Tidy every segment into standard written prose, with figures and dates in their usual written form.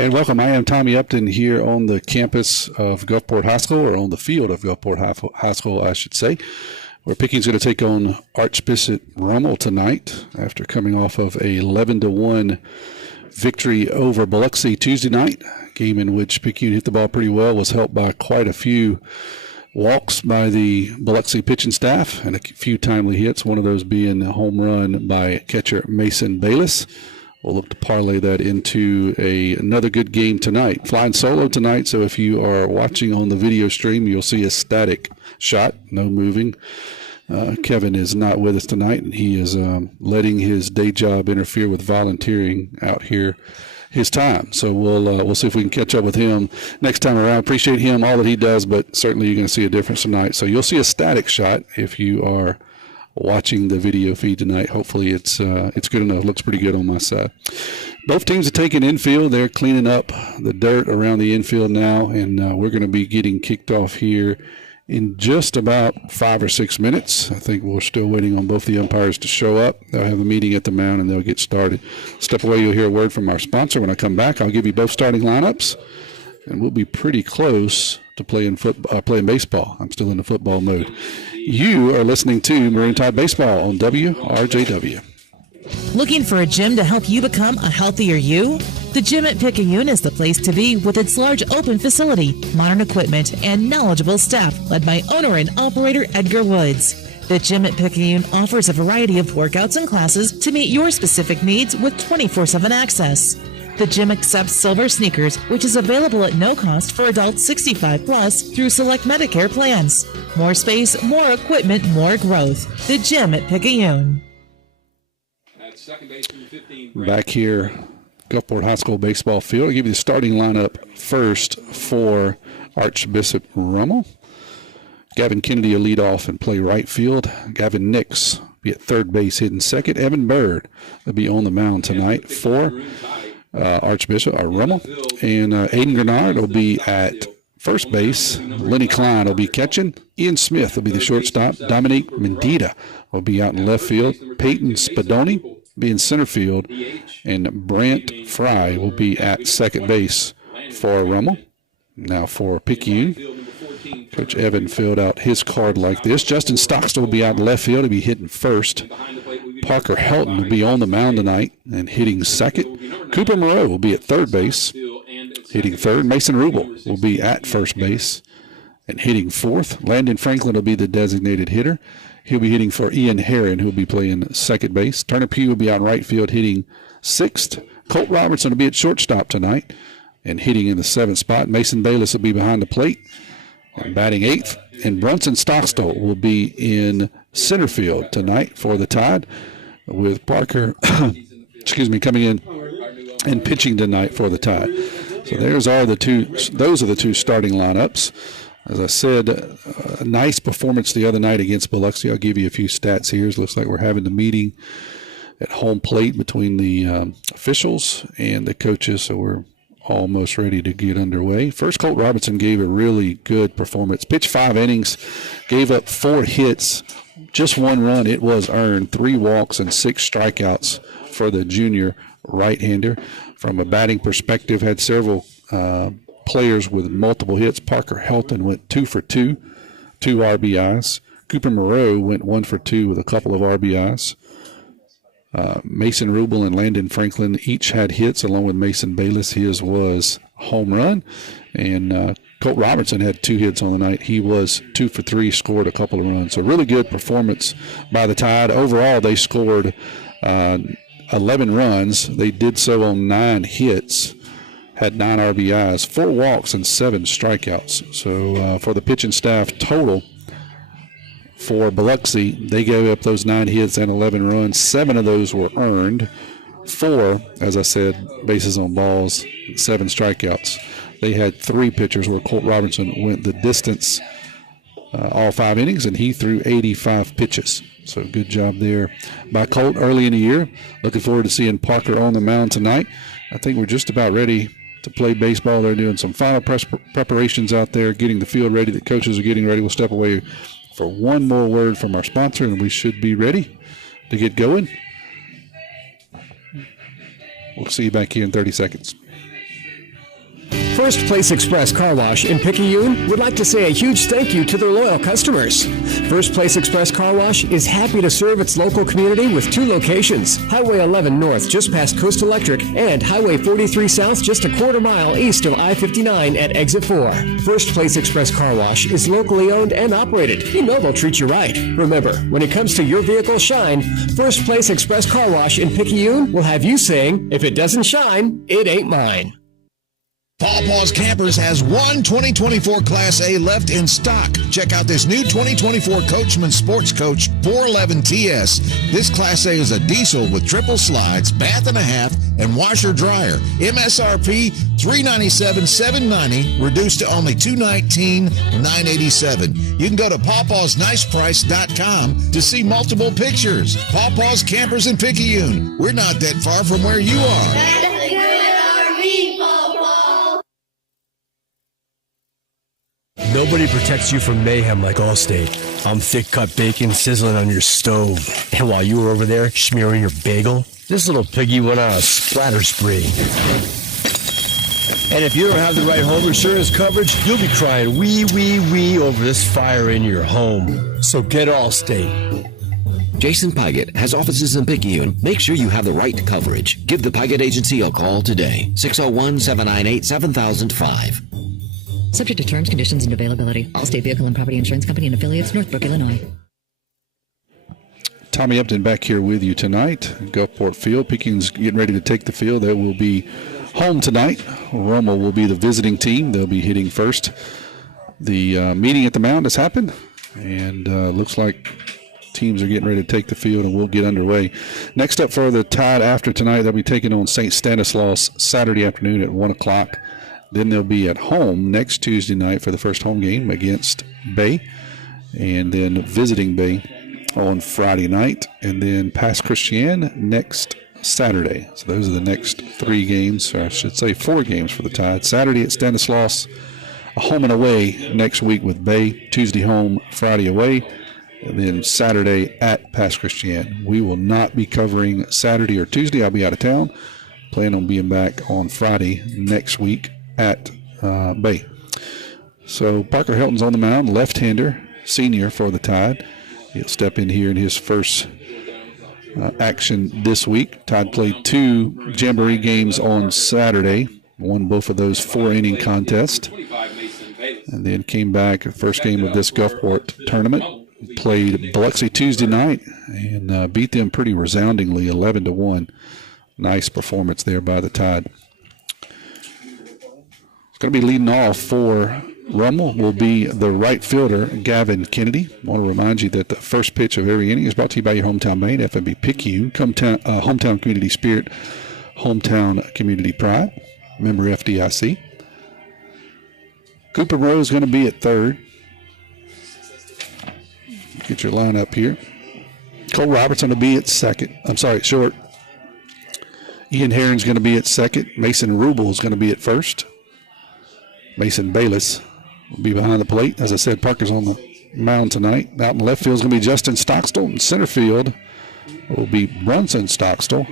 And welcome. I am Tommy Upton here on the campus of Gulfport High School, or on the field of Gulfport High School, I should say, where Pickens going to take on Archbishop Rummel tonight after coming off of a 11-1 victory over Biloxi Tuesday night, game in which Picayune hit the ball pretty well, was helped by quite a few walks by the Biloxi pitching staff and a few timely hits, one of those being a home run by catcher Mason Bayless. We'll look to parlay that into another good game tonight. Flying solo tonight, so if you are watching on the video stream, you'll see a static shot, no moving. Kevin is not with us tonight, and he is letting his day job interfere with volunteering out here his time. So we'll see if we can catch up with him next time around. Appreciate him, all that he does, but certainly you're going to see a difference tonight. So you'll see a static shot if you are watching the video feed tonight. Hopefully it's good enough. Looks pretty good on my side. Both teams are taking infield. They're cleaning up the dirt around the infield now, and we're going to be getting kicked off here in just about 5 or 6 minutes. I think we're still waiting on both the umpires to show up. They'll have a meeting at the mound, and they'll get started. Step away, you'll hear a word from our sponsor. When I come back, I'll give you both starting lineups, and we'll be pretty close to playing baseball. I'm still in the football mode. You are listening to Marine Tide Baseball on WRJW. Looking for a gym to help you become a healthier you? The gym at Picayune is the place to be with its large open facility, modern equipment, and knowledgeable staff led by owner and operator Edgar Woods. The gym at Picayune offers a variety of workouts and classes to meet your specific needs with 24/7 access. The gym accepts silver sneakers, which is available at no cost for adults 65 plus through select Medicare plans. More space, more equipment, more growth. The gym at Picayune. Back here, Gulfport High School baseball field. I'll give you the starting lineup first for Archbishop Rummel. Gavin Kennedy will lead off and play right field. Gavin Nix will be at third base hitting second. Evan Bird will be on the mound tonight for Archbishop Rummel. And Aiden Grenard will be at first base. Lenny Klein will be catching. Ian Smith will be the shortstop. Dominique Mendita will be out in left field. Peyton Spadoni will be in center field. And Brant Fry will be at second base for Rummel. Now for Picayune, Coach Evan filled out his card like this. Justin Stockstill will be out in left field. He'll be hitting first. Parker Helton will be on the mound tonight and hitting second. Cooper Moreau will be at third base, hitting third. Mason Rubel will be at first base and hitting fourth. Landon Franklin will be the designated hitter. He'll be hitting for Ian Herron, who will be playing second base. Turner Pugh will be out in right field hitting sixth. Colt Robertson will be at shortstop tonight and hitting in the seventh spot. Mason Bayless will be behind the plate and batting eighth. And Brunson Stockstill will be in center field tonight for the Tide, with Parker coming in and pitching tonight for the Tide. So those are the two starting lineups. As I said, a nice performance the other night against Biloxi. I'll give you a few stats here. It looks like we're having the meeting at home plate between the officials and the coaches, so we're almost ready to get underway. First, Colt Robertson gave a really good performance. Pitched 5 innings, gave up 4 hits, just 1 run. It was earned, 3 walks and 6 strikeouts for the junior right-hander. From a batting perspective, had several players with multiple hits. Parker Helton went 2 for 2, 2 RBIs. Cooper Moreau went 1 for 2 with a couple of RBIs. Mason Rubel and Landon Franklin each had hits, along with Mason Bayless. His was a home run. And Colt Robertson had 2 hits on the night. He was 2 for 3, scored a couple of runs. So really good performance by the Tide. Overall, they scored 11 runs. They did so on 9 hits, had 9 RBIs, 4 walks, and 7 strikeouts. So for the pitching staff total, for Biloxi, they gave up those 9 hits and 11 runs. 7 of those were earned. 4, as I said, bases on balls, 7 strikeouts. They had 3 pitchers where Colt Robertson went the distance all 5 innings, and he threw 85 pitches. So good job there by Colt early in the year. Looking forward to seeing Parker on the mound tonight. I think we're just about ready to play baseball. They're doing some final preparations out there, getting the field ready. The coaches are getting ready. We'll step away for one more word from our sponsor, and we should be ready to get going. We'll see you back here in 30 seconds. First Place Express Car Wash in Picayune would like to say a huge thank you to their loyal customers. First Place Express Car Wash is happy to serve its local community with 2 locations, Highway 11 North just past Coast Electric and Highway 43 South just a quarter mile east of I-59 at Exit 4. First Place Express Car Wash is locally owned and operated. You know they'll treat you right. Remember, when it comes to your vehicle's shine, First Place Express Car Wash in Picayune will have you saying, if it doesn't shine, it ain't mine. Paw Paws Campers has one 2024 Class A left in stock. Check out this new 2024 Coachman Sports Coach 411 TS. This Class A is a diesel with triple slides, bath and a half, and washer dryer. MSRP $397,790, reduced to only $219,987. You can go to pawpawsniceprice.com to see multiple pictures. Paw Paws Campers in Picayune. We're not that far from where you are. Nobody protects you from mayhem like Allstate. I'm thick-cut bacon sizzling on your stove. And while you were over there smearing your bagel, this little piggy went on a splatter spree. And if you don't have the right home insurance coverage, you'll be crying wee, wee, wee over this fire in your home. So get Allstate. Jason Pygott has offices in Picayune. Make sure you have the right coverage. Give the Pygott Agency a call today. 601-798-7005. Subject to terms, conditions, and availability. Allstate Vehicle and Property Insurance Company and affiliates, Northbrook, Illinois. Tommy Upton back here with you tonight. Gulfport Field. Picayune's getting ready to take the field. They will be home tonight. Rummel will be the visiting team. They'll be hitting first. The meeting at the mound has happened, and looks like teams are getting ready to take the field, and we'll get underway. Next up for the Tide after tonight, they'll be taking on St. Stanislaus Saturday afternoon at 1 o'clock. Then they'll be at home next Tuesday night for the first home game against Bay, and then visiting Bay on Friday night, and then Pass Christian next Saturday. So those are the next 3 games, or I should say 4 games for the Tide. Saturday at Stanislaus, a home and away next week with Bay, Tuesday home, Friday away, and then Saturday at Pass Christian. We will not be covering Saturday or Tuesday. I'll be out of town. Plan on being back on Friday next week at Bay. So Parker Helton's on the mound, left-hander, senior for the Tide. He'll step in here in his first action this week. Tide played 2 Jamboree games on Saturday, won both of those 4-inning contests, and then came back first game of this Gulfport tournament. Played Biloxi Tuesday night and beat them pretty resoundingly, 11-1. Nice performance there by the Tide. Going to be leading off for Rummel will be the right fielder, Gavin Kennedy. I want to remind you that the first pitch of every inning is brought to you by your hometown bank, FNB Picayune, hometown community spirit, hometown community pride, member FDIC. Cooper Rowe is going to be at third. Get your line up here. Cole Robertson will be at second. Short. Ian Herron's going to be at second. Mason Rubel is going to be at first. Mason Bayless will be behind the plate. As I said, Parker's on the mound tonight. Out in left field is going to be Justin Stockstill. In center field will be Brunson Stockstill.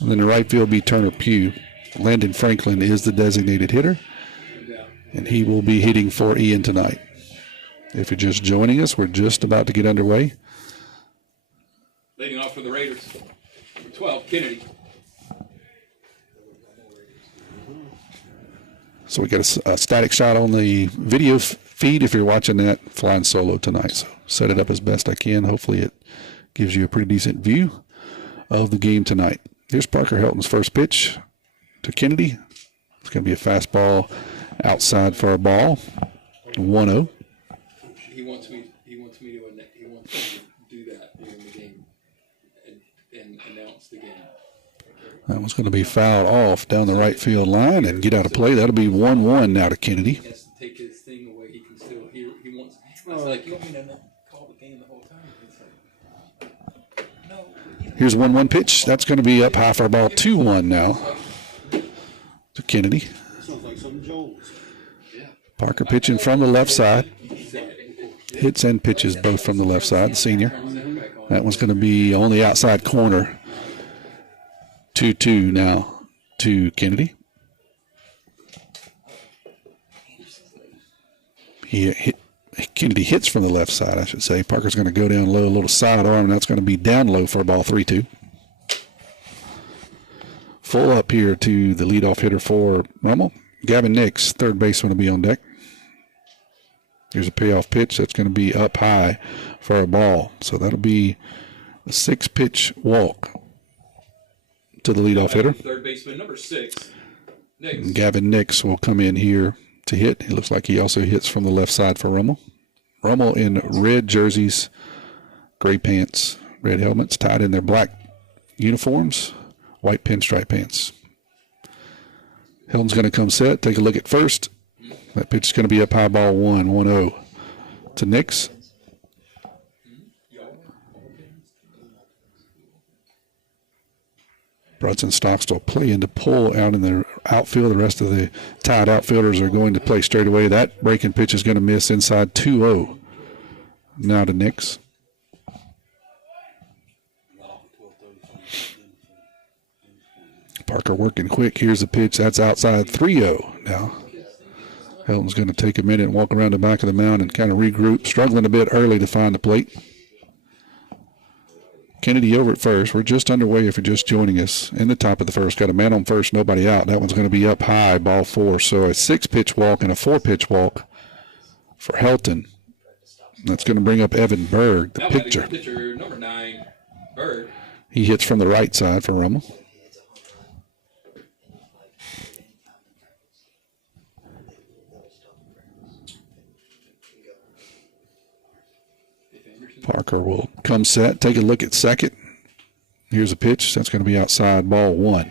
And then the right field will be Turner Pugh. Landon Franklin is the designated hitter, and he will be hitting for Ian tonight. If you're just joining us, we're just about to get underway. Leading off for the Raiders, number 12, Kennedy. So we got a static shot on the video feed if you're watching that, flying solo tonight. So set it up as best I can. Hopefully it gives you a pretty decent view of the game tonight. Here's Parker Helton's first pitch to Kennedy. It's going to be a fastball outside for a ball, 1-0. He wants me to do that during the game and announce the game. That one's going to be fouled off down the right field line and get out of play. That'll be 1-1 now to Kennedy. He has to take his thing away. He can still hear. He wants. I was like, you want me to call the game the whole time? It's like, no. Here's a 1-1 pitch. That's going to be up high for a ball, 2-1 now to Kennedy. Parker pitching from the left side. Hits and pitches both from the left side, the senior. That one's going to be on the outside corner. 2-2 now to Kennedy. Kennedy hits from the left side, I should say. Parker's going to go down low, a little side arm, and that's going to be down low for a ball 3-2. Full up here to the leadoff hitter for Rummel. Gavin Nix, third baseman, will be on deck. Here's a payoff pitch that's going to be up high for a ball. So that'll be a 6-pitch walk to the leadoff hitter. Third baseman, number 6. Nix. Gavin Nix will come in here to hit. It looks like he also hits from the left side for Rummel. Rummel in red jerseys, gray pants, red helmets, tied in their black uniforms, white pinstripe pants. Hilton's going to come set. Take a look at first. That pitch is going to be up high, ball 1-0 to Nix. Brunson Stockstill playing to pull out in the outfield. The rest of the tied outfielders are going to play straight away. That breaking pitch is going to miss inside 2-0. Now to Nix. Parker working quick. Here's the pitch. That's outside 3-0 now. Hilton's going to take a minute and walk around the back of the mound and kind of regroup. Struggling a bit early to find the plate. Kennedy over at first. We're just underway if you're just joining us. In the top of the first. Got a man on first, nobody out. That one's going to be up high, ball 4. So a 6-pitch walk and a 4-pitch walk for Helton. That's going to bring up Evan Berg, the pitcher. Pitcher number 9, Berg. He hits from the right side for Rummel. Parker will come set, take a look at second. Here's a pitch. That's going to be outside, ball 1.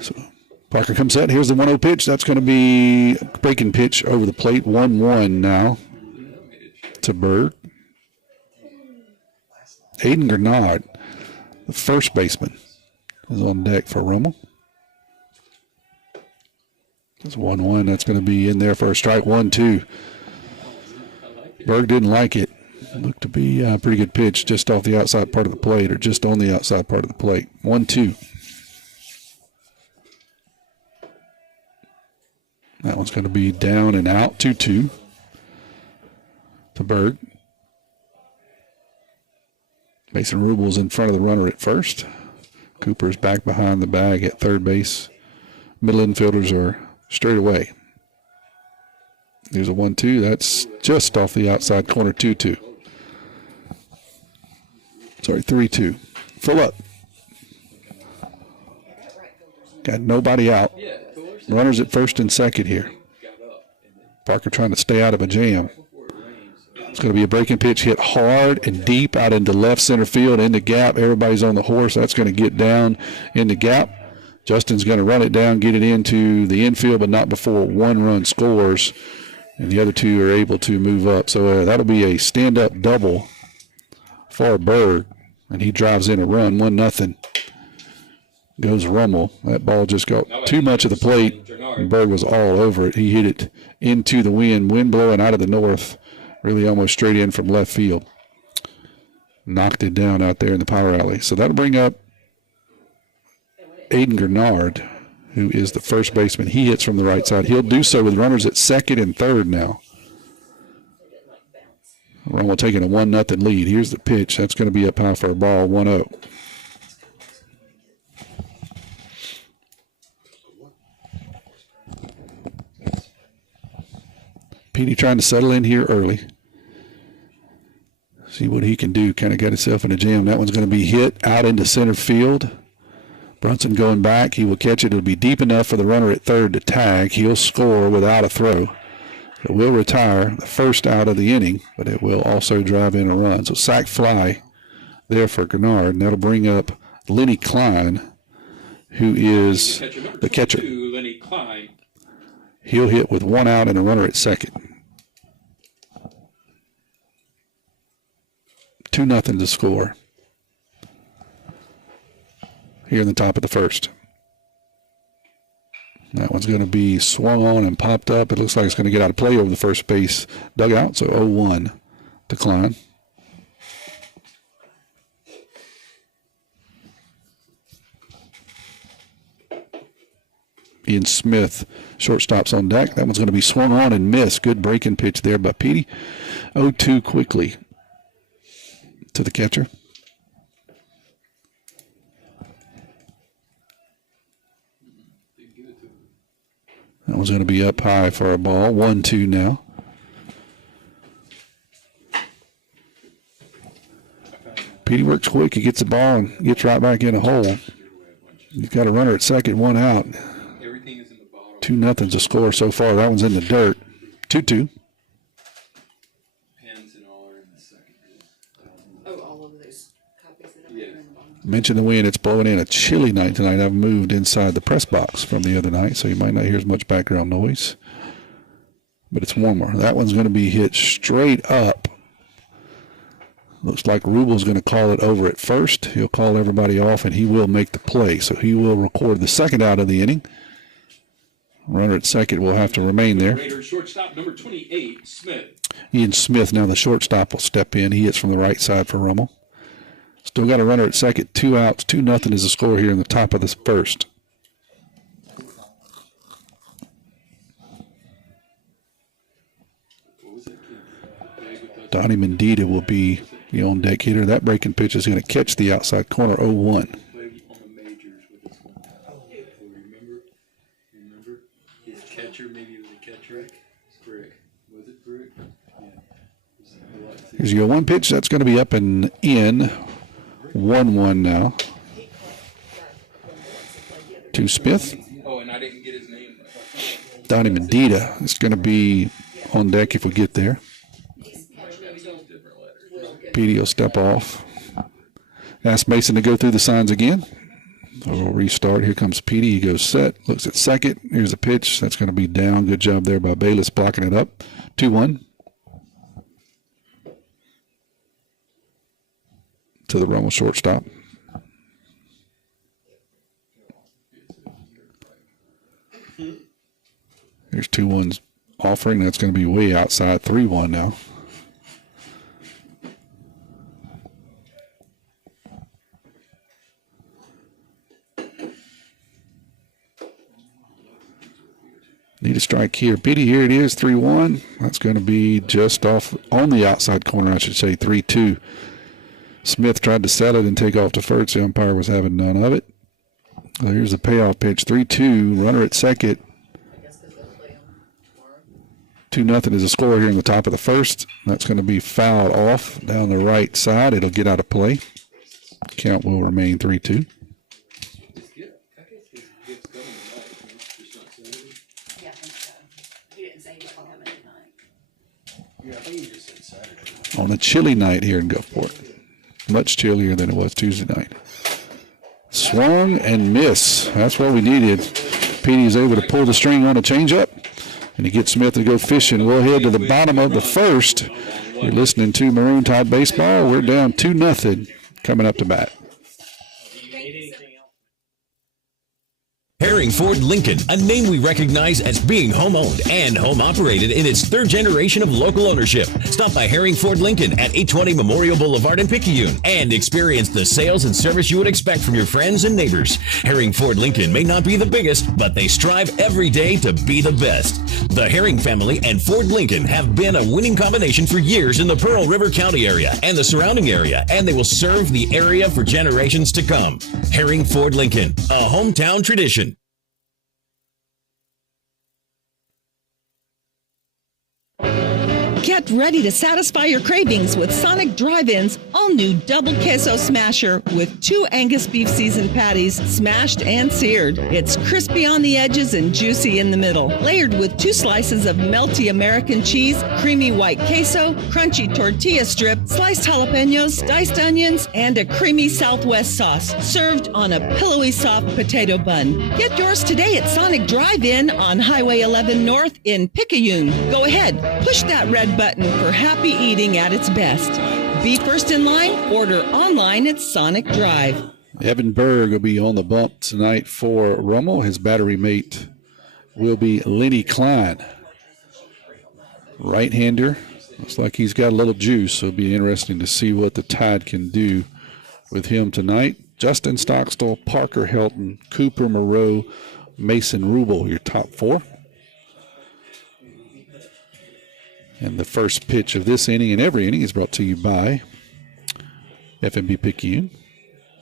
So Parker comes set. Here's the 1-0 pitch. That's going to be a breaking pitch over the plate. 1-1 now to Berg. Aiden Grenard, the first baseman, is on deck for Rummel. It's 1-1. That's going to be in there for a strike. 1-2. Berg didn't like it. Looked to be a pretty good pitch just off the outside part of the plate, or just on the outside part of the plate. 1-2. That one's going to be down and out. 2-2 to Berg. Mason Rubel's in front of the runner at first. Cooper's back behind the bag at third base. Middle infielders are straight away. There's a 1-2. That's just off the outside corner. 2-2. Sorry, 3-2. Full up. Got nobody out. Runners at first and second here. Parker trying to stay out of a jam. It's going to be a breaking pitch hit hard and deep out into left center field in the gap. Everybody's on the horse. That's going to get down in the gap. Justin's going to run it down, get it into the infield, but not before one run scores, and the other two are able to move up. So that'll be a stand-up double for Berg, and he drives in a run. 1-0 goes Rummel. That ball just got too much of the plate, and Berg was all over it. He hit it into the wind blowing out of the north, really almost straight in from left field. Knocked it down out there in the power alley. So that'll bring up Aiden Grenard, who is the first baseman. He hits from the right side. He'll do so with runners at second and third now. Rummel taking a 1-0 lead. Here's the pitch. That's going to be up high for a ball. 1-0. Petey trying to settle in here early. See what he can do. Kind of got himself in a jam. That one's going to be hit out into center field. Brunson going back. He will catch it. It'll be deep enough for the runner at third to tag. He'll score without a throw. It will retire the first out of the inning, but it will also drive in a run. So sac fly there for Grenard, and that'll bring up Lenny Klein, who is the catcher. Lenny Klein. He'll hit with one out and a runner at second. 2-0 to score here in the top of the first. That one's going to be swung on and popped up. It looks like it's going to get out of play over the first base dugout, so 0-1 to Klein. Ian Smith, shortstop's on deck. That one's going to be swung on and missed. Good breaking pitch there by Petey. 0-2 quickly to the catcher. That one's going to be up high for a ball. 1-2 now. Petey works quick. He gets the ball and gets right back in a hole. He's got a runner at second, one out. 2-0's the score so far. That one's in the dirt. 2-2. Mention the wind. It's blowing in. A chilly night tonight. I've moved inside the press box from the other night, so you might not hear as much background noise. But it's warmer. That one's going to be hit straight up. Looks like Rubbel's going to call it over at first. He'll call everybody off, and he will make the play. So he will record the second out of the inning. Runner at second will have to remain there. Raiders shortstop number 28, Smith. Ian Smith, now the shortstop, will step in. He hits from the right side for Rummel. Still got a runner at second, 2 outs. 2-0 is the score here in the top of the first. Donnie Mendita will be the on-deck hitter. That breaking pitch is going to catch the outside corner, 0-1. Remember his catcher, maybe it was a catcher. Brick. Was it Brick? Yeah. Here's your 1 pitch. That's going to be up and in. 1-1 now. To Smith. Oh, and I didn't get his name. Donnie Mendita is going to be on deck if we get there. Petey will step off. Ask Mason to go through the signs again. So we'll restart. Here comes Petey. He goes set. Looks at second. Here's a pitch. That's going to be down. Good job there by Bayless blocking it up. 2-1. To the Rummel shortstop. Here's 2-1's offering. That's going to be way outside. 3-1 now. Need a strike here. Petey, here it is, 3-1. That's going to be just off on the outside corner, I should say, 3-2. Smith tried to set it and take off to first. The umpire was having none of it. So here's the payoff pitch, 3-2. Runner at second. 2-0 is the score here in the top of the first. That's going to be fouled off down the right side. It'll get out of play. Count will remain 3-2. On a chilly night here in Gulfport. Much chillier than it was Tuesday night. Swung and miss. That's what we needed. Petey is able to pull the string on a changeup, and he gets Smith to go fishing. We'll head to the bottom of the first. You're listening to Maroon Tide Baseball. We're down 2-0 coming up to bat. Herring Ford Lincoln, a name we recognize as being home-owned and home-operated in its third generation of local ownership. Stop by Herring Ford Lincoln at 820 Memorial Boulevard in Picayune and experience the sales and service you would expect from your friends and neighbors. Herring Ford Lincoln may not be the biggest, but they strive every day to be the best. The Herring family and Ford Lincoln have been a winning combination for years in the Pearl River County area and the surrounding area, and they will serve the area for generations to come. Herring Ford Lincoln, a hometown tradition. Get ready to satisfy your cravings with Sonic Drive-In's all-new Double Queso Smasher with 2 Angus beef seasoned patties smashed and seared. It's crispy on the edges and juicy in the middle. Layered with 2 slices of melty American cheese, creamy white queso, crunchy tortilla strip, sliced jalapenos, diced onions, and a creamy Southwest sauce. Served on a pillowy soft potato bun. Get yours today at Sonic Drive-In on Highway 11 North in Picayune. Go ahead, push that red button for happy eating at its best. Be first in line, order online at Sonic Drive. Evan Berg will be on the bump tonight for Rummel. His battery mate will be Lenny Klein. Right-hander. Looks like he's got a little juice, so it'll be interesting to see what the Tide can do with him tonight. Justin Stockstill, Parker Helton, Cooper Moreau, Mason Rummel, your top 4. And the first pitch of this inning and every inning is brought to you by FMB Picayune,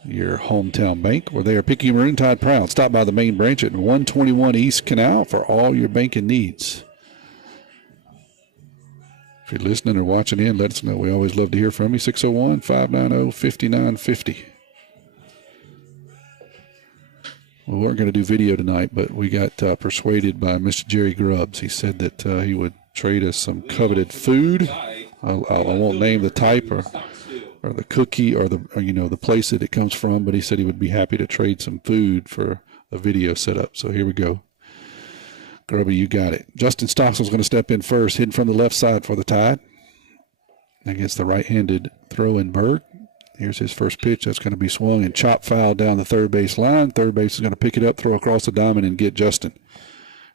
your hometown bank, where they are Picayune Maroon Tide proud. Stop by the main branch at 121 East Canal for all your banking needs. If you're listening or watching in, let us know. We always love to hear from you. 601-590-5950. We weren't going to do video tonight, but we got persuaded by Mr. Jerry Grubbs. He said that he would trade us some coveted food. I won't name the type or the cookie or the place that it comes from, but he said he would be happy to trade some food for a video setup. So here we go. Grubby, you got it. Justin Stocksel's going to step in first, hitting from the left side for the Tide against the right-handed throw-in Berg. Here's his first pitch. That's going to be swung and chopped foul down the third base line. Third base is going to pick it up, throw across the diamond, and get Justin.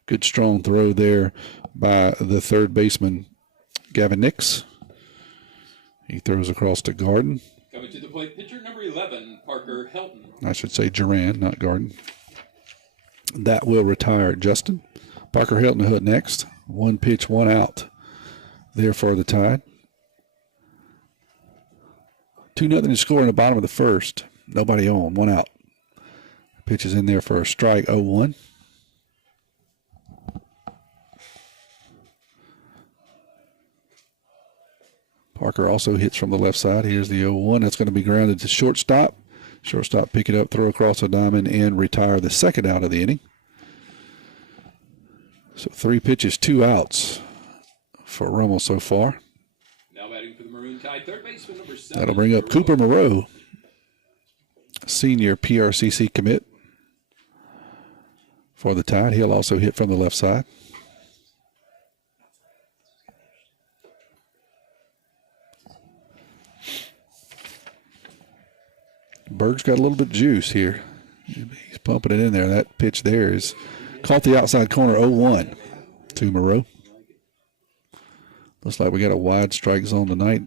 Good strong throw there by the third baseman, Gavin Nix. He throws across to Garden. Coming to the plate, pitcher number 11, Parker Helton. I should say Duran, not Garden. That will retire Justin. Parker Helton to hit next. 1 pitch, 1 out there for the Tide. 2-0 to score in the bottom of the first. Nobody on, 1 out. Pitch is in there for a strike, 0-1. Parker also hits from the left side. Here's the 0-1. That's going to be grounded to shortstop. Shortstop pick it up, throw across the diamond, and retire the second out of the inning. So 3 pitches, 2 outs for Rummel so far. Now batting for the Maroon Tide, third baseman number 7. That'll bring up Cooper Moreau, senior PRCC commit for the Tide. He'll also hit from the left side. Berg's got a little bit of juice here. He's pumping it in there. That pitch there is caught the outside corner, 0-1 to Moreau. Looks like we got a wide strike zone tonight.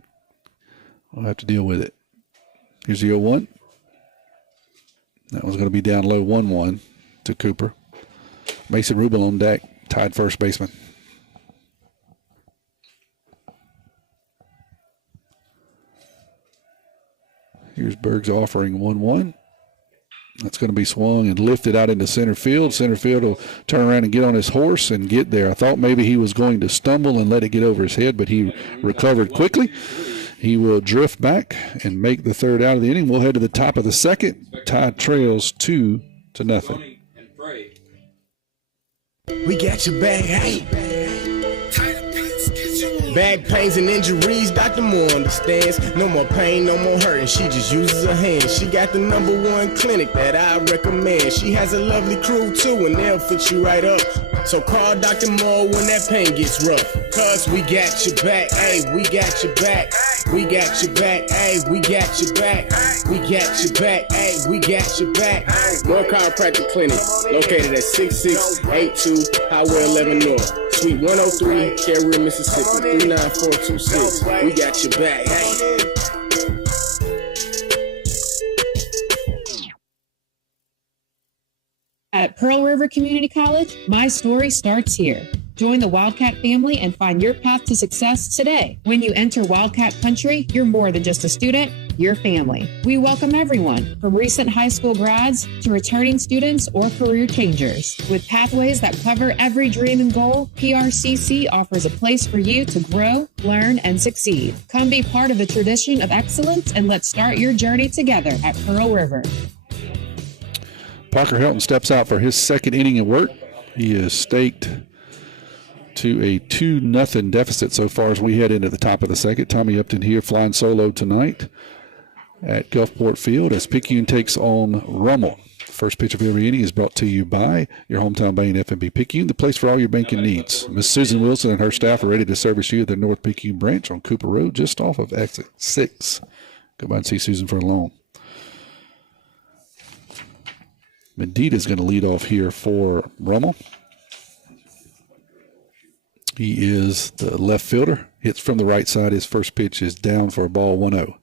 We'll have to deal with it. Here's the 0-1. That one's going to be down low, 1-1 to Cooper. Mason Rummel on deck, Tide first baseman. Here's Berg's offering 1-1. That's going to be swung and lifted out into center field. Center field will turn around and get on his horse and get there. I thought maybe he was going to stumble and let it get over his head, but he recovered quickly. He will drift back and make the third out of the inning. We'll head to the top of the second. Tide trails 2-0. We got your back, hey. Back pains and injuries, Dr. Moore understands. No more pain, no more hurting. She just uses her hands. She got the #1 clinic that I recommend. She has a lovely crew too, and they'll fit you right up. So call Dr. Moore when that pain gets rough. Cause we got your back, hey, we got your back. We got your back, hey, we got your back. We got your back, hey, we got your back. Moore Chiropractic Clinic, located at 6682 Highway 11 North. Suite 103, Carrier, Mississippi, 39426. We got your back. Hey. At Pearl River Community College, my story starts here. Join the Wildcat family and find your path to success today. When you enter Wildcat Country, you're more than just a student, you're family. We welcome everyone, from recent high school grads to returning students or career changers. With pathways that cover every dream and goal, PRCC offers a place for you to grow, learn, and succeed. Come be part of the tradition of excellence, and let's start your journey together at Pearl River. Parker Helton steps out for his second inning of work. He is staked to a 2-0 deficit so far as we head into the top of the second. Tommy Upton here flying solo tonight at Gulfport Field as Picayune takes on Rummel. First pitch of every inning is brought to you by your hometown bank, FMB Picayune, the place for all your banking needs. Miss Susan Wilson and her staff are ready to service you at their North Picayune branch on Cooper Road, just off of exit 6. Go by and see Susan for a loan. Mendida's going to lead off here for Rummel. He is the left fielder. Hits from the right side. His first pitch is down for a ball, 1-0.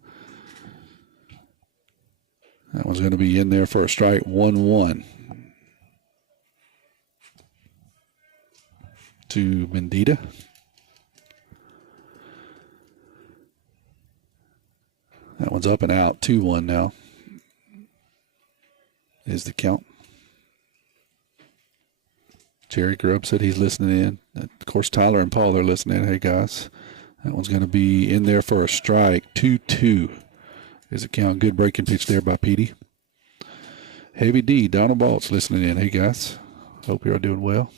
That one's going to be in there for a strike, 1-1. to Mendita. That one's up and out. 2-1 now is the count. Jerry Grubb said he's listening in. Of course, Tyler and Paul are listening. Hey, guys. That one's going to be in there for a strike. 2-2 is the count. Good breaking pitch there by Petey. Heavy D, Donald Balt's listening in. Hey, guys. Hope you are doing well.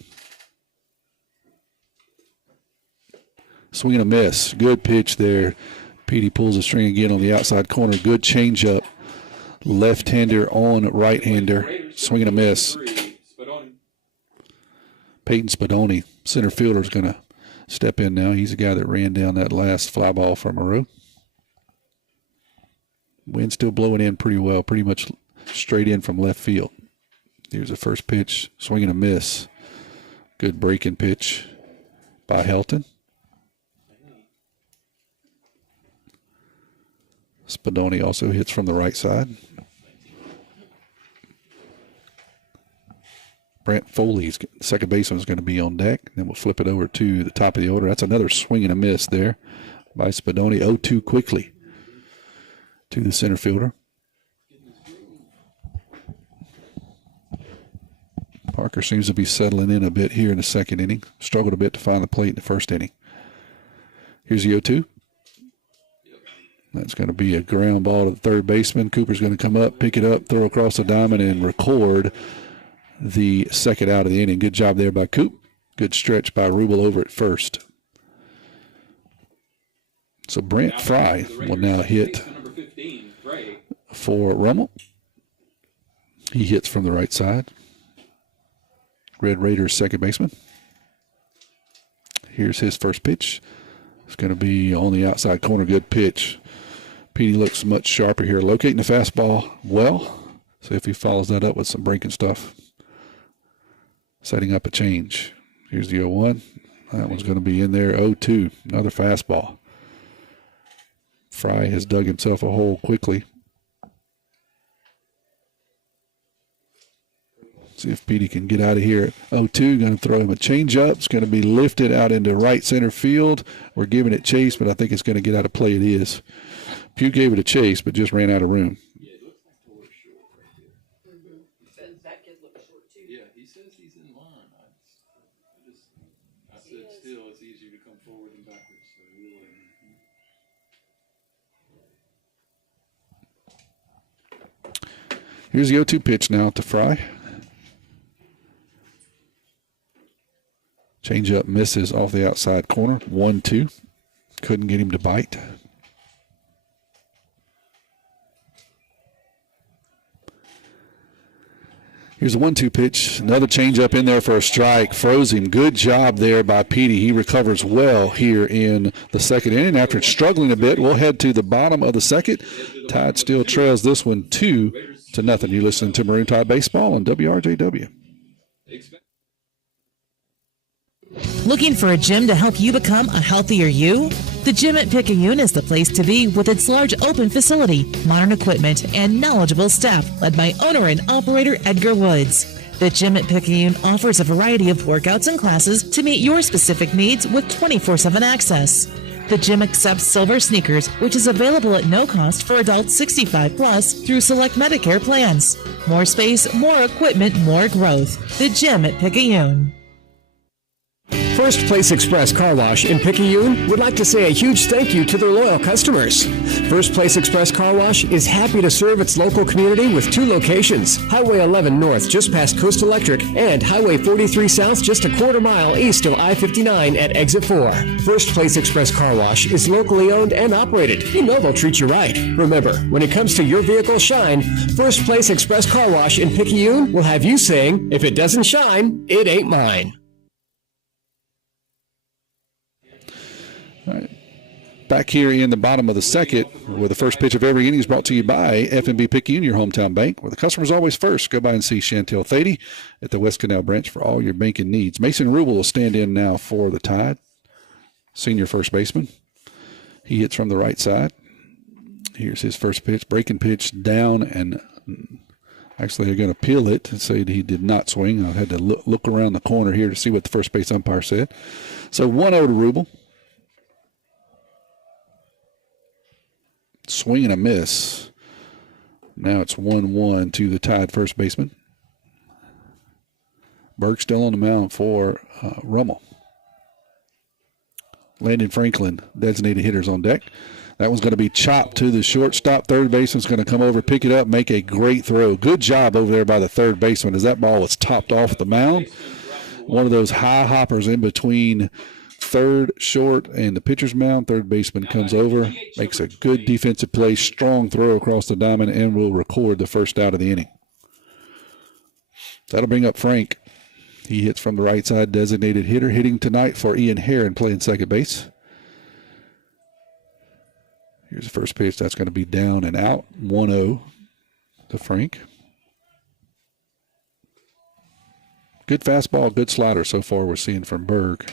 Swing and a miss. Good pitch there. Petey pulls the string again on the outside corner. Good changeup. Left-hander on right-hander. Swing and a miss. Peyton Spadoni, center fielder, is going to step in now. He's the guy that ran down that last fly ball for Moreau. Wind still blowing in pretty well, pretty much straight in from left field. Here's the first pitch, swing and a miss. Good breaking pitch by Helton. Spadoni also hits from the right side. Brant Foley's second baseman is going to be on deck. Then we'll flip it over to the top of the order. That's another swing and a miss there by Spadoni. 0-2 quickly to the center fielder. Parker seems to be settling in a bit here in the second inning. Struggled a bit to find the plate in the first inning. Here's the 0-2. That's going to be a ground ball to the third baseman. Cooper's going to come up, pick it up, throw across the diamond, and record the second out of the inning. Good job there by Coop. Good stretch by Rummel over at first. So Brent Fry will now hit for Rummel. He hits from the right side. Red Raiders second baseman. Here's his first pitch. It's going to be on the outside corner. Good pitch. Petey looks much sharper here. Locating the fastball well. See if he follows that up with some breaking stuff. Setting up a change. Here's the 0-1. That one's going to be in there. 0-2. Another fastball. Fry has dug himself a hole quickly. See if Petey can get out of here. 0-2. Going to throw him a changeup. It's going to be lifted out into right center field. We're giving it chase, but I think it's going to get out of play. It is. Pugh gave it a chase, but just ran out of room. Here's the 0-2 pitch now to Fry. Changeup misses off the outside corner. 1-2. Couldn't get him to bite. Here's a 1-2 pitch. Another changeup in there for a strike. Froze him. Good job there by Petey. He recovers well here in the second inning. After struggling a bit, we'll head to the bottom of the second. Tide still trails this one 2-0. You're listening to Maroon Tide Baseball on WRJW. Looking for a gym to help you become a healthier you? The gym at Picayune is the place to be with its large open facility, modern equipment, and knowledgeable staff led by owner and operator Edgar Woods. The gym at Picayune offers a variety of workouts and classes to meet your specific needs with 24/7 access. The gym accepts silver sneakers, which is available at no cost for adults 65 plus through select Medicare plans. More space, more equipment, more growth. The gym at Picayune. First Place Express Car Wash in Picayune would like to say a huge thank you to their loyal customers. First Place Express Car Wash is happy to serve its local community with 2 locations, Highway 11 North just past Coast Electric and Highway 43 South just a quarter mile east of I-59 at Exit 4. First Place Express Car Wash is locally owned and operated. You know they'll treat you right. Remember, when it comes to your vehicle shine, First Place Express Car Wash in Picayune will have you saying, if it doesn't shine, it ain't mine. All right. Back here in the bottom of the second, where the first pitch of every inning is brought to you by F&B Picayune, your hometown bank, where the customer's always first. Go by and see Chantel Thady at the West Canal branch for all your banking needs. Mason Rummel will stand in now for the Tide, senior first baseman. He hits from the right side. Here's his first pitch, breaking pitch down and Actually, they're going to appeal it and say he did not swing. I had to look around the corner here to see what the first base umpire said. So 1-0 to Rummel. Swing and a miss. Now it's 1-1 to the tied first baseman. Berg still on the mound for Rummel. Landon Franklin, designated hitters on deck. That one's going to be chopped to the shortstop. Third baseman's going to come over, pick it up, make a great throw. Good job over there by the third baseman as that ball was topped off the mound. One of those high hoppers in between third, short, and the pitcher's mound. Third baseman comes over, makes a good defensive play, strong throw across the diamond, and will record the first out of the inning. That'll bring up Frank. He hits from the right side, designated hitter, hitting tonight for Ian Herron, playing second base. Here's the first pitch. That's going to be down and out. 1-0 to Frank. Good fastball, good slider so far we're seeing from Berg.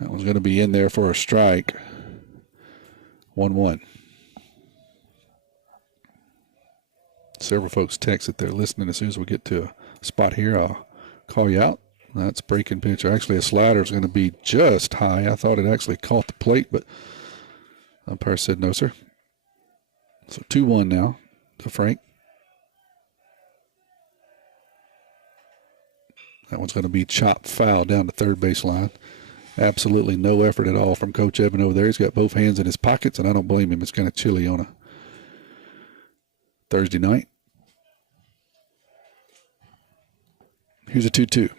That one's going to be in there for a strike. 1-1. Several folks text that they're listening. As soon as we get to a spot here, I'll call you out. That's breaking pitch. Actually, a slider is going to be just high. I thought it actually caught the plate, but umpire said no, sir. So 2-1 now to Frank. That one's going to be chopped foul down the third base line. Absolutely no effort at all from Coach Evan over there. He's got both hands in his pockets, and I don't blame him. It's kind of chilly on a Thursday night. Here's a 2-2.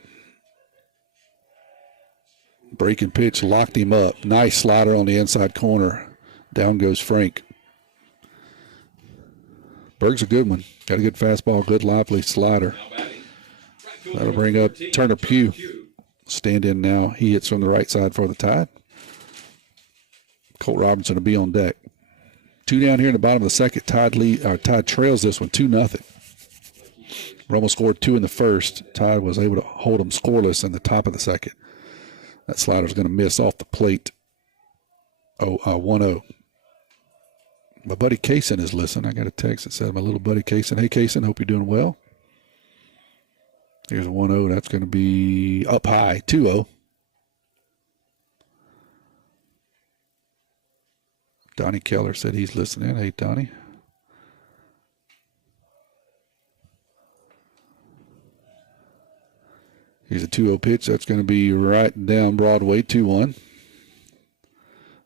Breaking pitch, locked him up. Nice slider on the inside corner. Down goes Frank. Berg's a good one. Got a good fastball, good lively slider. That'll bring up Turner Pugh. Stand in now. He hits from the right side for the Tide. Colt Robinson will be on deck. 2 down here in the bottom of the second. Tide trails this one 2-0. Rummel scored 2 in the first. Tide was able to hold them scoreless in the top of the second. That slider's going to miss off the plate. 1-0. My buddy Kaysen is listening. I got a text that said, my little buddy Kaysen. Hey, Kaysen, hope you're doing well. Here's a 1-0. That's going to be up high. 2-0. Donnie Keller said he's listening. Hey, Donnie. Here's a 2-0 pitch. That's going to be right down Broadway, 2-1.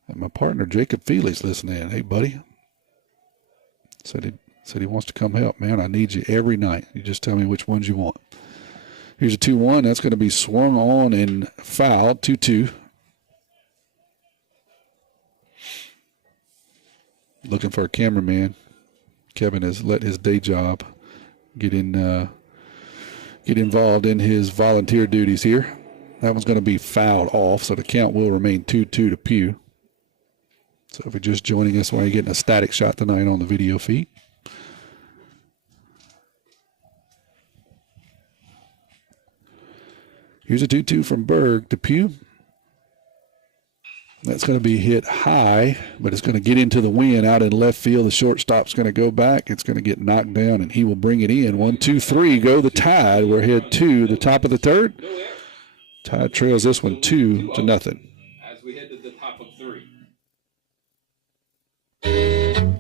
And my partner, Jacob Feely's listening. Hey, buddy. Said he wants to come help. Man, I need you every night. You just tell me which ones you want. Here's a 2-1. That's going to be swung on and fouled, 2-2. Looking for a cameraman. Kevin has let his day job get involved in his volunteer duties here. That one's going to be fouled off, so the count will remain 2-2 to Pugh. So if you're just joining us, while you're getting a static shot tonight on the video feed. Here's a 2-2 from Berg to Pugh. That's going to be hit high, but it's going to get into the wind out in left field. The shortstop's going to go back. It's going to get knocked down, and he will bring it in. 1, 2, 3, go the Tide. We're head to the top of the third. Tide trails this one 2-0. As we head to the top of 3.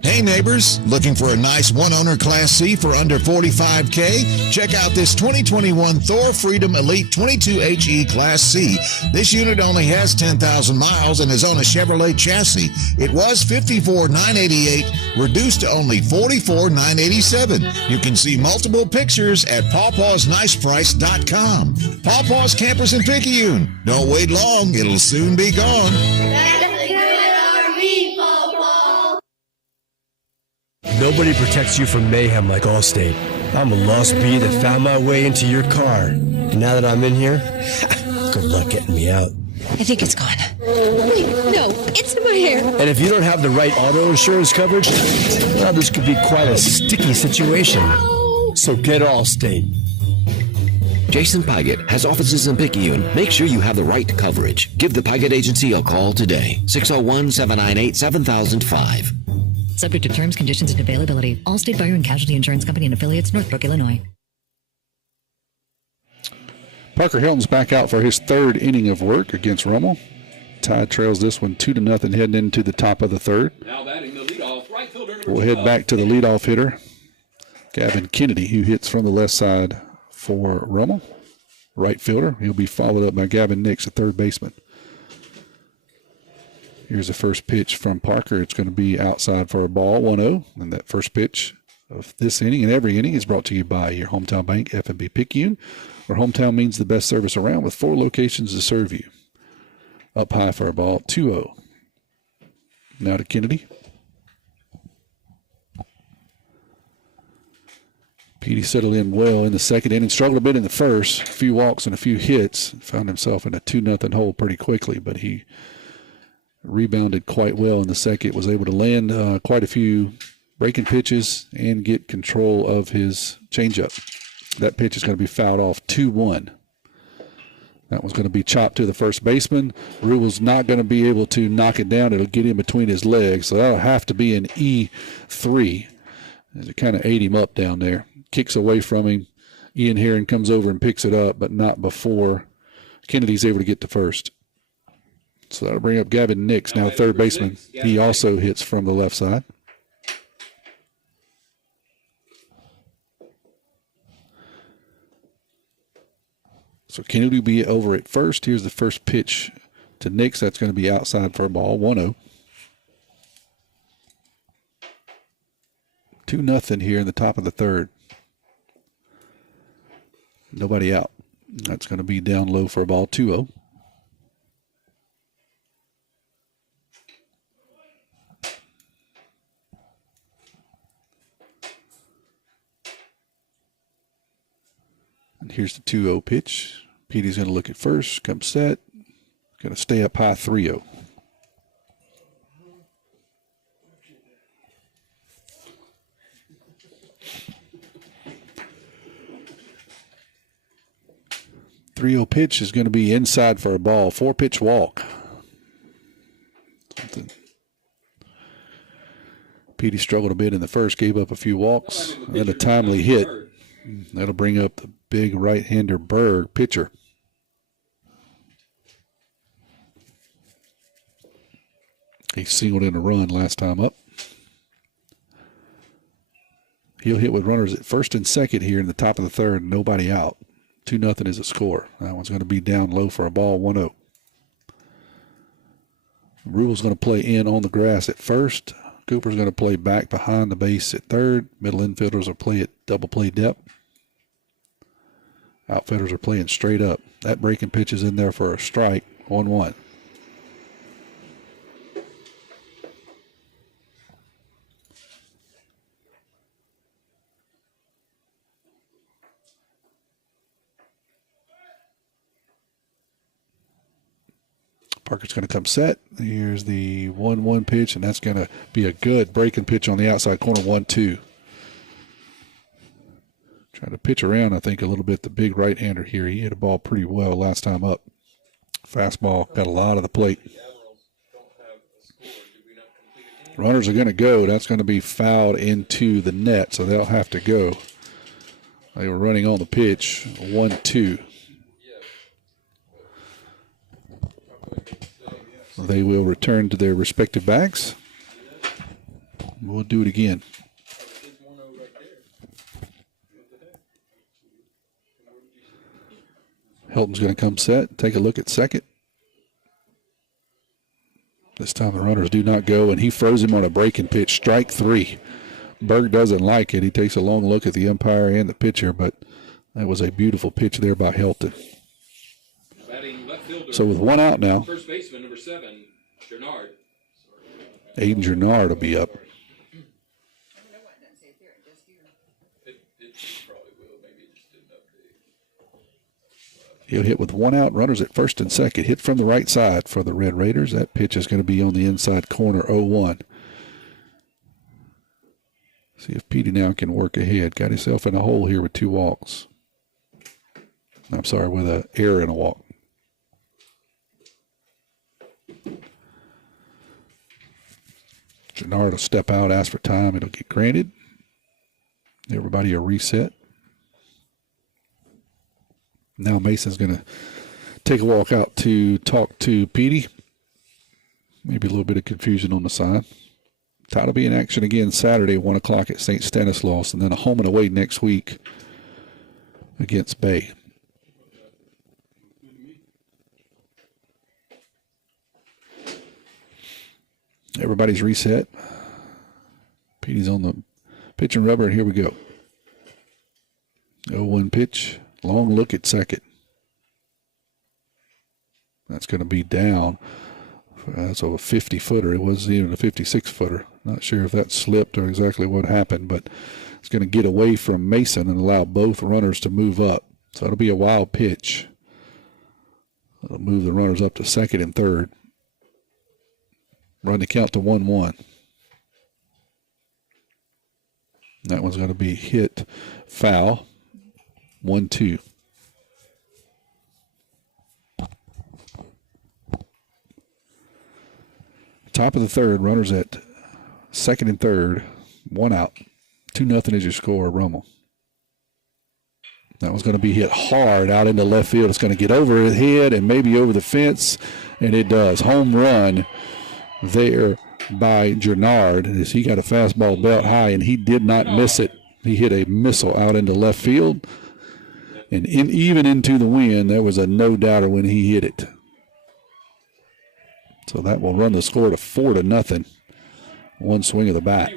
Hey neighbors, looking for a nice one-owner Class C for under $45K? Check out this 2021 Thor Freedom Elite 22HE Class C. This unit only has 10,000 miles and is on a Chevrolet chassis. It was $54,988, reduced to only $44,987. You can see multiple pictures at pawpawsniceprice.com. Pawpaw's Campers in Picayune. Don't wait long, it'll soon be gone. Nobody protects you from mayhem like Allstate. I'm a lost bee that found my way into your car. And now that I'm in here, good luck getting me out. I think it's gone. Wait, no, it's in my hair. And if you don't have the right auto insurance coverage, well, this could be quite a sticky situation. So get Allstate. Jason Paget has offices in Picayune. Make sure you have the right coverage. Give the Paget Agency a call today. 601-798-7005. Subject to terms, conditions, and availability. Allstate Fire and Casualty Insurance Company and affiliates, Northbrook, Illinois. Parker Hilton's back out for his third inning of work against Rummel. Tide trails this one 2-0 heading into the top of the third. Now batting the leadoff, right fielder number We'll head back to the leadoff hitter, Gavin Kennedy, who hits from the left side for Rummel. Right fielder. He'll be followed up by Gavin Nix, a third baseman. Here's the first pitch from Parker. It's going to be outside for a ball, 1-0. And that first pitch of this inning and every inning is brought to you by your hometown bank, F&B Picayune, where hometown means the best service around with 4 locations to serve you. Up high for a ball, 2-0. Now to Kennedy. Petey settled in well in the second inning, struggled a bit in the first, a few walks and a few hits, found himself in a 2-0 hole pretty quickly, but he rebounded quite well in the second, was able to land quite a few breaking pitches and get control of his changeup. That pitch is going to be fouled off, 2-1. That was going to be chopped to the first baseman. Rubbel's not going to be able to knock it down. It'll get in between his legs, so that'll have to be an E3 as it kind of ate him up down there. Kicks away from him. Ian Herron comes over and picks it up, but not before Kennedy's able to get to first. So that'll bring up Gavin Nix, now third baseman. He also hits from the left side. So Kennedy will be over at first. Here's the first pitch to Nix. That's going to be outside for a ball, 1-0. 2-0 here in the top of the third. Nobody out. That's going to be down low for a ball, 2-0. And here's the 2-0 pitch. Petey's going to look at first, come set. Going to stay up high, 3-0. Pitch is going to be inside for a ball. 4-pitch walk. Petey struggled a bit in the first, gave up a few walks, and then a timely hit. That'll bring up the big right-hander Berg, pitcher. He singled in a run last time up. He'll hit with runners at first and second here in the top of the third, nobody out. 2-0 is a score. That one's going to be down low for a ball, 1-0. Rubbel's going to play in on the grass at first. Cooper's going to play back behind the base at third. Middle infielders will play at double play depth. Outfielders are playing straight up. That breaking pitch is in there for a strike, 1-1. Parker's going to come set. Here's the 1-1 pitch, and that's going to be a good breaking pitch on the outside corner, 1-2. Trying to pitch around, I think, a little bit. The big right-hander here. He hit a ball pretty well last time up. Fastball got a lot of the plate. Runners are going to go. That's going to be fouled into the net, so they'll have to go. They were running on the pitch, 1-2. They will return to their respective bags. We'll do it again. Hilton's going to come set, take a look at second. This time the runners do not go, and he throws him on a breaking pitch, strike 3. Berg doesn't like it. He takes a long look at the umpire and the pitcher, but that was a beautiful pitch there by Hilton. So with one out now, first baseman, number 7, Gernard. Aiden Gernard will be up. He'll hit with one out, runners at first and second. Hit from the right side for the Red Raiders. That pitch is going to be on the inside corner, 0-1. See if Petey now can work ahead. Got himself in a hole here with 2 walks. I'm sorry, with an error and a walk. Gennard will step out, ask for time. It'll get granted. Everybody a reset. Now Mason's going to take a walk out to talk to Petey. Maybe a little bit of confusion on the side. Title will be in action again Saturday, 1 o'clock at St. Stanislaus, and then a home and away next week against Bay. Everybody's reset. Petey's on the pitching rubber, and here we go. 0-1 pitch. Long look at second. That's going to be down. That's a 50-footer. It wasn't even a 56-footer. Not sure if that slipped or exactly what happened, but it's going to get away from Mason and allow both runners to move up. So it'll be a wild pitch. It'll move the runners up to second and third. Run the count to 1-1. That one's going to be hit foul. 1-2. Top of the third, runners at second and third, 1 out. 2-0 is your score, Rummel. That one's going to be hit hard out into left field. It's going to get over his head and maybe over the fence, and it does. Home run there by Gennard as he got a fastball belt high, and he did not miss it. He hit a missile out into left field, and even into the wind, there was a no-doubter when he hit it. So that will run the score to 4-0. One swing of the bat.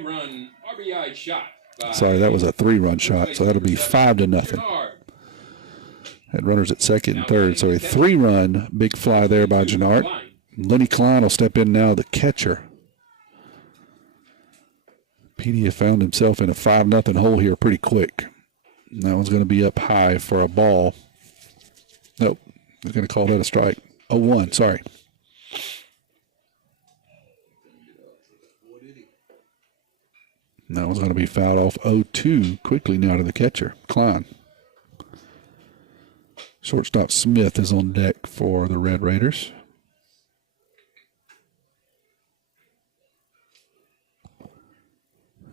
Sorry, that was a 3-run shot, so that'll be 5-0. Had runners at second and third, so a 3-run big fly there by Gennard. Lenny Klein will step in now, the catcher. Petey found himself in a 5-0 hole here pretty quick. And that one's going to be up high for a ball. Nope, they're going to call that a strike. 0-1, sorry. And that one's going to be fouled off 0-2 quickly now to the catcher, Klein. Shortstop Smith is on deck for the Red Raiders.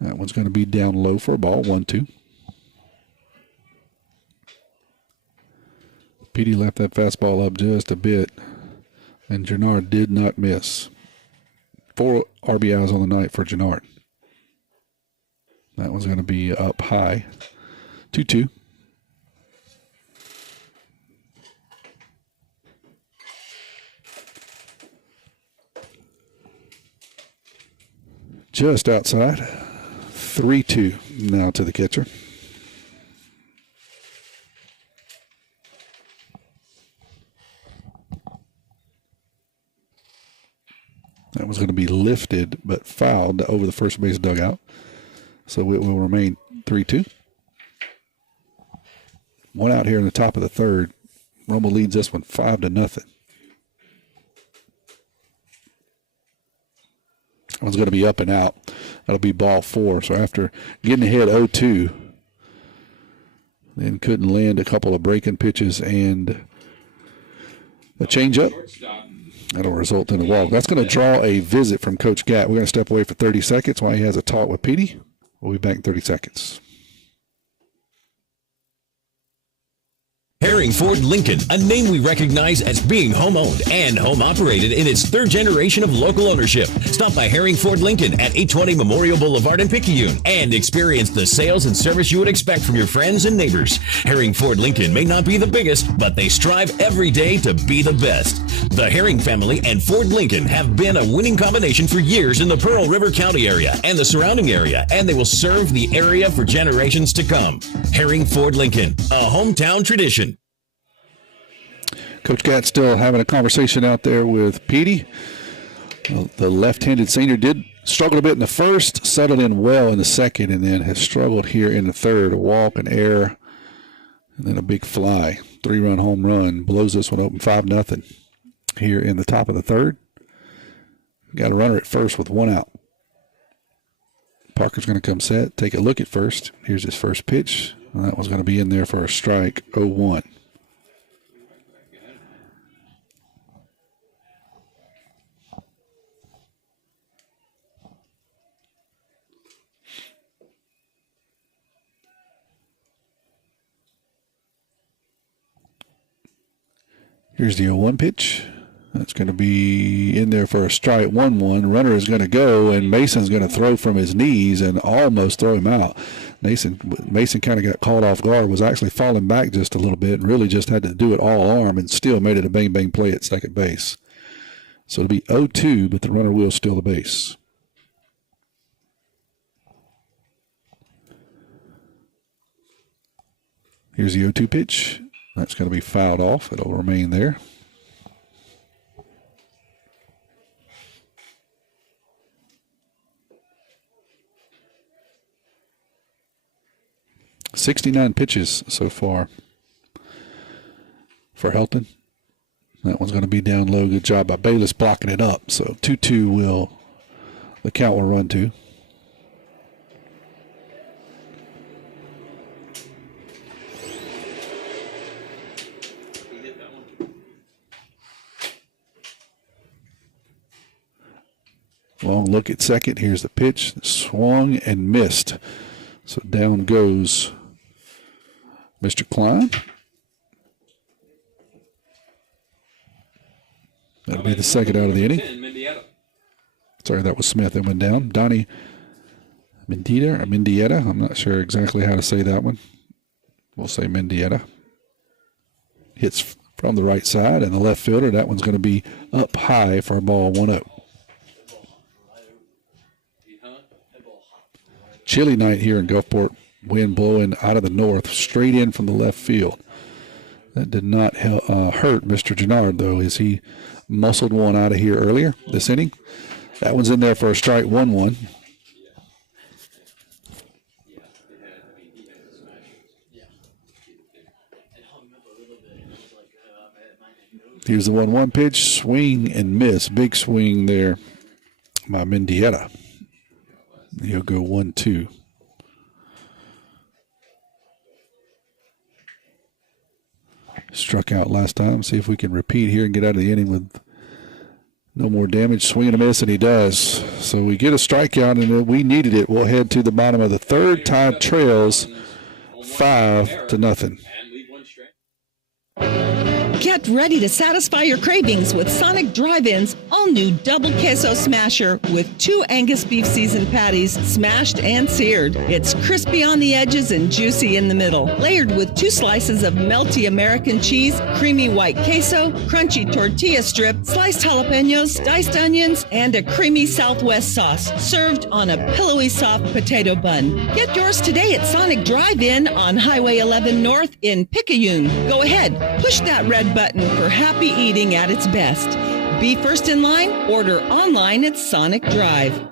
That one's going to be down low for a ball, 1-2. Petey left that fastball up just a bit, and Gennard did not miss. 4 RBIs on the night for Gennard. That one's going to be up high, 2-2. Just outside, 3-2 now to the catcher. That was going to be lifted but fouled over the first base dugout. So it will remain 3-2. 1 out here in the top of the third. Rummel leads this one 5-0. That one's going to be up and out. That'll be ball 4. So after getting ahead 0-2, then couldn't land a couple of breaking pitches and a changeup. That'll result in a walk. That's going to draw a visit from Coach Gatt. We're going to step away for 30 seconds while he has a talk with Petey. We'll be back in 30 seconds. Herring Ford Lincoln, a name we recognize as being home-owned and home-operated in its 3rd generation of local ownership. Stop by Herring Ford Lincoln at 820 Memorial Boulevard in Picayune and experience the sales and service you would expect from your friends and neighbors. Herring Ford Lincoln may not be the biggest, but they strive every day to be the best. The Herring family and Ford Lincoln have been a winning combination for years in the Pearl River County area and the surrounding area, and they will serve the area for generations to come. Herring Ford Lincoln, a hometown tradition. Coach Gatt still having a conversation out there with Petey. The left-handed senior did struggle a bit in the first, settled in well in the second, and then has struggled here in the third. A walk, an error, and then a big fly. 3-run home run. Blows this one open 5-0 here in the top of the third. Got a runner at first with 1 out. Parker's going to come set, take a look at first. Here's his first pitch. And that one's going to be in there for a strike, 0-1. Here's the 0-1 pitch. That's going to be in there for a strike 1-1. Runner is going to go, and Mason's going to throw from his knees and almost throw him out. Mason kind of got caught off guard, was actually falling back just a little bit, and really just had to do it all arm and still made it a bang-bang play at second base. So it'll be 0-2, but the runner will steal the base. Here's the 0-2 pitch. That's going to be fouled off. It'll remain there. .69 pitches so far for Helton. That one's going to be down low. Good job by Bayless blocking it up. So 2-2 the count will run to. Long look at second. Here's the pitch. Swung and missed. So down goes Mr. Klein. That'll be the second out of the inning. Sorry, that was Smith that went down. Donnie Mendieta. I'm not sure exactly how to say that one. We'll say Mendieta. Hits from the right side, and the left fielder, that one's going to be up high for a ball 1-0. Chilly night here in Gulfport. Wind blowing out of the north, straight in from the left field. That did not hurt Mr. Gennard, though, as he muscled one out of here earlier this inning. That one's in there for a strike 1-1. Here's the 1-1 pitch. Swing and miss. Big swing there by Mendieta. He'll go 1-2. Struck out last time. See if we can repeat here and get out of the inning with no more damage. Swing and a miss, and he does. So we get a strikeout, and we needed it. We'll head to the bottom of the third. Tide trails 5-0. Get ready to satisfy your cravings with Sonic Drive-In's all-new Double Queso Smasher with 2 Angus beef seasoned patties smashed and seared. It's crispy on the edges and juicy in the middle. Layered with 2 slices of melty American cheese, creamy white queso, crunchy tortilla strip, sliced jalapenos, diced onions, and a creamy Southwest sauce. Served on a pillowy soft potato bun. Get yours today at Sonic Drive-In on Highway 11 North in Picayune. Go ahead, push that red button for happy eating at its best. Be first in line, order online at Sonic Drive.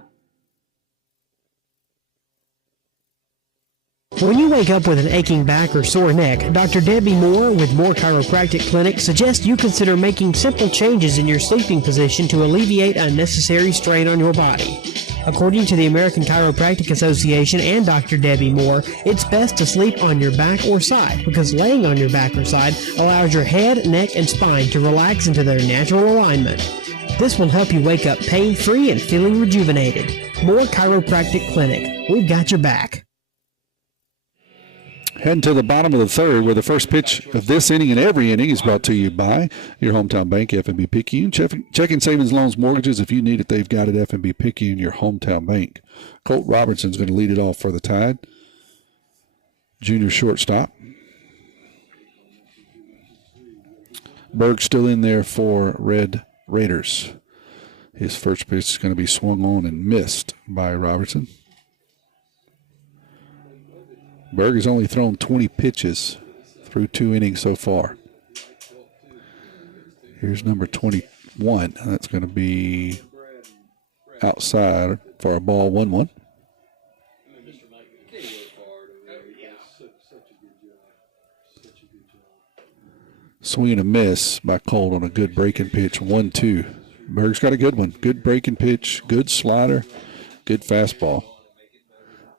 When you wake up with an aching back or sore neck, Dr. Debbie Moore with Moore Chiropractic Clinic suggests you consider making simple changes in your sleeping position to alleviate unnecessary strain on your body. According to the American Chiropractic Association and Dr. Debbie Moore, it's best to sleep on your back or side because laying on your back or side allows your head, neck, and spine to relax into their natural alignment. This will help you wake up pain-free and feeling rejuvenated. Moore Chiropractic Clinic. We've got your back. Heading to the bottom of the third, where the first pitch of this inning and every inning is brought to you by your hometown bank, FNB Picayune. Checking savings, loans, mortgages. If you need it, they've got it. FNB Picayune, your hometown bank. Colt Robertson's going to lead it off for the Tide. Junior shortstop. Berg still in there for Red Raiders. His first pitch is going to be swung on and missed by Robertson. Berg has only thrown 20 pitches through 2 innings so far. Here's number 21. That's going to be outside for a ball 1-1. Swing and a miss by Colt on a good breaking pitch, 1-2. Berg's got a good one. Good breaking pitch, good slider, good fastball.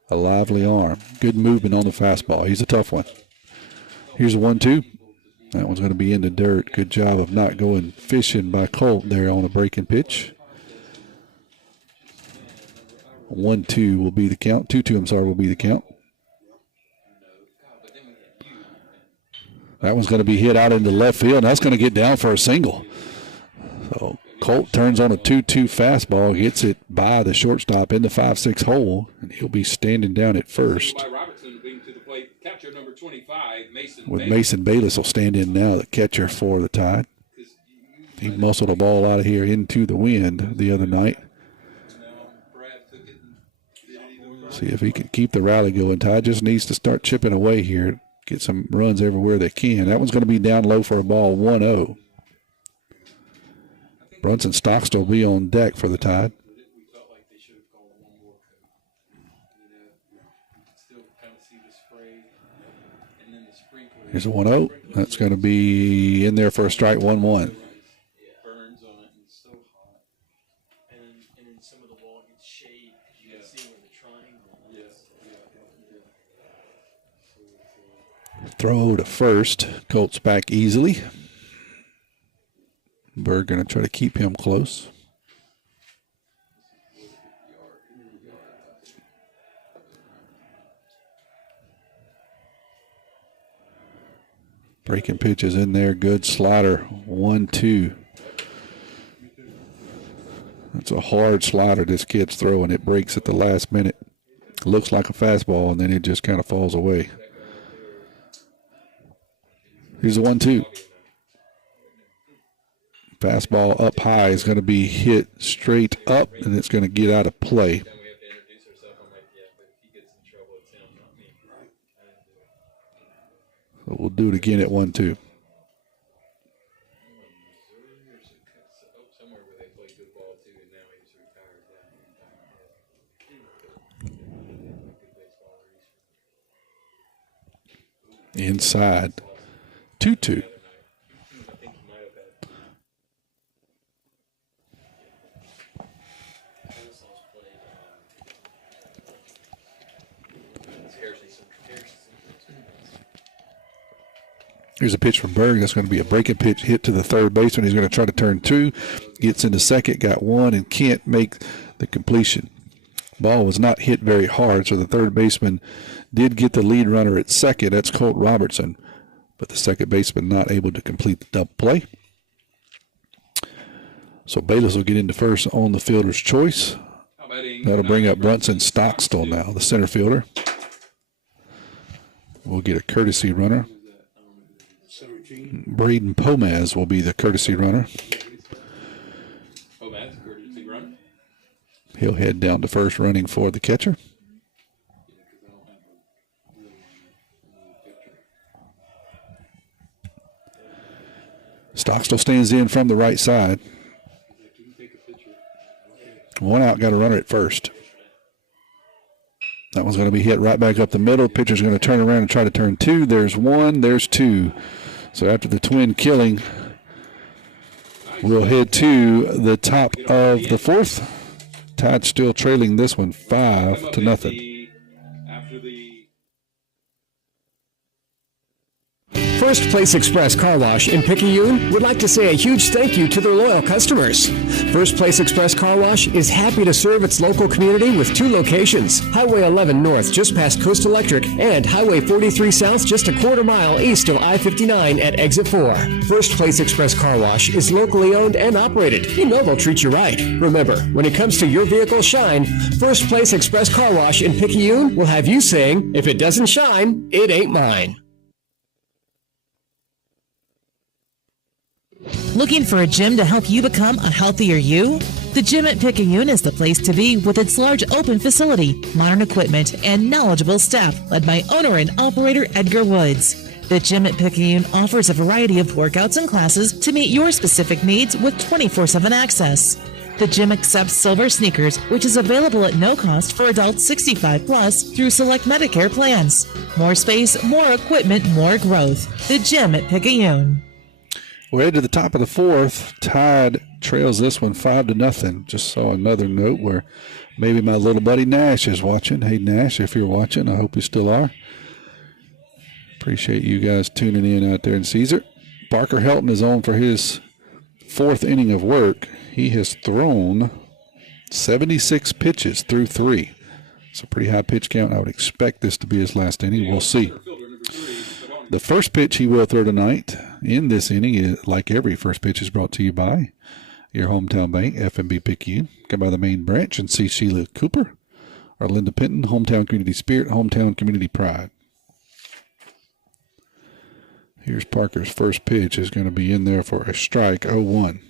A lively arm. Good movement on the fastball. He's a tough one. Here's a 1-2. That one's going to be in the dirt. Good job of not going fishing by Colt there on a breaking pitch. 1-2 will be the count. 2-2, will be the count. That one's going to be hit out into left field, and that's going to get down for a single. So Colt turns on a 2-2 fastball, gets it by the shortstop in the 5-6 hole, and he'll be standing down at first. With Mason Bayless will stand in now, the catcher for the Tide. He muscled a ball out of here into the wind the other night. See if he can keep the rally going. Tide just needs to start chipping away here. Get some runs everywhere they can. That one's going to be down low for a ball, 1-0. Brunson Stockstill will be on deck for the Tide. Here's a 1-0. That's going to be in there for a strike, 1-1. Throw to first. Colts back easily. Berg going to try to keep him close. Breaking pitches in there. Good slider. 1-2. That's a hard slider this kid's throwing. It breaks at the last minute. Looks like a fastball, and then it just kind of falls away. Here's a 1-2. Fastball up high is going to be hit straight up, and it's going to get out of play. So we'll do it again at 1-2. Inside. 2-2. Here's a pitch from Berg. That's going to be a breaking pitch hit to the third baseman. He's going to try to turn two. Gets into second, got one, and can't make the completion. Ball was not hit very hard, so the third baseman did get the lead runner at second. That's Colt Robertson. But the second baseman not able to complete the double play. So Bayless will get into first on the fielder's choice. That'll bring up Brunson Stockstill now, the center fielder. We'll get a courtesy runner. Braden Pomaz will be the courtesy runner. He'll head down to first running for the catcher. Stockstill stands in from the right side. One out, got a runner at first. That one's going to be hit right back up the middle. Pitcher's going to turn around and try to turn two. There's one, there's two. So after the twin killing, we'll head to the top of the fourth. Tide still trailing this one 5-0. First Place Express Car Wash in Picayune would like to say a huge thank you to their loyal customers. First Place Express Car Wash is happy to serve its local community with two locations, Highway 11 North just past Coast Electric and Highway 43 South just a quarter mile east of I-59 at Exit 4. First Place Express Car Wash is locally owned and operated. You know they'll treat you right. Remember, when it comes to your vehicle's shine, First Place Express Car Wash in Picayune will have you saying, if it doesn't shine, it ain't mine. Looking for a gym to help you become a healthier you? The gym at Picayune is the place to be with its large open facility, modern equipment, and knowledgeable staff led by owner and operator Edgar Woods. The gym at Picayune offers a variety of workouts and classes to meet your specific needs with 24/7 access. The gym accepts silver sneakers, which is available at no cost for adults 65 plus through select Medicare plans. More space, more equipment, more growth. The gym at Picayune. We're headed to the top of the fourth. Tide trails this one 5-0. Just saw another note where maybe my little buddy Nash is watching. Hey, Nash, if you're watching, I hope you still are. Appreciate you guys tuning in out there in Caesar. Parker Helton is on for his fourth inning of work. He has thrown 76 pitches through 3. It's a pretty high pitch count. I would expect this to be his last inning. We'll see. The first pitch he will throw tonight in this inning, is, like every first pitch, is brought to you by your hometown bank, FMB Picayune. Come by the main branch and see Sheila Cooper or Linda Pinton, hometown community spirit, hometown community pride. Here's Parker's first pitch is going to be in there for a strike, 0-1.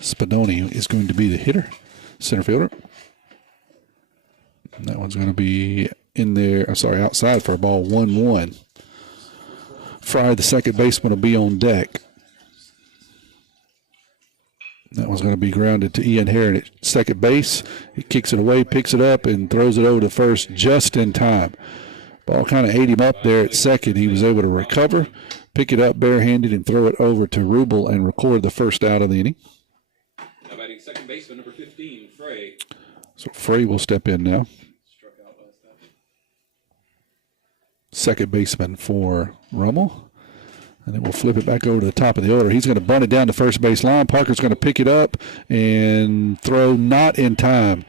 Spadoni is going to be the hitter, center fielder. And that one's going to be in there, outside for a ball, 1-1. Fry, the second baseman, will be on deck. That one's going to be grounded to Ian Herron at second base. He kicks it away, picks it up, and throws it over to first just in time. Ball kind of ate him up there at second. He was able to recover, pick it up barehanded, and throw it over to Rummel and record the first out of the inning. Now batting second baseman, number 15, Frey. So Frey will step in now. Second baseman for Rummel. And then we'll flip it back over to the top of the order. He's going to bunt it down the first base line. Parker's going to pick it up and throw not in time.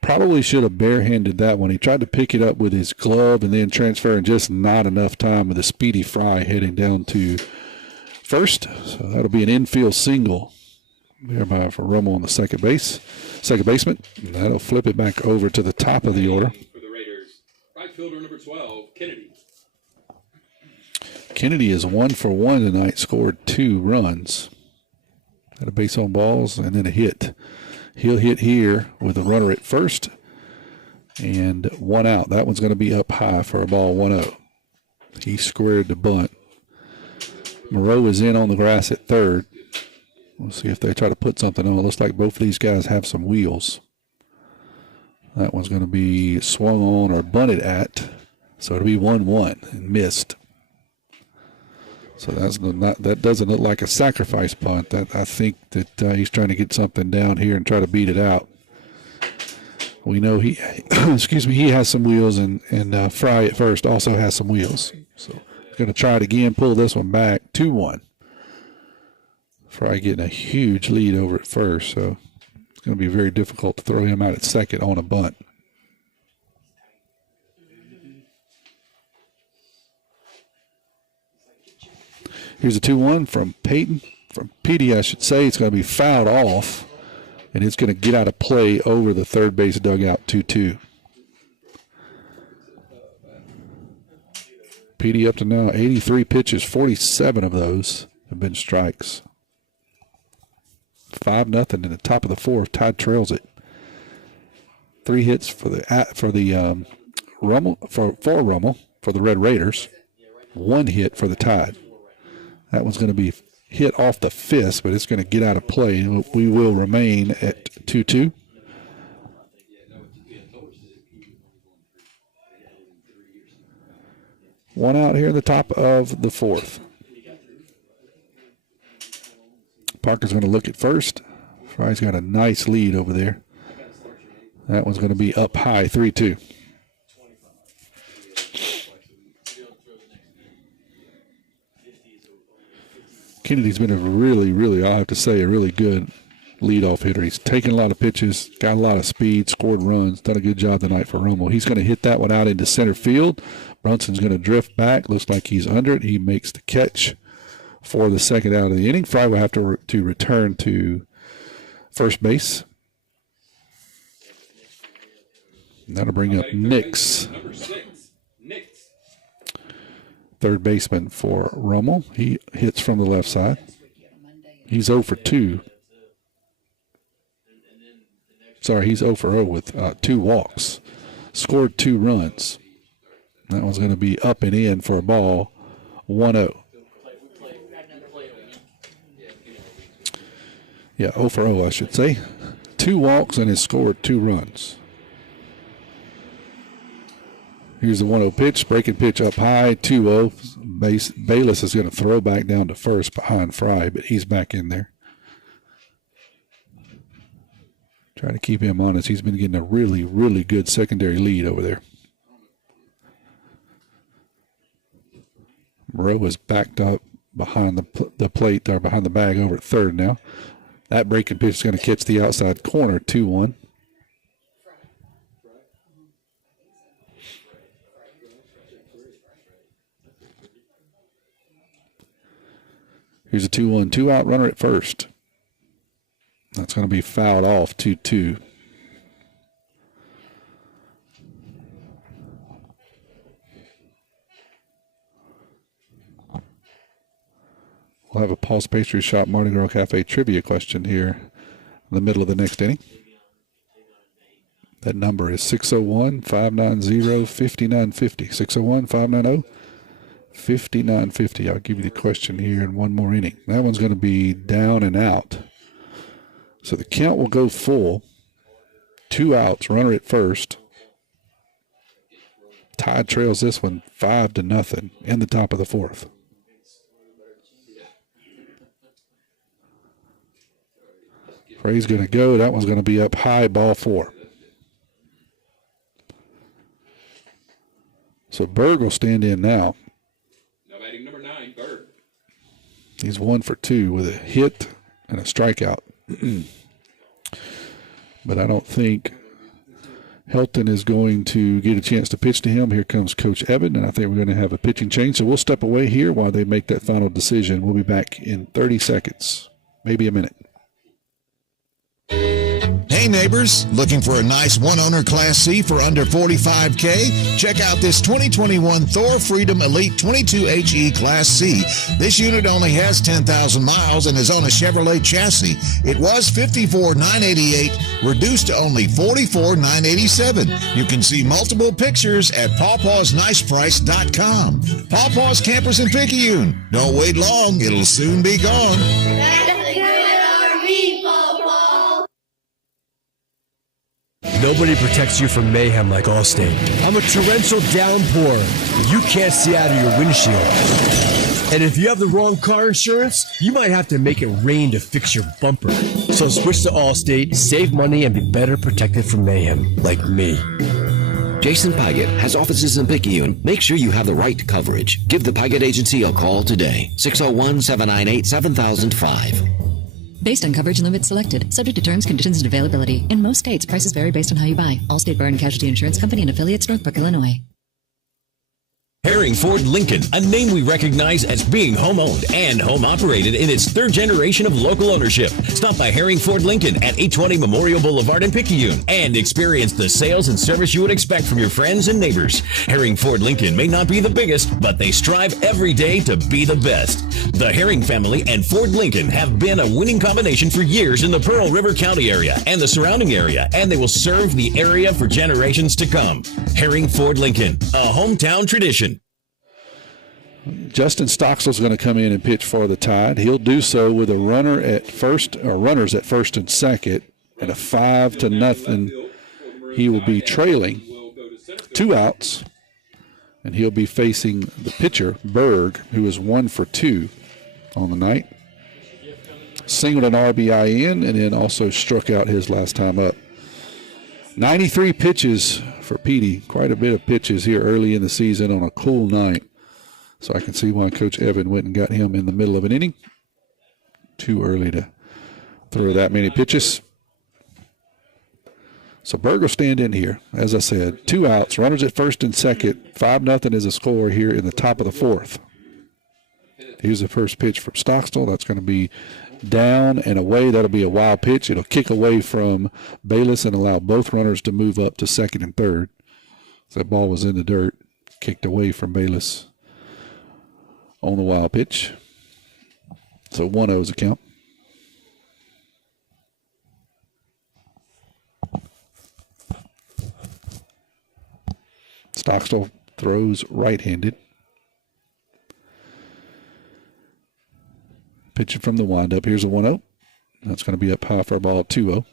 Probably should have barehanded that one. He tried to pick it up with his glove and then transfer, and just not enough time with a speedy Fry heading down to first. So that'll be an infield single thereby for Rummel on the second baseman. And that'll flip it back over to the top of the order. For the Raiders, right fielder number 12, Kennedy. Kennedy is 1 for 1 tonight, scored 2 runs. Had a base on balls and then a hit. He'll hit here with a runner at first and 1 out. That one's going to be up high for a ball, 1-0. He squared the bunt. Moreau is in on the grass at third. We'll see if they try to put something on. It looks like both of these guys have some wheels. That one's going to be swung on or bunted at. So it'll be 1-1 and missed. So that doesn't look like a sacrifice punt. That I think that he's trying to get something down here and try to beat it out. We know he, he has some wheels, and Fry at first also has some wheels. So he's going to try it again, pull this one back, 2-1. Fry getting a huge lead over at first, so it's going to be very difficult to throw him out at second on a bunt. Here's a 2-1 from Peyton, from Petey, I should say. It's going to be fouled off, and it's going to get out of play over the third base dugout, 2-2. Petey up to now 83 pitches, 47 of those have been strikes. 5-0 in the top of the fourth. Tide trails it. 3 hits for the Rummel for the Red Raiders. 1 hit for the Tide. That one's going to be hit off the fist, but it's going to get out of play. We will remain at 2-2. One out here in the top of the fourth. Parker's going to look at first. Fry's got a nice lead over there. That one's going to be up high, 3-2. Kennedy's been I have to say, a really good leadoff hitter. He's taken a lot of pitches, got a lot of speed, scored runs, done a good job tonight for Rummel. He's going to hit that one out into center field. Brunson's going to drift back. Looks like he's under it. He makes the catch for the second out of the inning. Fry will have to return to first base. And that'll bring up Nix. Number 6, Nix. Third baseman for Rummel. He hits from the left side. He's 0 for 2. Sorry, he's 0 for 0 with 2 walks. Scored 2 runs. That one's going to be up and in for a ball, 1-0. Yeah, 0 for 0, I should say. 2 walks and has scored 2 runs. Here's the 1-0 pitch, breaking pitch up high, 2-0. Bayless is going to throw back down to first behind Fry, but he's back in there. Trying to keep him honest. He's been getting a really good secondary lead over there. Moreau is backed up behind the plate, or behind the bag over at third now. That breaking pitch is going to catch the outside corner, 2-1. Here's a 2-1, 2-out runner at first. That's going to be fouled off, 2-2. We'll have a Paul's Pastry Shop Mardi Gras Cafe trivia question here in the middle of the next inning. That number is 601-590-5950. 601-590-5950. I'll give you the question here in one more inning. That one's going to be down and out. So the count will go full. 2 outs, runner at first. Tide trails this one 5-0 in the top of the 4th. Frey's going to go. That one's going to be up high, ball 4. So Berg will stand in now. Now batting number 9, Berg. He's 1 for 2 with a hit and a strikeout. But I don't think Helton is going to get a chance to pitch to him. Here comes Coach Evan, and I think we're going to have a pitching change. So we'll step away here while they make that final decision. We'll be back in 30 seconds, maybe a minute. Hey neighbors, looking for a nice one-owner Class C for under $45K? Check out this 2021 Thor Freedom Elite 22HE Class C. This unit only has 10,000 miles and is on a Chevrolet chassis. It was $54,988, reduced to only $44,987. You can see multiple pictures at pawpawsniceprice.com. Pawpaw's Campers in Picayune. Don't wait long, it'll soon be gone. Nobody protects you from mayhem like Allstate. I'm a torrential downpour. You can't see out of your windshield. And if you have the wrong car insurance, you might have to make it rain to fix your bumper. So switch to Allstate, save money, and be better protected from mayhem, like me. Jason Paget has offices in Picayune. Make sure you have the right coverage. Give the Paget Agency a call today. 601-798-7005. Based on coverage limits selected, subject to terms, conditions, and availability. In most states, prices vary based on how you buy. Allstate Bar and Casualty Insurance Company and affiliates, Northbrook, Illinois. Herring Ford Lincoln, a name we recognize as being home-owned and home-operated in its 3rd generation of local ownership. Stop by Herring Ford Lincoln at 820 Memorial Boulevard in Picayune and experience the sales and service you would expect from your friends and neighbors. Herring Ford Lincoln may not be the biggest, but they strive every day to be the best. The Herring family and Ford Lincoln have been a winning combination for years in the Pearl River County area and the surrounding area, and they will serve the area for generations to come. Herring Ford Lincoln, a hometown tradition. Justin Stocksel's going to come in and pitch for the Tide. He'll do so with a runner at first, or runners at first and second, at a 5-0. He will be trailing 2 outs, and he'll be facing the pitcher, Berg, who is 1 for 2 on the night. Singled an RBI in, and then also struck out his last time up. 93 pitches for Petey. Quite a bit of pitches here early in the season on a cool night. So I can see why Coach Evan went and got him in the middle of an inning. Too early to throw that many pitches. So Berg will stand in here. As I said, 2 outs, runners at first and second. 5-0 is the score here in the top of the 4th. Here's the first pitch from Stockstill. That's going to be down and away. That'll be a wild pitch. It'll kick away from Bayless and allow both runners to move up to second and third. So that ball was in the dirt, kicked away from Bayless on the wild pitch. So 1-0 is the count. Stockstill throws right-handed. Pitching from the windup. Here's a 1-0. That's going to be up high for a ball 2-0.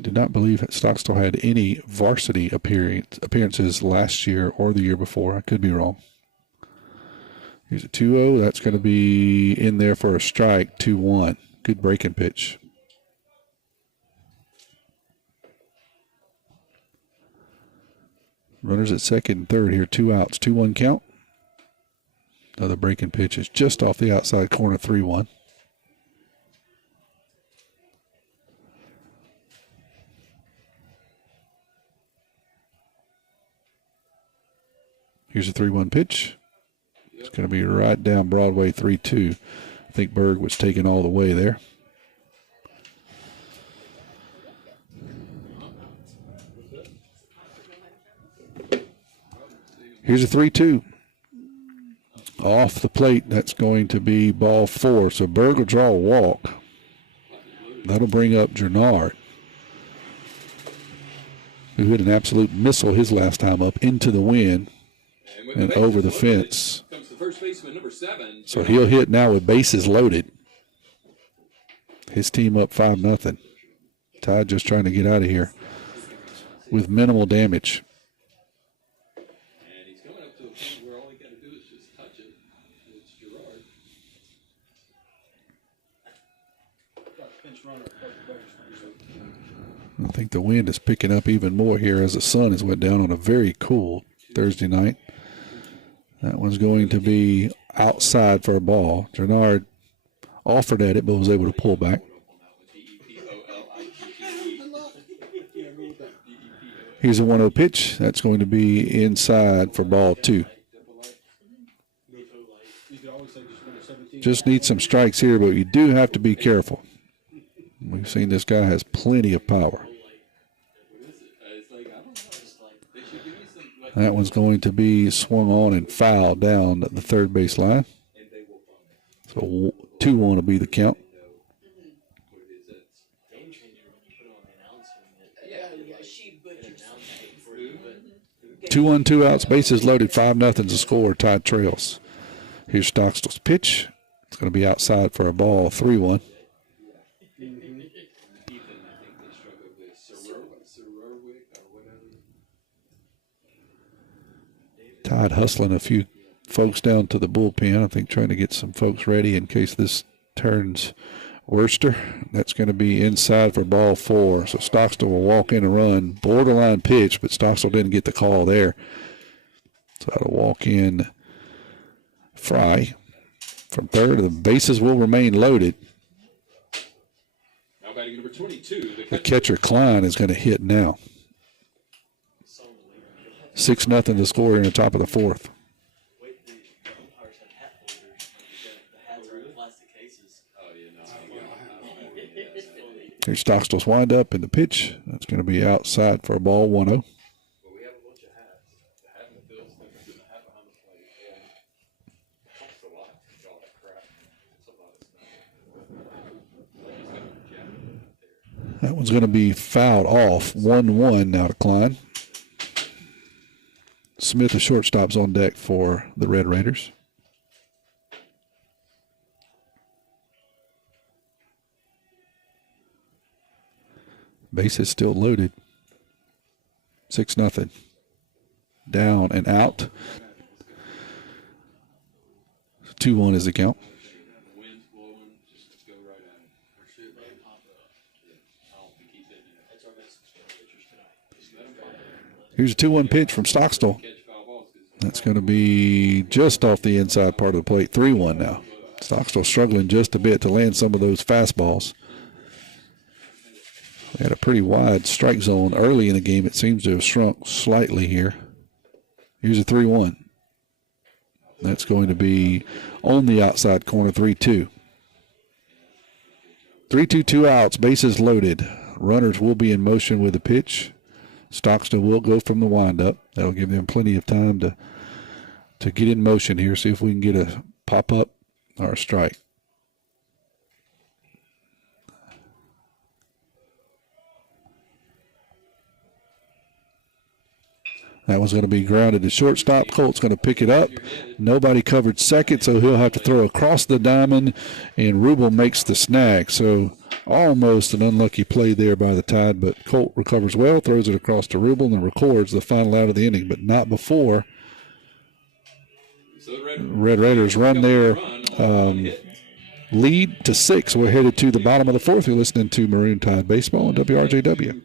Did not believe that Stockstill had any varsity appearances last year or the year before. I could be wrong. Here's a 2-0. That's going to be in there for a strike, 2-1. Good breaking pitch. Runners at second and third here, 2 outs, 2-1 count. Another breaking pitch is just off the outside corner, 3-1. Here's a 3-1 pitch. It's going to be right down Broadway 3-2. I think Berg was taken all the way there. Here's a 3-2. Off the plate, that's going to be ball 4. So Berg will draw a walk. That'll bring up Gernard, who hit an absolute missile his last time up into the wind and over the fence. So he'll hit now with bases loaded. His team up 5-0. Tide just trying to get out of here with minimal damage. I think the wind is picking up even more here as the sun has went down on a very cool Thursday night. That one's going to be outside for a ball. Gernard offered at it but was able to pull back. Here's a 1-0 pitch. That's going to be inside for ball 2. Just need some strikes here, but you do have to be careful. We've seen this guy has plenty of power. That one's going to be swung on and fouled down at the third base line. So 2-1 will be the count. 2-1, 2 outs, bases loaded, 5-0 the score. Tide trails. Here's Stockstill's pitch. It's going to be outside for a ball, 3-1. Tide hustling a few folks down to the bullpen. I think trying to get some folks ready in case this turns Worcester. That's going to be inside for ball 4. So Stockstill will walk in and run. Borderline pitch, but Stockstill didn't get the call there. So that'll walk in Fry from third. The bases will remain loaded. Now batting number 22. The catcher Klein is going to hit now. 6-0 the score here in the top of the 4th. Here's Stockstill's windup and the pitch. That's going to be outside for a ball, 1-0. That one's going to be fouled off, 1-1 now to Klein. Smith, the shortstop's on deck for the Red Raiders. Base is still loaded. 6-0. Down and out. 2-1 is the count. Here's a 2-1 pitch from Stockstill. That's going to be just off the inside part of the plate. 3-1 now. Stockstill struggling just a bit to land some of those fastballs. They had a pretty wide strike zone early in the game. It seems to have shrunk slightly here. Here's a 3-1. That's going to be on the outside corner, 3-2. 3-2, 2 outs, bases loaded. Runners will be in motion with the pitch. Stockstill will go from the windup. That'll give them plenty of time to get in motion here, see if we can get a pop-up or a strike. That one's going to be grounded to shortstop. Colt's going to pick it up. Nobody covered second, so he'll have to throw across the diamond, and Rummel makes the snag. So almost an unlucky play there by the Tide, but Colt recovers well, throws it across to Rummel, and records the final out of the inning, but not before. Red Raiders run their lead to 6. We're headed to the bottom of the 4th. You're listening to Maroon Tide Baseball on WRJW.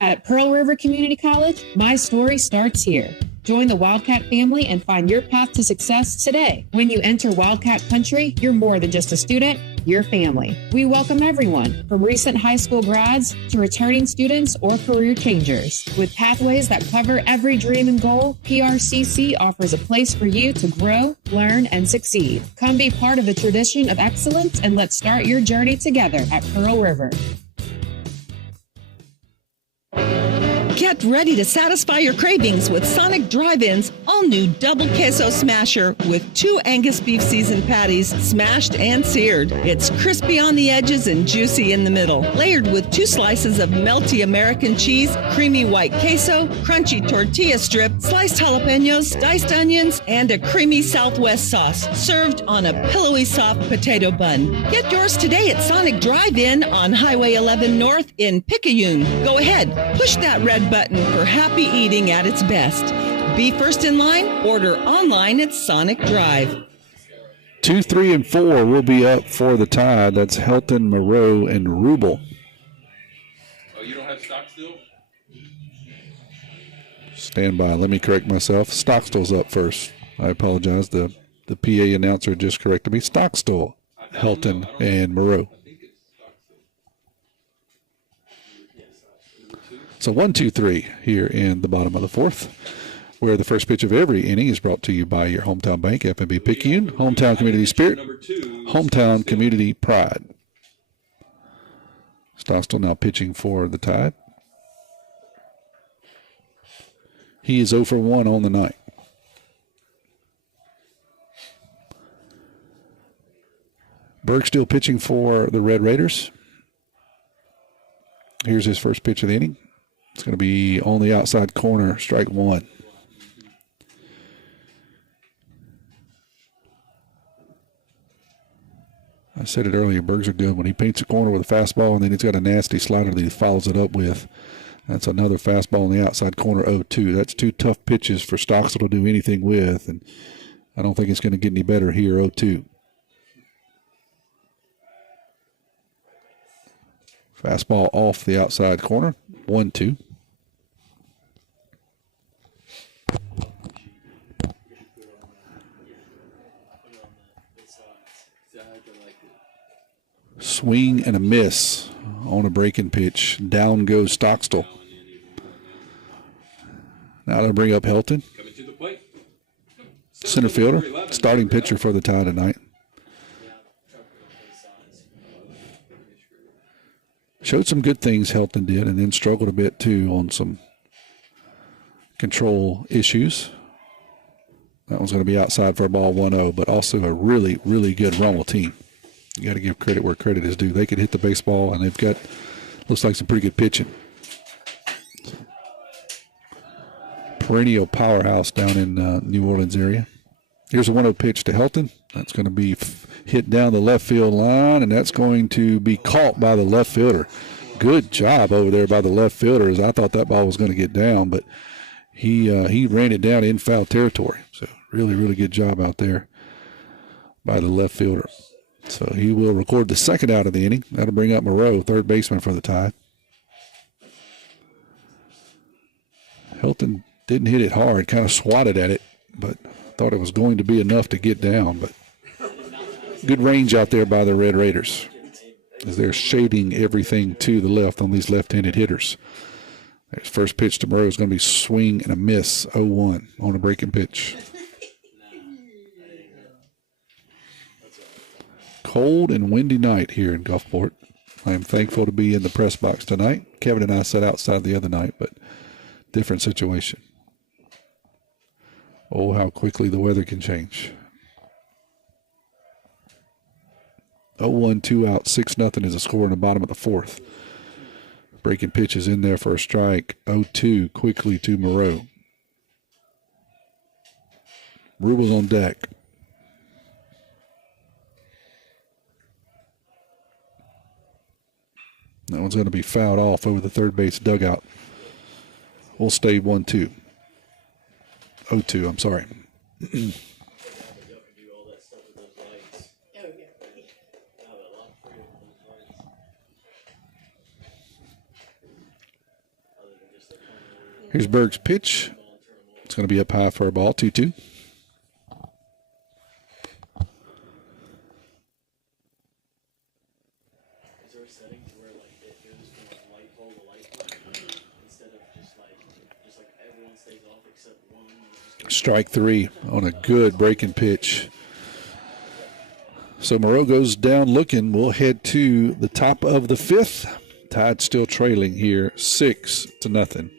At Pearl River Community College, my story starts here. Join the Wildcat family and find your path to success today. When you enter Wildcat Country, you're more than just a student, your family. We welcome everyone, from recent high school grads to returning students or career changers. With pathways that cover every dream and goal, PRCC offers a place for you to grow, learn, and succeed. Come be part of the tradition of excellence and let's start your journey together at Pearl River. Get ready to satisfy your cravings with Sonic Drive-In's all-new Double Queso Smasher with 2 Angus beef seasoned patties smashed and seared. It's crispy on the edges and juicy in the middle, layered with 2 slices of melty American cheese, creamy white queso, crunchy tortilla strip, sliced jalapenos, diced onions, and a creamy Southwest sauce, served on a pillowy soft potato bun. Get yours today at Sonic Drive-In on Highway 11 North in Picayune. Go ahead, push that red button for happy eating at its best. Be first in line, order online at Sonic Drive. 2, 3, and 4 will be up for the tie. That's Helton, Moreau, and Rummel. Oh, you don't have stock still? Stand by. Let me correct myself. Stockstill's up first. I apologize. The PA announcer just corrected me. Stockstill, Helton, and Moreau. So 1, 2, 3 here in the bottom of the 4th, where the first pitch of every inning is brought to you by your hometown bank, FNB Picayune, hometown community spirit, hometown community pride. Stockstill now pitching for the Tide. He is 0 for 1 on the night. Berg still pitching for the Red Raiders. Here's his first pitch of the inning. It's going to be on the outside corner, strike 1. I said it earlier, Bergs are good when he paints a corner with a fastball, and then he's got a nasty slider that he follows it up with. That's another fastball on the outside corner, 0-2. That's 2 tough pitches for Stockstill to do anything with, and I don't think it's going to get any better here, 0-2. Fastball off the outside corner, 1-2. Swing and a miss on a breaking pitch. Down goes Stockstill. Now they'll bring up Helton. Center fielder, starting pitcher for the Tide tonight. Showed some good things Helton did, and then struggled a bit too on some control issues. That one's going to be outside for a ball, 1-0, but also a really, really good Rummel team. You got to give credit where credit is due. They could hit the baseball, and they've got, looks like some pretty good pitching. Perennial powerhouse down in New Orleans area. Here's a 1-0 pitch to Helton. That's going to be hit down the left field line, and that's going to be caught by the left fielder. Good job over there by the left fielder, as I thought that ball was going to get down, but he ran it down in foul territory. So really, really good job out there by the left fielder. So he will record the second out of the inning. That'll bring up Moreau, third baseman for the Tide. Helton didn't hit it hard, kind of swatted at it, but thought it was going to be enough to get down. But good range out there by the Red Raiders, as they're shading everything to the left on these left-handed hitters. There's first pitch to Moreau is going to be swing and a miss, 0-1 on a breaking pitch. Cold and windy night here in Gulfport. I am thankful to be in the press box tonight. Kevin and I sat outside the other night, but different situation. Oh, how quickly the weather can change. 0-1, 2 out, 6-0 is the score in the bottom of the 4th. Breaking pitch is in there for a strike. 0-2 quickly to Moreau. Rubel's on deck. That one's going to be fouled off over the third base dugout. We'll stay 1-2. 0-2, I'm sorry. Here's Berg's pitch. It's going to be up high for a ball, 2-2. Strike three on a good breaking pitch. So Moreau goes down looking. We'll head to the top of the fifth. Tide still trailing here 6-0.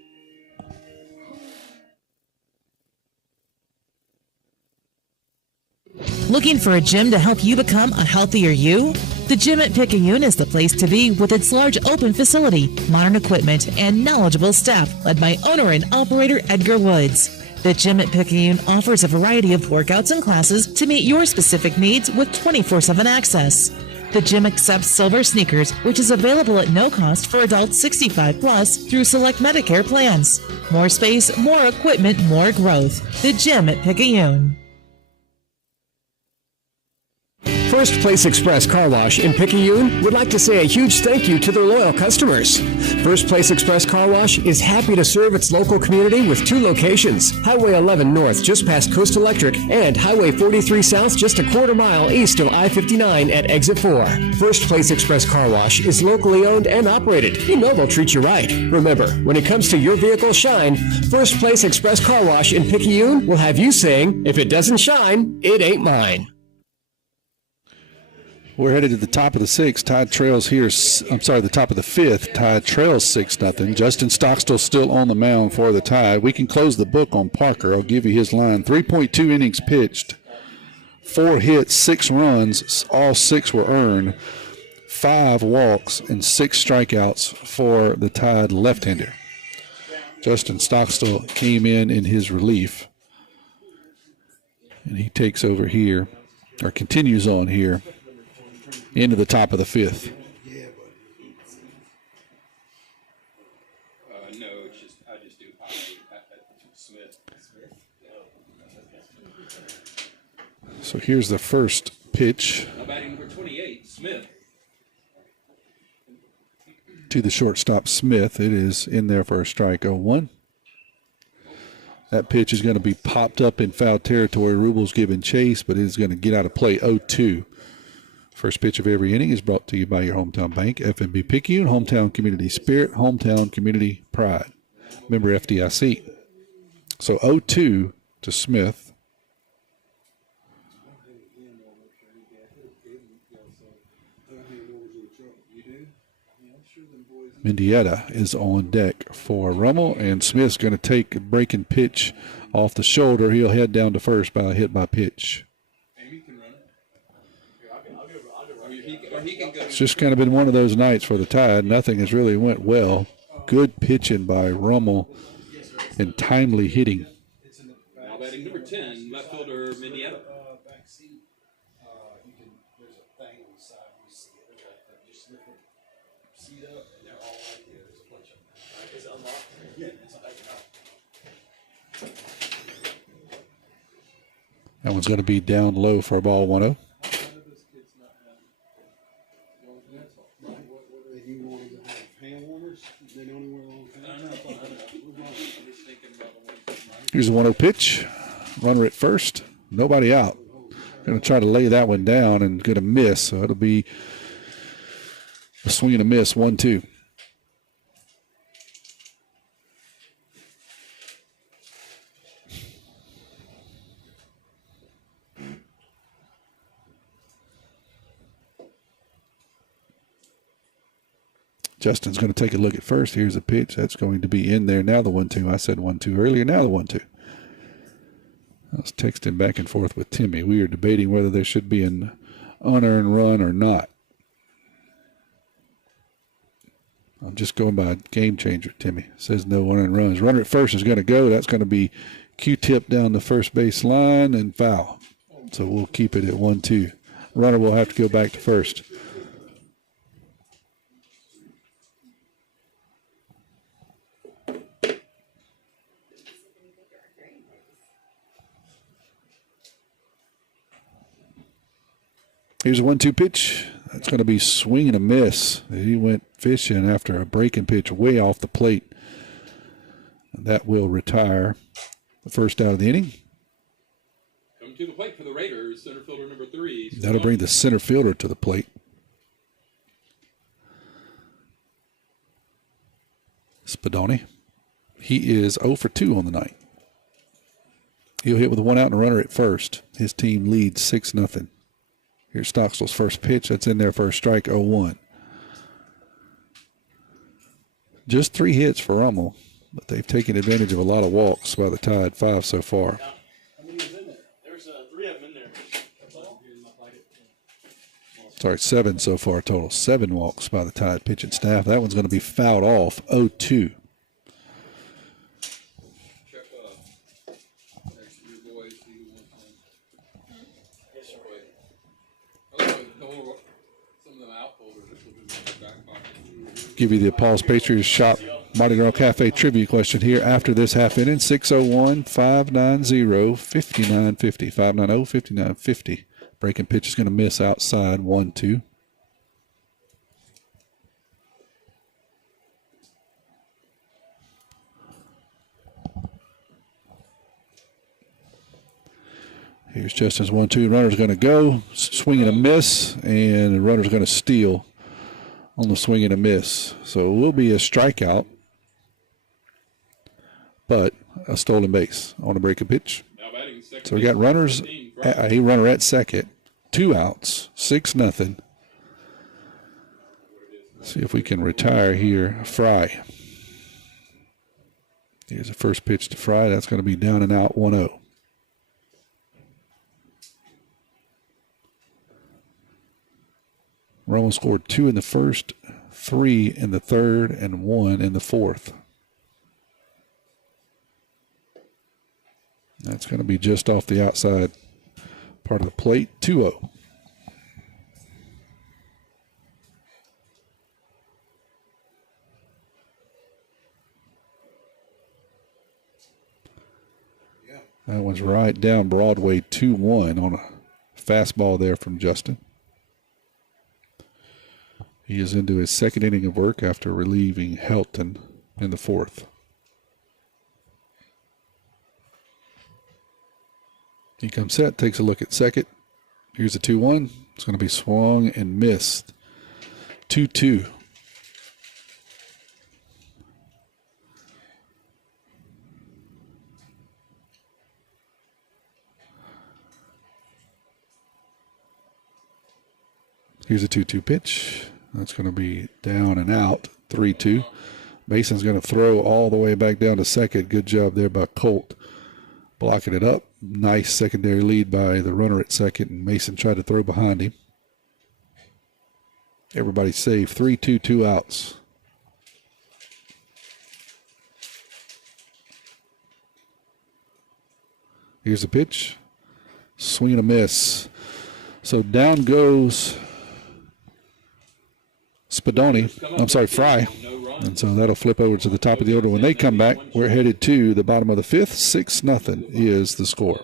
Looking for a gym to help you become a healthier you? The gym at Picayune is the place to be with its large open facility, modern equipment, and knowledgeable staff led by owner and operator Edgar Woods. The gym at Picayune offers a variety of workouts and classes to meet your specific needs with 24/7 access. The gym accepts silver sneakers, which is available at no cost for adults 65 plus through select Medicare plans. More space, more equipment, more growth. The gym at Picayune. First Place Express Car Wash in Picayune would like to say a huge thank you to their loyal customers. First Place Express Car Wash is happy to serve its local community with 2 locations, Highway 11 North just past Coast Electric and Highway 43 South just a quarter mile east of I-59 at Exit 4. First Place Express Car Wash is locally owned and operated. You know they'll treat you right. Remember, when it comes to your vehicle shine, First Place Express Car Wash in Picayune will have you saying, if it doesn't shine, it ain't mine. We're headed to the top of the sixth. Tide trails here. The top of the fifth. Tide trails 6-0. Justin Stockstill still on the mound for the Tide. We can close the book on Parker. I'll give you his line. 3.2 innings pitched, 4 hits, 6 runs. All 6 were earned. 5 walks and 6 strikeouts for the Tide left-hander. Justin Stockstill came in his relief, and he takes over here, or continues on here, into the top of the fifth. No, it's just I just do Smith. So here's the first pitch. Batting number 28, Smith. To the shortstop, Smith. It is in there for a strike. 0-1. That pitch is going to be popped up in foul territory. Rubbel's giving chase, but it is going to get out of play. 0-2. First pitch of every inning is brought to you by your hometown bank, FNB Picayune, hometown community spirit, hometown community pride. Member FDIC. So 0-2 to Smith. Mendieta is on deck for Rummel, and Smith's going to take a breaking pitch off the shoulder. He'll head down to first by a hit by pitch. It's just kind of been one of those nights for the Tide. Nothing has really went well. Good pitching by Rummel and timely hitting. Now batting number 10, left fielder Mendieta. That one's going to be down low for a ball 1-0. Here's a 1-0 pitch. Runner at first. Nobody out. Going to try to lay that one down and going to miss. So it'll be a swing and a miss. 1-2. Justin's going to take a look at first. Here's a pitch. That's going to be in there. Now the 1-2. I said 1-2 earlier. Now the 1-2. I was texting back and forth with Timmy. We were debating whether there should be an unearned run or not. I'm just going by game changer, Timmy. Says no unearned runs. Runner at first is going to go. That's going to be Q-tip down the first base line and foul. So we'll keep it at 1-2. Runner will have to go back to first. Here's a 1-2 pitch. That's going to be swing and a miss. He went fishing after a breaking pitch way off the plate. And that will retire the first out of the inning. Coming to the plate for the Raiders, center fielder number 3. That'll bring the center fielder to the plate. Spadoni. He is 0 for 2 on the night. He'll hit with 1 out and a runner at first. His team leads 6-0. Here's Stockstill's first pitch. That's in there for a strike, 0-1. Just 3 hits for Rummel, but they've taken advantage of a lot of walks by the Tide, 5 so far. How many was in there? There's 3 of them in there. That's all? Sorry, 7 so far total. 7 walks by the Tide pitching staff. That one's going to be fouled off, 0-2. Give you the Paul's Patriots Shop Mardi Gras Cafe trivia question here after this half inning. 601-590-5950. 590-5950. Breaking pitch is going to miss outside, 1-2. Here's Justin's 1-2. Runner's going to go, swing and a miss, and the runner's going to steal on the swing and a miss. So it will be a strikeout, but a stolen base on a breaking pitch. So we got runners, a runner at second, 2 outs, 6-0. See if we can retire here. Fry. Here's the first pitch to Fry. That's going to be down and out, 1-0. Rummel scored 2 in the first, 3 in the third, and 1 in the fourth. That's going to be just off the outside part of the plate, 2-0. That one's right down Broadway, 2-1 on a fastball there from Justin. He is into his second inning of work after relieving Helton in the fourth. He comes set, takes a look at second. Here's a 2-1. It's going to be swung and missed. 2-2. Here's a 2-2 pitch. That's going to be down and out, 3-2. Mason's going to throw all the way back down to second. Good job there by Colt, blocking it up. Nice secondary lead by the runner at second, and Mason tried to throw behind him. Everybody's safe, 3-2, 2 outs. Here's the pitch. Swing and a miss. So down goes Fry. And so that'll flip over to the top of the order. When they come back, we're headed to the bottom of the fifth. 6-0 is the score.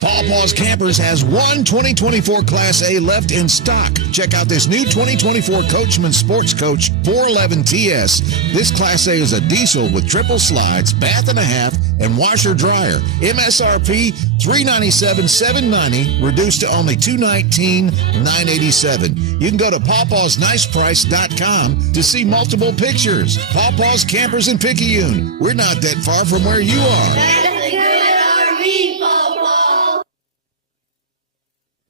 Pawpaw's Campers has one 2024 Class A left in stock. Check out this new 2024 Coachman Sports Coach 411 TS. This Class A is a diesel with triple slides, bath and a half, and washer dryer. MSRP $397,790, reduced to only $219,987. You can go to pawpawsniceprice.com to see multiple pictures. Pawpaw's Campers in Picayune. We're not that far from where you are.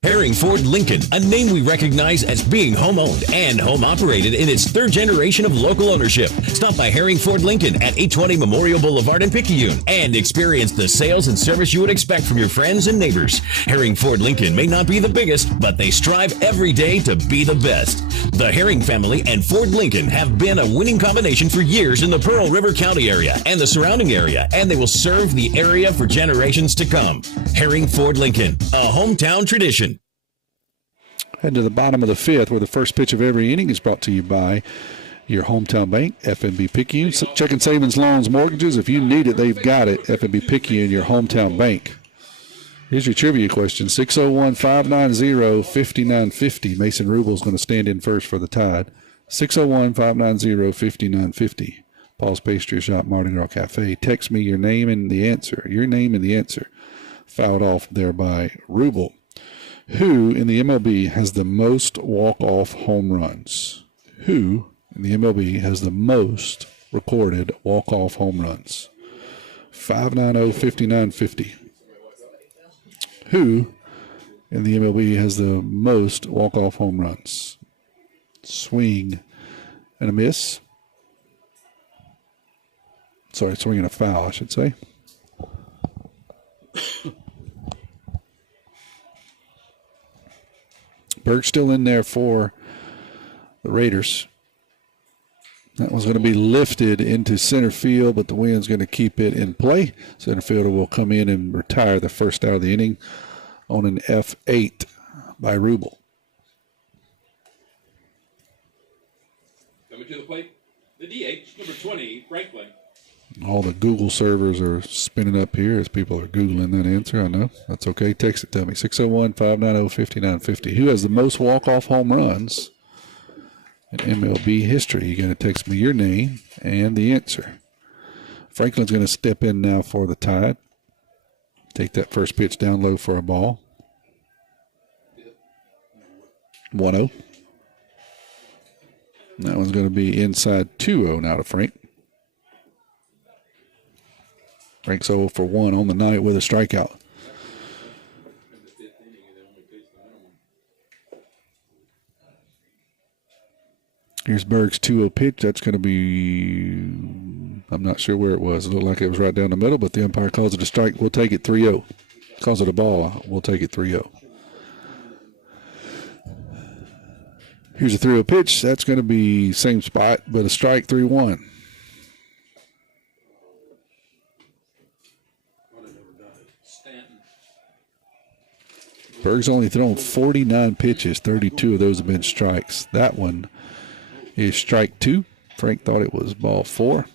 Herring Ford Lincoln, a name we recognize as being home-owned and home-operated in its third generation of local ownership. Stop by Herring Ford Lincoln at 820 Memorial Boulevard in Picayune and experience the sales and service you would expect from your friends and neighbors. Herring Ford Lincoln may not be the biggest, but they strive every day to be the best. The Herring family and Ford Lincoln have been a winning combination for years in the Pearl River County area and the surrounding area, and they will serve the area for generations to come. Herring Ford Lincoln, a hometown tradition. Head to the bottom of the fifth, where the first pitch of every inning is brought to you by your hometown bank, FNB Picayune. Checking savings, loans, mortgages. If you need it, they've got it. FNB Picayune, your hometown bank. Here's your trivia question. 601-590-5950. Mason Rubel's going to stand in first for the Tide. 601-590-5950. Paul's Pastry Shop, Mardi Gras Cafe. Text me your name and the answer. Your name and the answer. Fouled off there by Rubel. Who in the MLB has the most walk-off home runs? Who in the MLB has the most recorded walk-off home runs? 590-5950. Who in the MLB has the most walk-off home runs? Swing and a miss. Sorry, swing and a foul, I should say. Berg's still in there for the Raiders. That one's going to be lifted into center field, but the wind's going to keep it in play. Center fielder will come in and retire the first out of the inning on an F8 by Rummel. Coming to the plate, the DH, number 20, Franklin. All the Google servers are spinning up here as people are Googling that answer. I know. That's okay. Text it to me. 601-590-5950. Who has the most walk-off home runs in MLB history? You're going to text me your name and the answer. Franklin's going to step in now for the Tide. Take that first pitch down low for a ball. 1-0. That one's going to be inside 2-0 now to Frank. Frank's 0 for 1 on the night with a strikeout. Here's Berg's 2-0 pitch. That's going to be, I'm not sure where it was. It looked like it was right down the middle, but the umpire calls it a strike. We'll take it 3-0. Calls it a ball. We'll take it 3-0. Here's a 3-0 pitch. That's going to be same spot, but a strike, 3-1. Berg's only thrown 49 pitches. 32 of those have been strikes. That one is strike 2. Frank thought it was ball 4.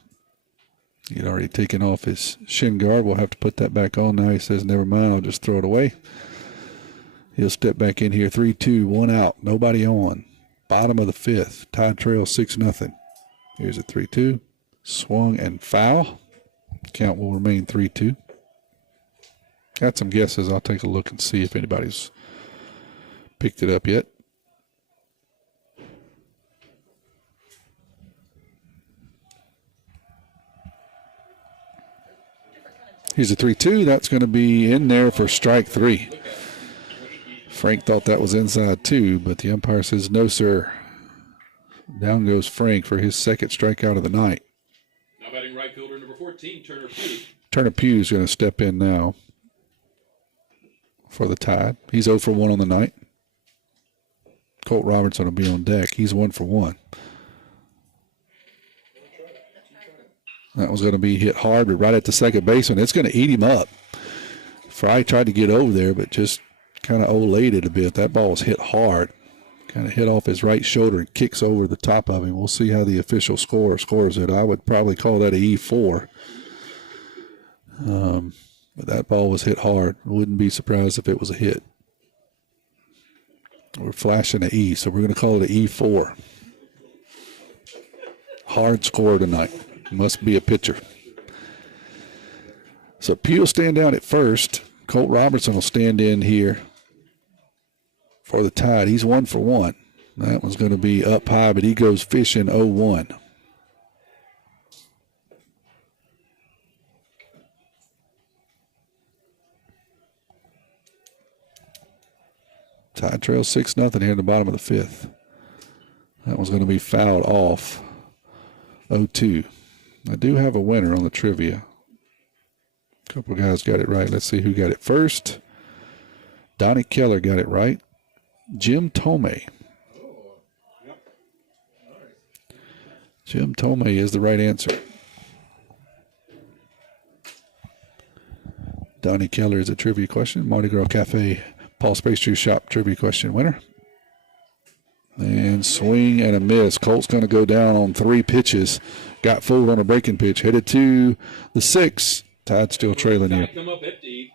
He'd already taken off his shin guard. We'll have to put that back on now. He says, never mind, I'll just throw it away. He'll step back in here. 3-2, 1 out, nobody on. Bottom of the 5th. Tide trail 6-0. Here's a 3-2. Swung and foul. Count will remain 3-2. Got some guesses. I'll take a look and see if anybody's picked it up yet. Here's a 3-2. That's going to be in there for strike 3. Frank thought that was inside 2, but the umpire says, no, sir. Down goes Frank for his second strikeout of the night. Now batting right fielder number 14, Turner Pugh. Turner Pugh's going to step in now for the Tide. He's 0 for 1 on the night. Colt Robertson will be on deck. He's 1 for 1. That was going to be hit hard, but right at the second baseman. It's going to eat him up. Fry tried to get over there, but just kind of olayed it a bit. That ball was hit hard. Kind of hit off his right shoulder and kicks over the top of him. We'll see how the official scorer scores it. I would probably call that a E4. But that ball was hit hard. I wouldn't be surprised if it was a hit. We're flashing an E, so we're going to call it an E4. Hard score tonight. Must be a pitcher. So Pugh will stand down at first. Colt Robertson will stand in here for the Tide. He's 1 for 1. That one's going to be up high, but he goes fishing 0-1. Tide trails 6-0 here in the bottom of the 5th. That one's going to be fouled off. 0-2. I do have a winner on the trivia. A couple of guys got it right. Let's see who got it first. Donnie Keller got it right. Jim Tomei. Jim Tomei is the right answer. Donnie Keller is a trivia question. Mardi Gras Cafe, Paul's Pastry Shop trivia question winner. And swing and a miss. Colt's going to go down on 3 pitches. Got fooled on a breaking pitch. Headed to the 6th. Tide still trailing here. Come up empty.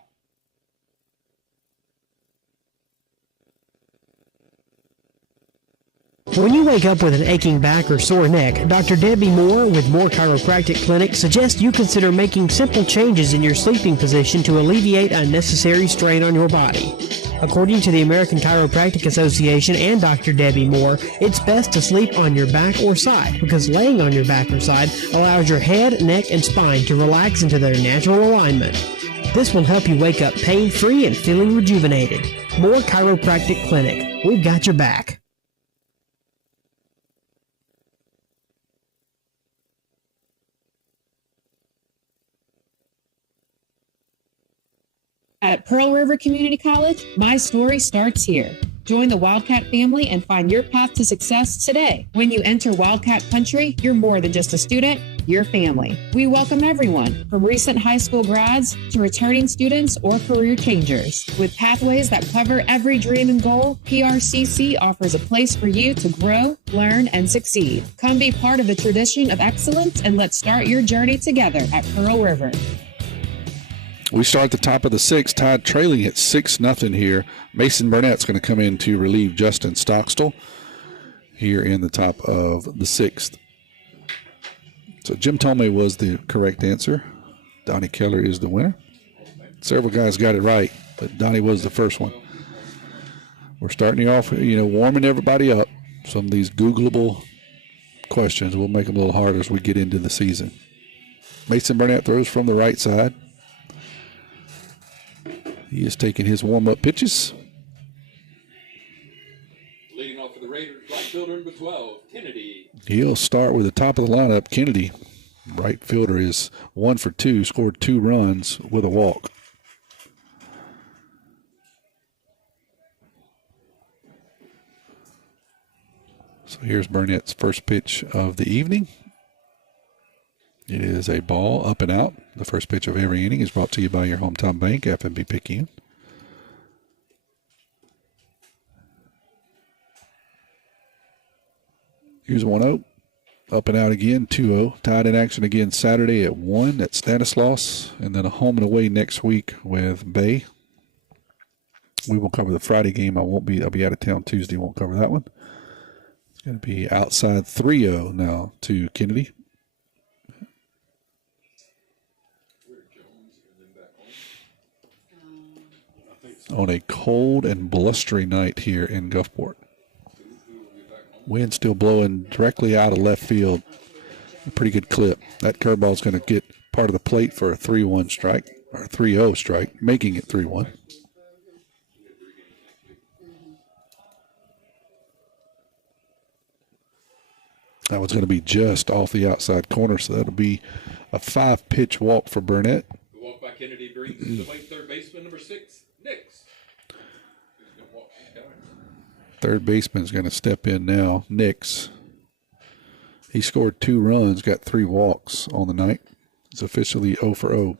When you wake up with an aching back or sore neck, Dr. Debbie Moore with Moore Chiropractic Clinic suggests you consider making simple changes in your sleeping position to alleviate unnecessary strain on your body. According to the American Chiropractic Association and Dr. Debbie Moore, it's best to sleep on your back or side because laying on your back or side allows your head, neck, and spine to relax into their natural alignment. This will help you wake up pain-free and feeling rejuvenated. Moore Chiropractic Clinic. We've got your back. At Pearl River Community College, my story starts here. Join the Wildcat family and find your path to success today. When you enter Wildcat Country, you're more than just a student, you're family. We welcome everyone, from recent high school grads to returning students or career changers. With pathways that cover every dream and goal, PRCC offers a place for you to grow, learn, and succeed. Come be part of the tradition of excellence and let's start your journey together at Pearl River. We start at the top of the sixth, tied trailing at 6-0 here. Mason Burnett's going to come in to relieve Justin Stockstill here in the top of the sixth. So Jim Tomei was the correct answer. Donnie Keller is the winner. Several guys got it right, but Donnie was the first one. We're starting you off, warming everybody up. Some of these Googleable questions will make them a little harder as we get into the season. Mason Burnett throws from the right side. He is taking his warm-up pitches. Leading off for the Raiders, right fielder number 12, Kennedy. He'll start with the top of the lineup. Kennedy, right fielder, is 1 for 2, scored 2 runs with a walk. So here's Burnett's first pitch of the evening. It is a ball up and out. The first pitch of every inning is brought to you by your hometown bank, FNB Picayune. Here's 1-0. Up and out again, 2-0. Tied in action again Saturday at 1 at Stanislaus. And then a home and away next week with Bay. We will cover the Friday game. I'll be out of town Tuesday. Won't cover that one. It's going to be outside 3-0 now to Kennedy. On a cold and blustery night here in Gulfport. Wind still blowing directly out of left field. A pretty good clip. That curveball is going to get part of the plate for a 3-1 strike, or a 3-0 strike, making it 3-1. That was going to be just off the outside corner, so that'll be a 5-pitch walk for Burnett. The walk by Kennedy brings the late third baseman number 6, Nix. Third baseman's going to step in now, Nix. He scored 2 runs, got 3 walks on the night. It's officially 0 for 0.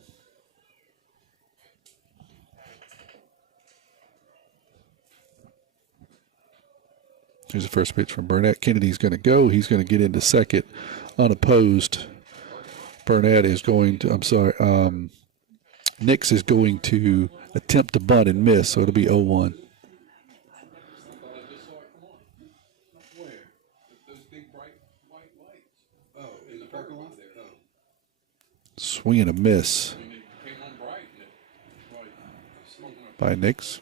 Here's the first pitch from Burnett. Kennedy's going to go. He's going to get into second unopposed. Burnett is going to, Nix is going to attempt to bunt and miss, so it'll be 0-1. Swing and a miss by Nix.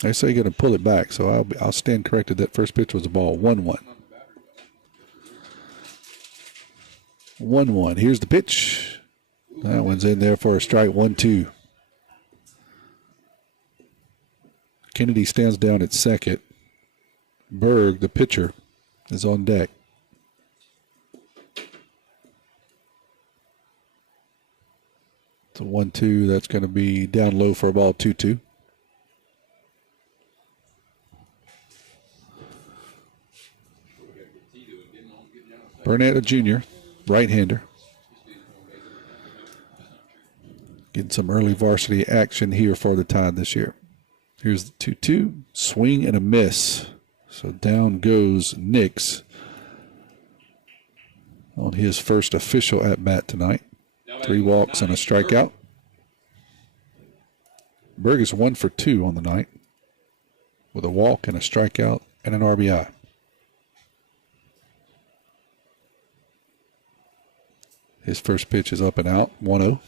They say you're going to pull it back, so I'll stand corrected. That first pitch was a ball. 1-1. 1-1. Here's the pitch. That one's in there for a strike. 1-2. Kennedy stands down at second. Berg, the pitcher, is on deck. It's a 1-2. That's going to be down low for a ball. 2-2. Burnett, a junior, right-hander. Getting some early varsity action here for the Tide this year. Here's the 2-2. Swing and a miss. So down goes Nix on his first official at-bat tonight. 3 walks and a strikeout. Berg is 1 for 2 on the night with a walk and a strikeout and an RBI. His first pitch is up and out, 1-0.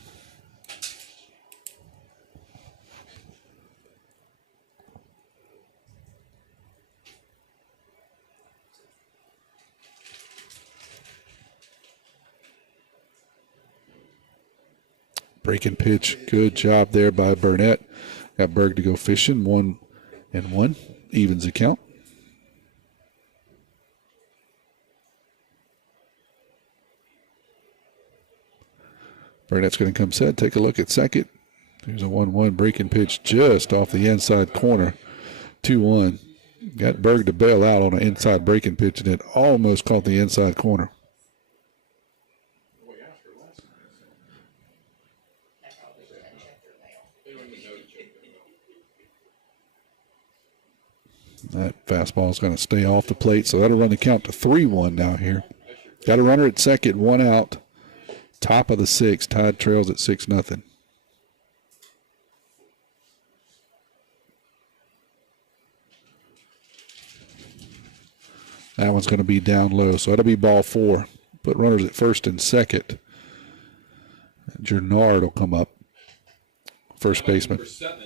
Breaking pitch. Good job there by Burnett. Got Berg to go fishing. 1-1. Evens the count. Burnett's going to come set. Take a look at second. There's a 1-1 breaking pitch just off the inside corner. 2-1. Got Berg to bail out on an inside breaking pitch, and it almost caught the inside corner. That fastball is going to stay off the plate, so that'll run the count to 3-1 now here. Got a runner at second, 1 out. Top of the 6th. Tide trails at 6-0. That one's going to be down low, so that'll be ball 4. Put runners at first and second. Gernard will come up. First baseman. Number 7,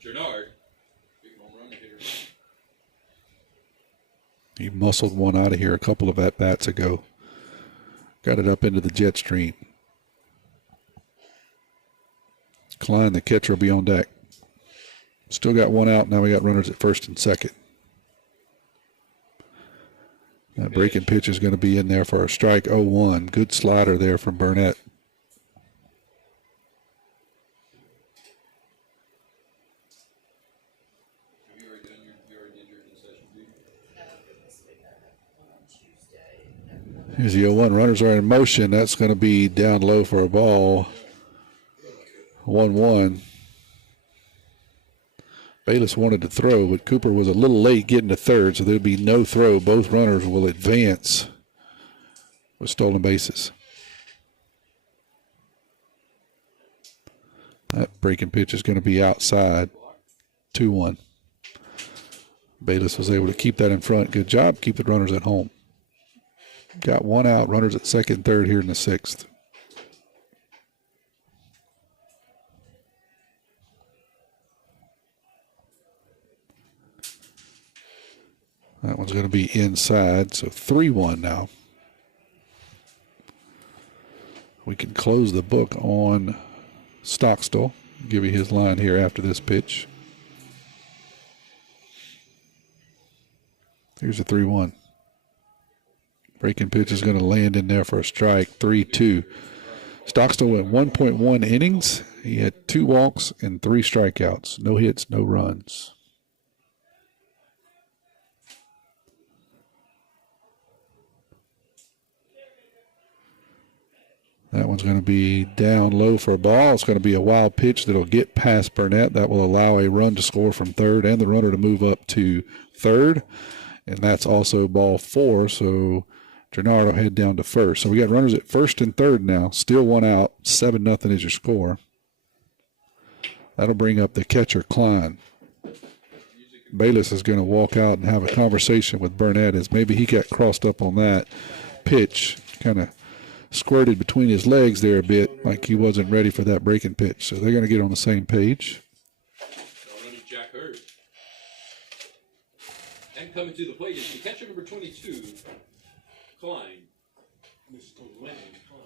Gernard. Big home run hitter. He muscled one out of here a couple of at-bats ago. Got it up into the jet stream. Klein, the catcher, will be on deck. Still got 1 out. Now we got runners at first and second. That breaking pitch is going to be in there for a strike. 0-1. Good slider there from Burnett. Here's the 0-1. Runners are in motion. That's going to be down low for a ball. 1-1. Bayless wanted to throw, but Cooper was a little late getting to third, so there'll be no throw. Both runners will advance with stolen bases. That breaking pitch is going to be outside. 2-1. Bayless was able to keep that in front. Good job. Keep the runners at home. Got 1 out. Runners at second and third here in the 6th. That one's going to be inside, so 3-1 now. We can close the book on Stockstill. Give you his line here after this pitch. Here's a 3-1. Breaking pitch is going to land in there for a strike. 3-2. Stockstill went 1.1 innings. He had 2 walks and 3 strikeouts. No hits, no runs. That one's going to be down low for a ball. It's going to be a wild pitch that'll get past Burnett. That will allow a run to score from third and the runner to move up to third. And that's also ball 4, so Gernard will head down to first. So we got runners at first and third now. Still 1 out. 7-0 is your score. That'll bring up the catcher, Klein. Bayless is going to walk out and have a conversation with Burnett as maybe he got crossed up on that pitch. Kind of squirted between his legs there a bit, like he wasn't ready for that breaking pitch. So they're going to get on the same page. Jack Hurd. And coming to the plate is the catcher number 22, Klein. Mr. Lennon Klein.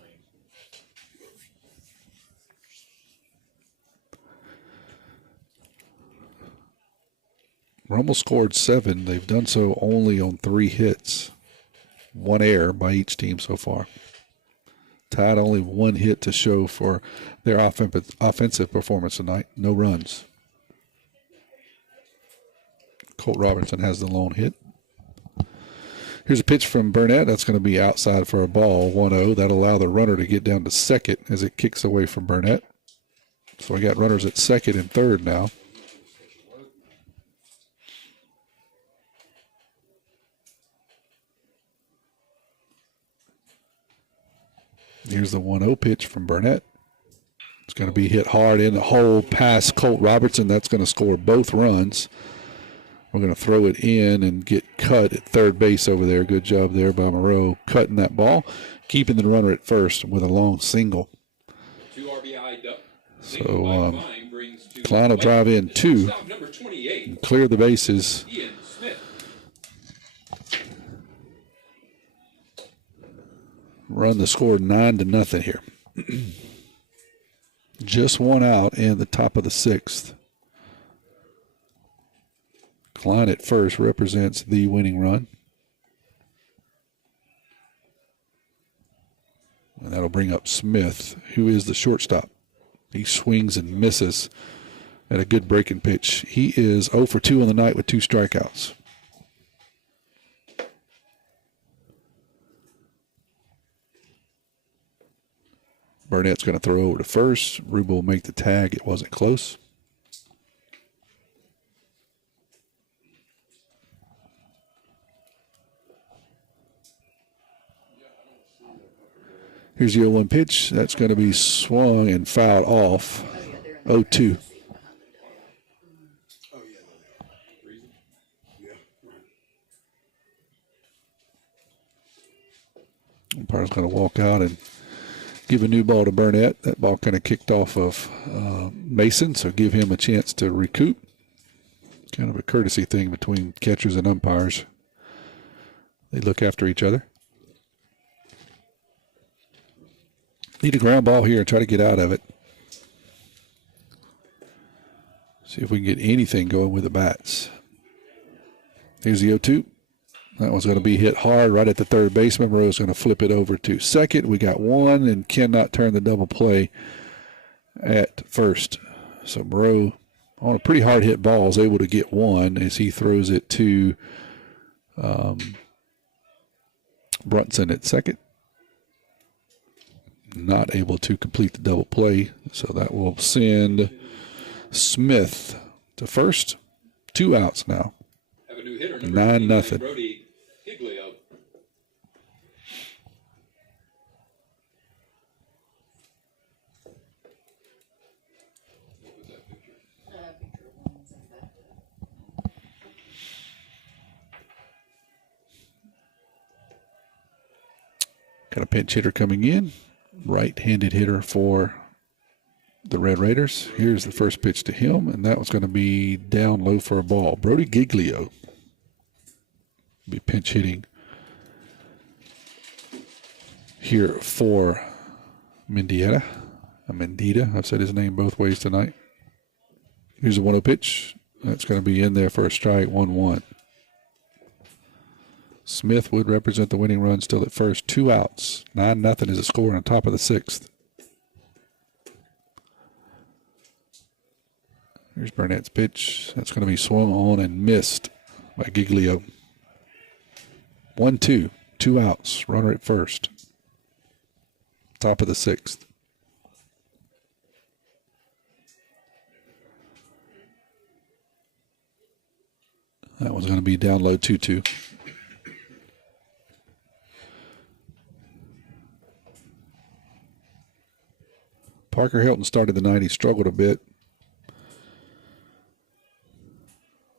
Rummel scored 7. They've done so only on 3 hits. 1 error by each team so far. Tide only 1 hit to show for their offensive performance tonight. No runs. Colt Robertson has the lone hit. Here's a pitch from Burnett. That's going to be outside for a ball. 1-0. That'll allow the runner to get down to second as it kicks away from Burnett. So we got runners at second and third now. Here's the 1-0 pitch from Burnett. It's going to be hit hard in the hole past Colt Robertson. That's going to score both runs. We're going to throw it in and get cut at third base over there. Good job there by Moreau cutting that ball, keeping the runner at first with a long single. 2 RBI duck. So Klein will drive in 2 and clear the bases. Run the score 9-0 here. just one out in the top of the 6th. Klein at first represents the winning run. And that'll bring up Smith, who is the shortstop. He swings and misses at a good breaking pitch. He is 0 for 2 on the night with 2 strikeouts. Burnett's going to throw over to first. Rummel will make the tag. It wasn't close. Here's the 0-1 pitch. That's going to be swung and fouled off. 0-2. Umpire's going to walk out and give a new ball to Burnett. That ball kind of kicked off of Mason, so give him a chance to recoup. Kind of a courtesy thing between catchers and umpires. They look after each other. Need a ground ball here and try to get out of it. See if we can get anything going with the bats. Here's the 0-2. That one's going to be hit hard right at the third baseman. Monroe's going to flip it over to second. We got one and cannot turn the double play at first. So Monroe, on a pretty hard hit ball, is able to get one as he throws it to Brunson at second. Not able to complete the double play, so that will send Smith to first. 2 outs now. Have a new hitter, 9-0. Brody Giglio. Got a pinch hitter coming in. Right-handed hitter for the Red Raiders. Here's the first pitch to him, and that was going to be down low for a ball. Brody Giglio be pinch hitting here for Mendieta. I've said his name both ways tonight. Here's a 1-0 pitch. That's going to be in there for a strike, 1-1. Smith would represent the winning run still at first. 2 outs. 9-0 is the score on top of the 6th. Here's Burnett's pitch. That's going to be swung on and missed by Giglio. 1-2. 2 outs. Runner at first. Top of the 6th. That one's going to be down low 2-2. Parker Hilton started the night. He struggled a bit.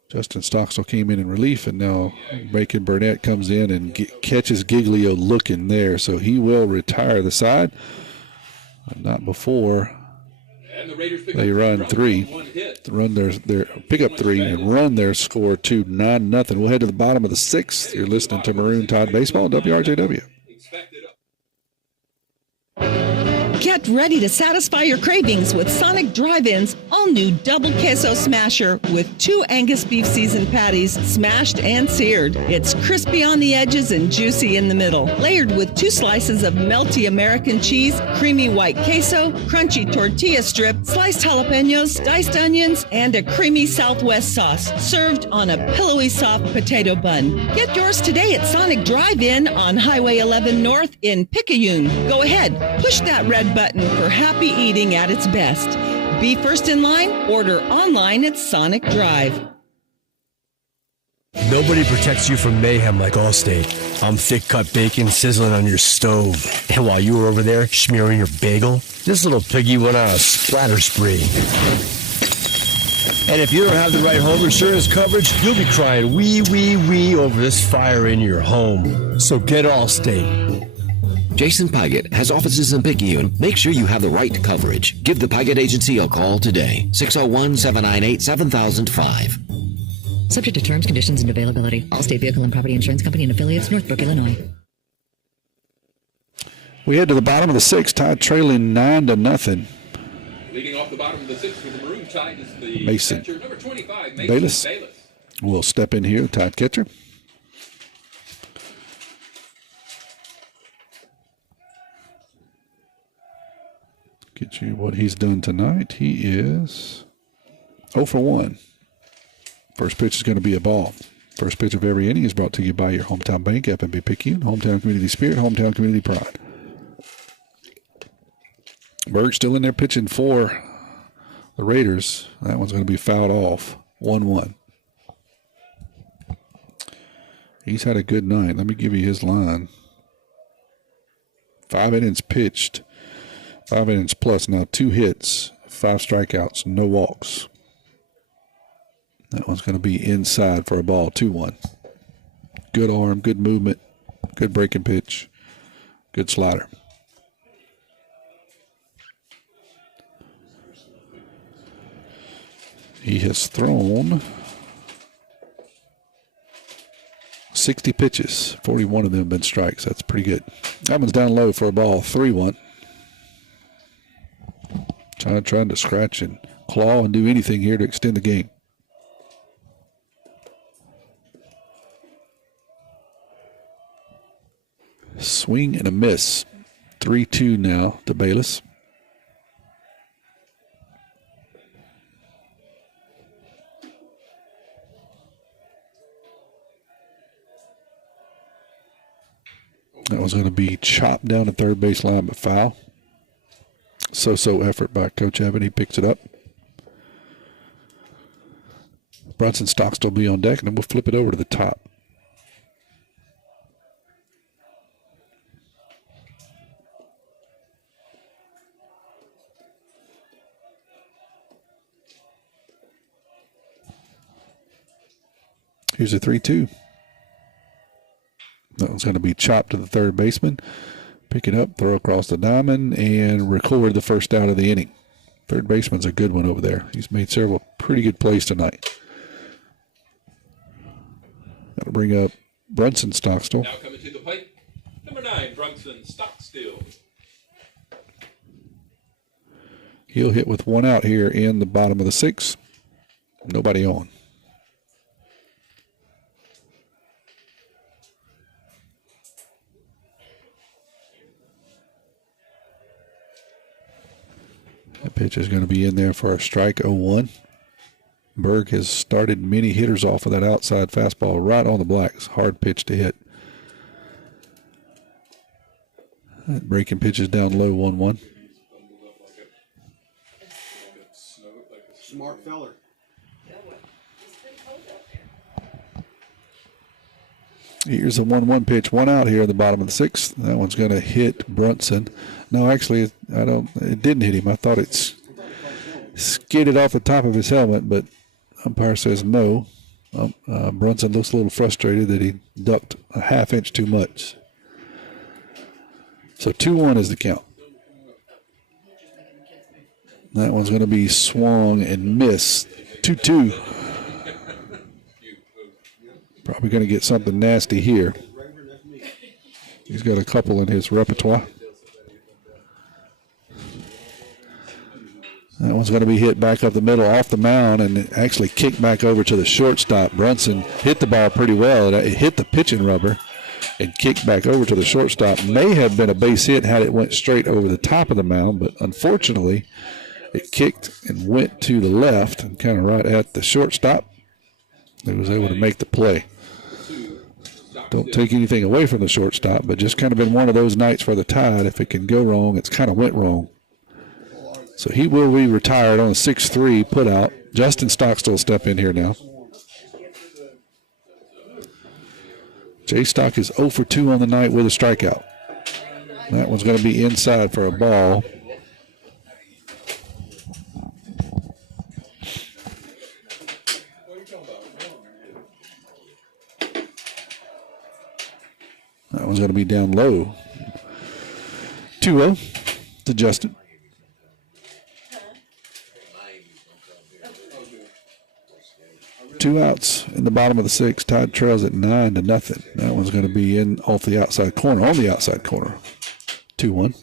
Justin Stocksell came in relief, and now Macon Burnett comes in and catches Giglio looking there. So he will retire the side. But not before they run 3. Run their pick up 3 and run their score to 9-0. We'll head to the bottom of the 6th. You're listening to Maroon Tide Baseball, WRJW. Get ready to satisfy your cravings with Sonic Drive-In's all-new Double Queso Smasher with 2 Angus beef seasoned patties smashed and seared. It's crispy on the edges and juicy in the middle. Layered with 2 slices of melty American cheese, creamy white queso, crunchy tortilla strip, sliced jalapenos, diced onions, and a creamy Southwest sauce. Served on a pillowy soft potato bun. Get yours today at Sonic Drive-In on Highway 11 North in Picayune. Go ahead, push that red button for happy eating at its best. Be first in line, order online at Sonic Drive. Nobody protects you from mayhem like Allstate. I'm thick cut bacon sizzling on your stove. And while you were over there smearing your bagel, this little piggy went on a splatter spree. And if you don't have the right home insurance coverage, you'll be crying wee, wee, wee over this fire in your home. So get Allstate. Jason Paget has offices in Picayune. Make sure you have the right coverage. Give the Paget Agency a call today. 601-798-7005. Subject to terms, conditions, and availability. Allstate Vehicle and Property Insurance Company and affiliates, Northbrook, Illinois. We head to the bottom of the 6th, tied trailing 9-0. Leading off the bottom of the sixth with the maroon tide is the Mason catcher, number 25, Mason Bayless. Bayless. Will step in here, Tide catcher. Get you what he's done tonight. He is 0 for 1. First pitch is going to be a ball. First pitch of every inning is brought to you by your hometown bank, FNB Picayune, hometown community spirit, hometown community pride. Berg still in there pitching for the Raiders. That one's going to be fouled off. 1-1. He's had a good night. Let me give you his line. 5 innings pitched. 5 innings plus. Now 2 hits, 5 strikeouts, no walks. That one's going to be inside for a ball. 2-1. Good arm, good movement, good breaking pitch, good slider. He has thrown 60 pitches. 41 of them have been strikes. That's pretty good. That one's down low for a ball. 3-1. Trying to scratch and claw and do anything here to extend the game. Swing and a miss. 3-2 now to Bayless. That was going to be chopped down the third base line, but foul. So-so effort by Coach Evan. He picks it up. Brunson Stockstill will be on deck, and then we'll flip it over to the top. Here's a 3-2. That one's going to be chopped to the third baseman. Pick it up, throw across the diamond, and record the first out of the inning. Third baseman's a good one over there. He's made several pretty good plays tonight. Got to bring up Brunson Stockstill. Now coming to the plate, number 9, Brunson Stockstill. He'll hit with 1 out here in the bottom of the 6th. Nobody on. That pitch is going to be in there for a strike. 0-1. Berg has started many hitters off of that outside fastball right on the blacks. Hard pitch to hit. That breaking pitch is down low. 1-1. Smart feller. Here's a 1-1 pitch. 1 out here in the bottom of the 6th. That one's going to hit Brunson. No, actually, it didn't hit him. I thought it skidded off the top of his helmet, but umpire says no. Brunson looks a little frustrated that he ducked a half inch too much. So 2-1 is the count. That one's going to be swung and missed. 2-2. Probably going to get something nasty here. He's got a couple in his repertoire. That one's going to be hit back up the middle off the mound and actually kicked back over to the shortstop. Brunson hit the ball pretty well. It hit the pitching rubber and kicked back over to the shortstop. May have been a base hit had it went straight over the top of the mound, but unfortunately it kicked and went to the left and kind of right at the shortstop. He was able to make the play. Don't take anything away from the shortstop, but just kind of been one of those nights for the Tide. If it can go wrong, it's kind of went wrong. So he will be retired on a 6-3 put out. Justin Stockstill step in here now. Jay Stock is 0 for 2 on the night with a strikeout. That one's going to be inside for a ball. That one's going to be down low. 2-0 to Justin. Two outs in the bottom of the 6th. Tide trails at 9-0. That one's going to be in off the outside corner, on the outside corner. 2-1.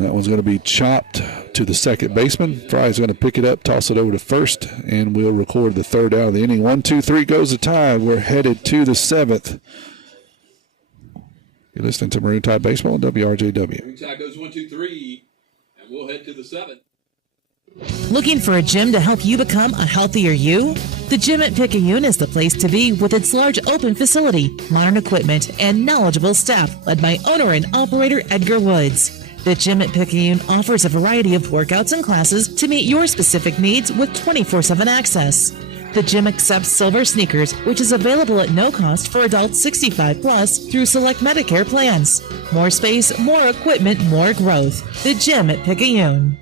That one's going to be chopped to the second baseman. Fry's going to pick it up, toss it over to first, and we'll record the third out of the inning. 1-2-3 goes the tie. We're headed to the seventh. You're listening to Maroon Tide Baseball on WRJW. Maroon Tide goes 1-2-3, and we'll head to the seventh. Looking for a gym to help you become a healthier you? The gym at Picayune is the place to be with its large open facility, modern equipment, and knowledgeable staff led by owner and operator Edgar Woods. The gym at Picayune offers a variety of workouts and classes to meet your specific needs with 24/7 access. The gym accepts silver sneakers, which is available at no cost for adults 65 plus through select Medicare plans. More space, more equipment, more growth. The gym at Picayune.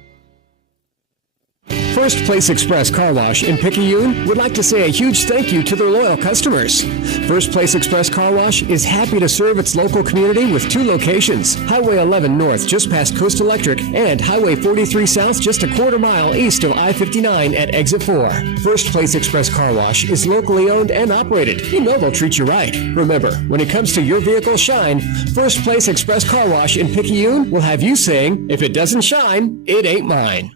First Place Express Car Wash in Picayune would like to say a huge thank you to their loyal customers. First Place Express Car Wash is happy to serve its local community with 2 locations, Highway 11 North just past Coast Electric and Highway 43 South just a quarter mile east of I-59 at Exit 4. First Place Express Car Wash is locally owned and operated. You know they'll treat you right. Remember, when it comes to your vehicle's shine, First Place Express Car Wash in Picayune will have you saying, if it doesn't shine, it ain't mine.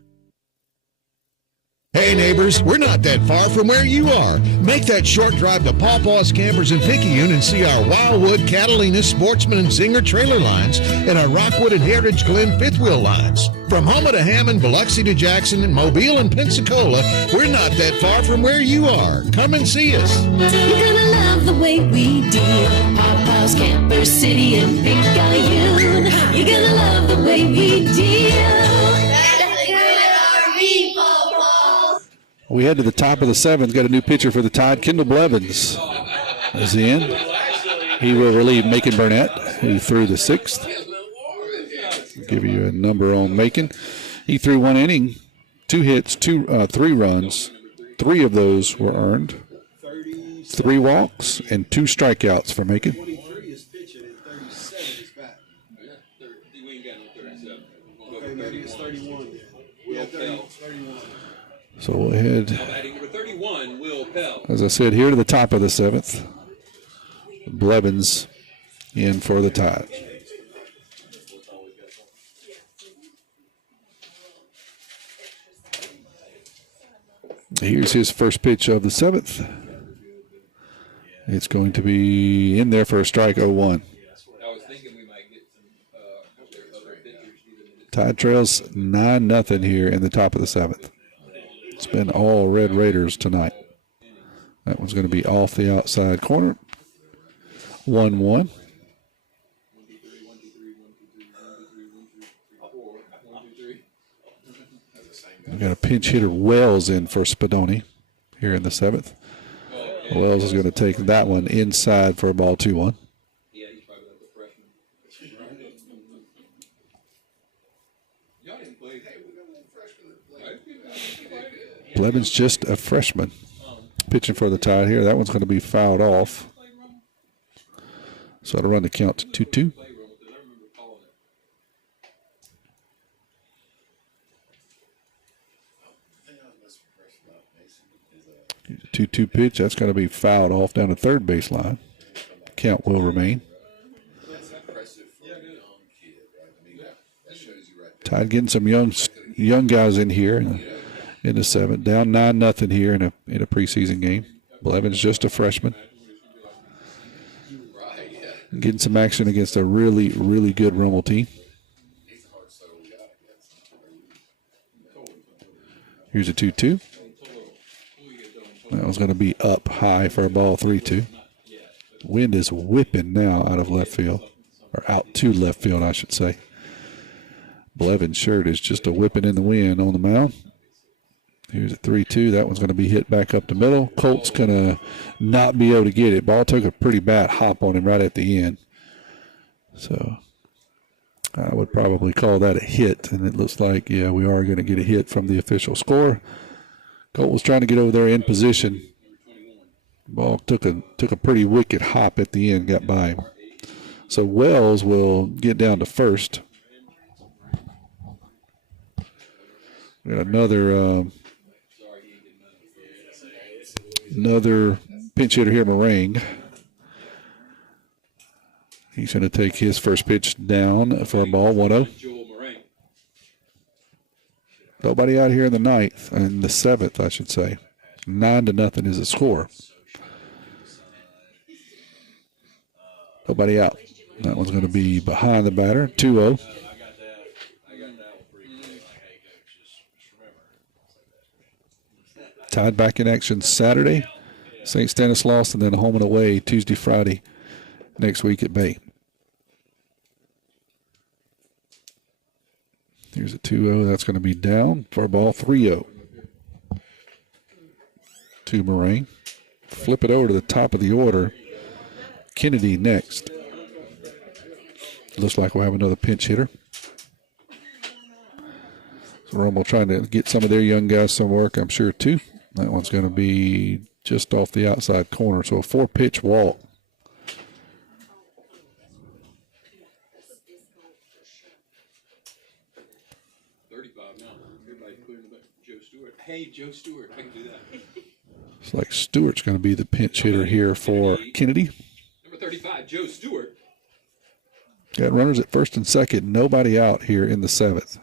Hey neighbors, we're not that far from where you are. Make that short drive to Pawpaw's Campers in Picayune and see our Wildwood, Catalina, Sportsman, and Zinger trailer lines and our Rockwood and Heritage Glen fifth wheel lines. From Houma to Hammond, Biloxi to Jackson, and Mobile and Pensacola, we're not that far from where you are. Come and see us. You're gonna love the way we deal. Pawpaw's Camper City in Picayune. You're gonna love the way we deal. We head to the top of the seventh. Got a new pitcher for the Tide. Kendall Blevins is in. He will relieve Macon Burnett, who threw the sixth. I'll give you a number on Macon. He threw 1 inning, 2 hits, 3 runs. 3 of those were earned. 3 walks and 2 strikeouts for Macon. So we'll head, as I said, here to the top of the seventh. Blevins in for the Tide. Here's his first pitch of the seventh. It's going to be in there for a strike, 0-1. Tide trails 9-0 here in the top of the seventh. It's been all Red Raiders tonight. That one's going to be off the outside corner. 1-1. We've got a pinch hitter Wells in for Spadoni here in the seventh. Wells is going to take that one inside for a ball 2-1. Blevins just a freshman pitching for the Tide here. That one's going to be fouled off. So it'll run the count to 2-2. 2-2 pitch. That's going to be fouled off down the third baseline. Count will remain. Tide getting some young guys in here in the seventh. Down 9-0 here in a preseason game. Blevins just a freshman. Getting some action against a really, really good Rummel team. Here's a 2-2. That was going to be up high for a ball 3-2. Wind is whipping now out of left field, or out to left field, I should say. Blevins' shirt is just a whipping in the wind on the mound. Here's a 3-2. That one's going to be hit back up the middle. Colt's going to not be able to get it. Ball took a pretty bad hop on him right at the end. So I would probably call that a hit. And it looks like, yeah, we are going to get a hit from the official score. Colt was trying to get over there in position. Ball took a pretty wicked hop at the end, got by him. So Wells will get down to first. We got another pinch hitter here, Meringue. He's going to take his first pitch down for a ball, 1-0. Nobody out here in the ninth, in the seventh, I should say. 9-0 is the score. Nobody out. That one's going to be behind the batter, 2-0. Tied back in action Saturday, St. Stanislaus, and then home and away Tuesday, Friday next week at Bay. Here's a 2-0. That's going to be down for a ball, 3-0. To Moraine. Flip it over to the top of the order. Kennedy next. Looks like we'll have another pinch hitter. So Rummel trying to get some of their young guys some work, I'm sure, too. That one's going to be just off the outside corner. So a 4-pitch walk. Hey, Joe Stewart, I can do that. It's like Stewart's going to be the pinch hitter here for Kennedy. Number 35, Joe Stewart. Got runners at first and second. Nobody out here in the seventh.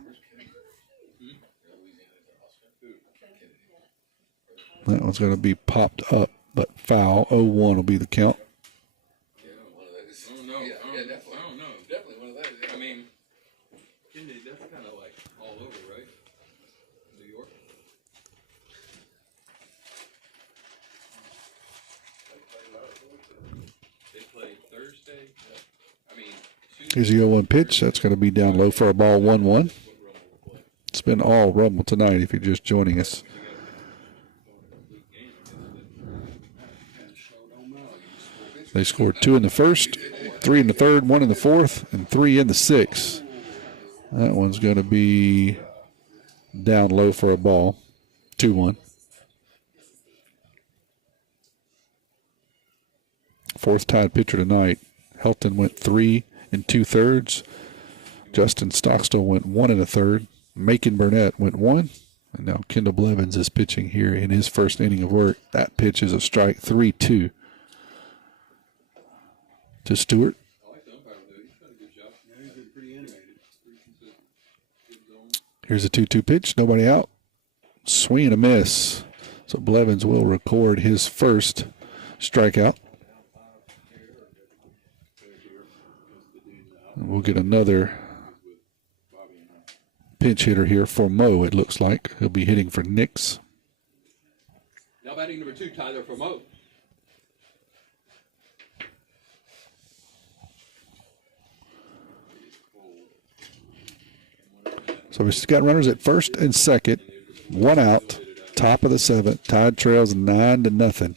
That one's going to be popped up, but foul. 0-1 will be the count. Oh, no. Definitely one of those. I mean, Kennedy, that's kind of like all over, right? New York. They play Thursday. I mean, Here's the 0-1 pitch. That's going to be down low for a ball, 1-1. It's been all Rummel tonight if you're just joining us. They scored 2 in the first, 3 in the third, 1 in the fourth, and 3 in the sixth. That one's going to be down low for a ball, 2-1. Fourth tied pitcher tonight. Helton went 3 2/3. Justin Stockstill went 1 1/3. Macon Burnett went 1. And now Kendall Blevins is pitching here in his first inning of work. That pitch is a strike, 3-2. To Stewart. Here's a 2-2 pitch. Nobody out. Swing and a miss. So Blevins will record his first strikeout. And we'll get another pinch hitter here for Mo, it looks like. He'll be hitting for Nix. Now batting number 2, Tyler for Mo. So we've got runners at first and second. 1 out. Top of the seventh. Tide trails 9-0.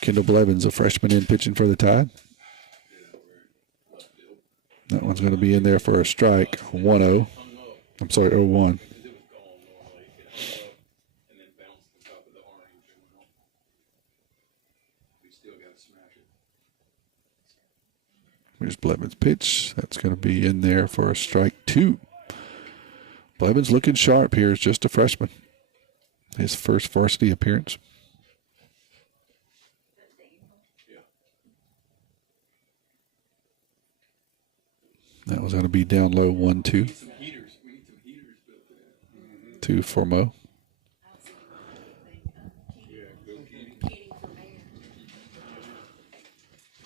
Kendall Blevins, a freshman in pitching for the Tide. That one's going to be in there for a strike. 1-0. I'm sorry, 0-1. Here's Blevins' pitch. That's going to be in there for a strike 2. Blevins looking sharp here. Is just a freshman. His first varsity appearance. That was going to be down low, 1-2. 2 for Mo.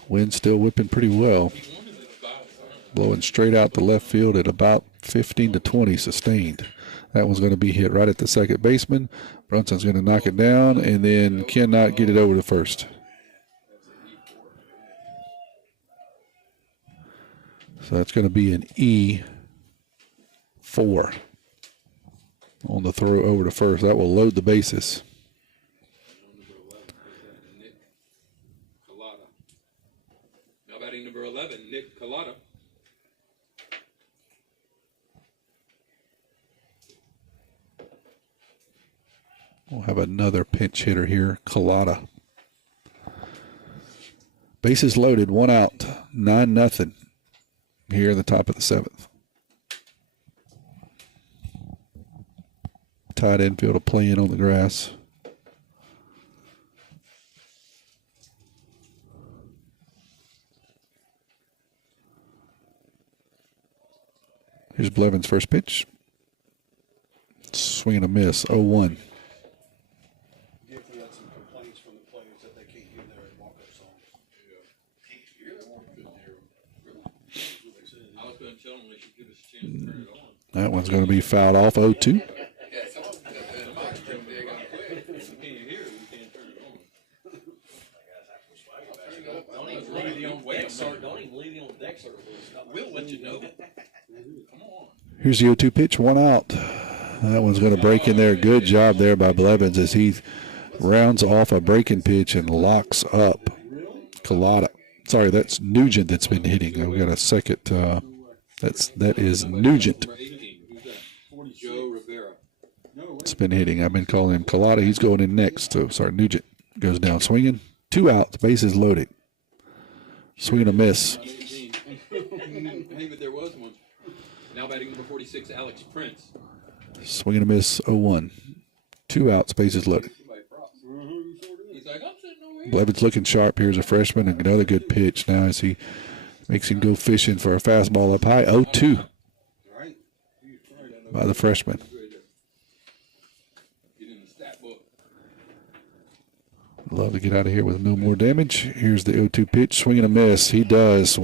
Wind still whipping pretty well. Blowing straight out the left field at about 15-20 sustained. That one's going to be hit right at the second baseman. Brunson's going to knock it down and then cannot get it over to first. So that's going to be an E4 on the throw over to first. That will load the bases. Now batting number 11, Nick Collada. We'll have another pinch hitter here, Collada. Bases loaded, 1 out, 9-0 here in the top of the seventh. Tight infield to play in on the grass. Here's Blevins' first pitch. Swing and a miss. 0-1. That one's going to be fouled off. 0-2. Here's the 0-2 pitch. One out. That one's going to break in there. Good job there by Blevins as he rounds off a breaking pitch and locks up Collada. Sorry, that's Nugent that's been hitting. I've got a second. That is Nugent. It's been hitting. I've been calling him Collada. He's going in next. So, sorry, Nugent goes down swinging. 2 outs. Bases loaded. Swing and a miss. Hey, but there was one. Now batting number 46, Alex Prince. Swing and a miss. 0-1. 2 outs. Bases loaded. Blevins looking sharp. Here's a freshman. Another good pitch now as he makes him go fishing for a fastball up high. 0-2 by the freshman. Love to get out of here with no more damage. Here's the 0-2 pitch. Swing and a miss. He does.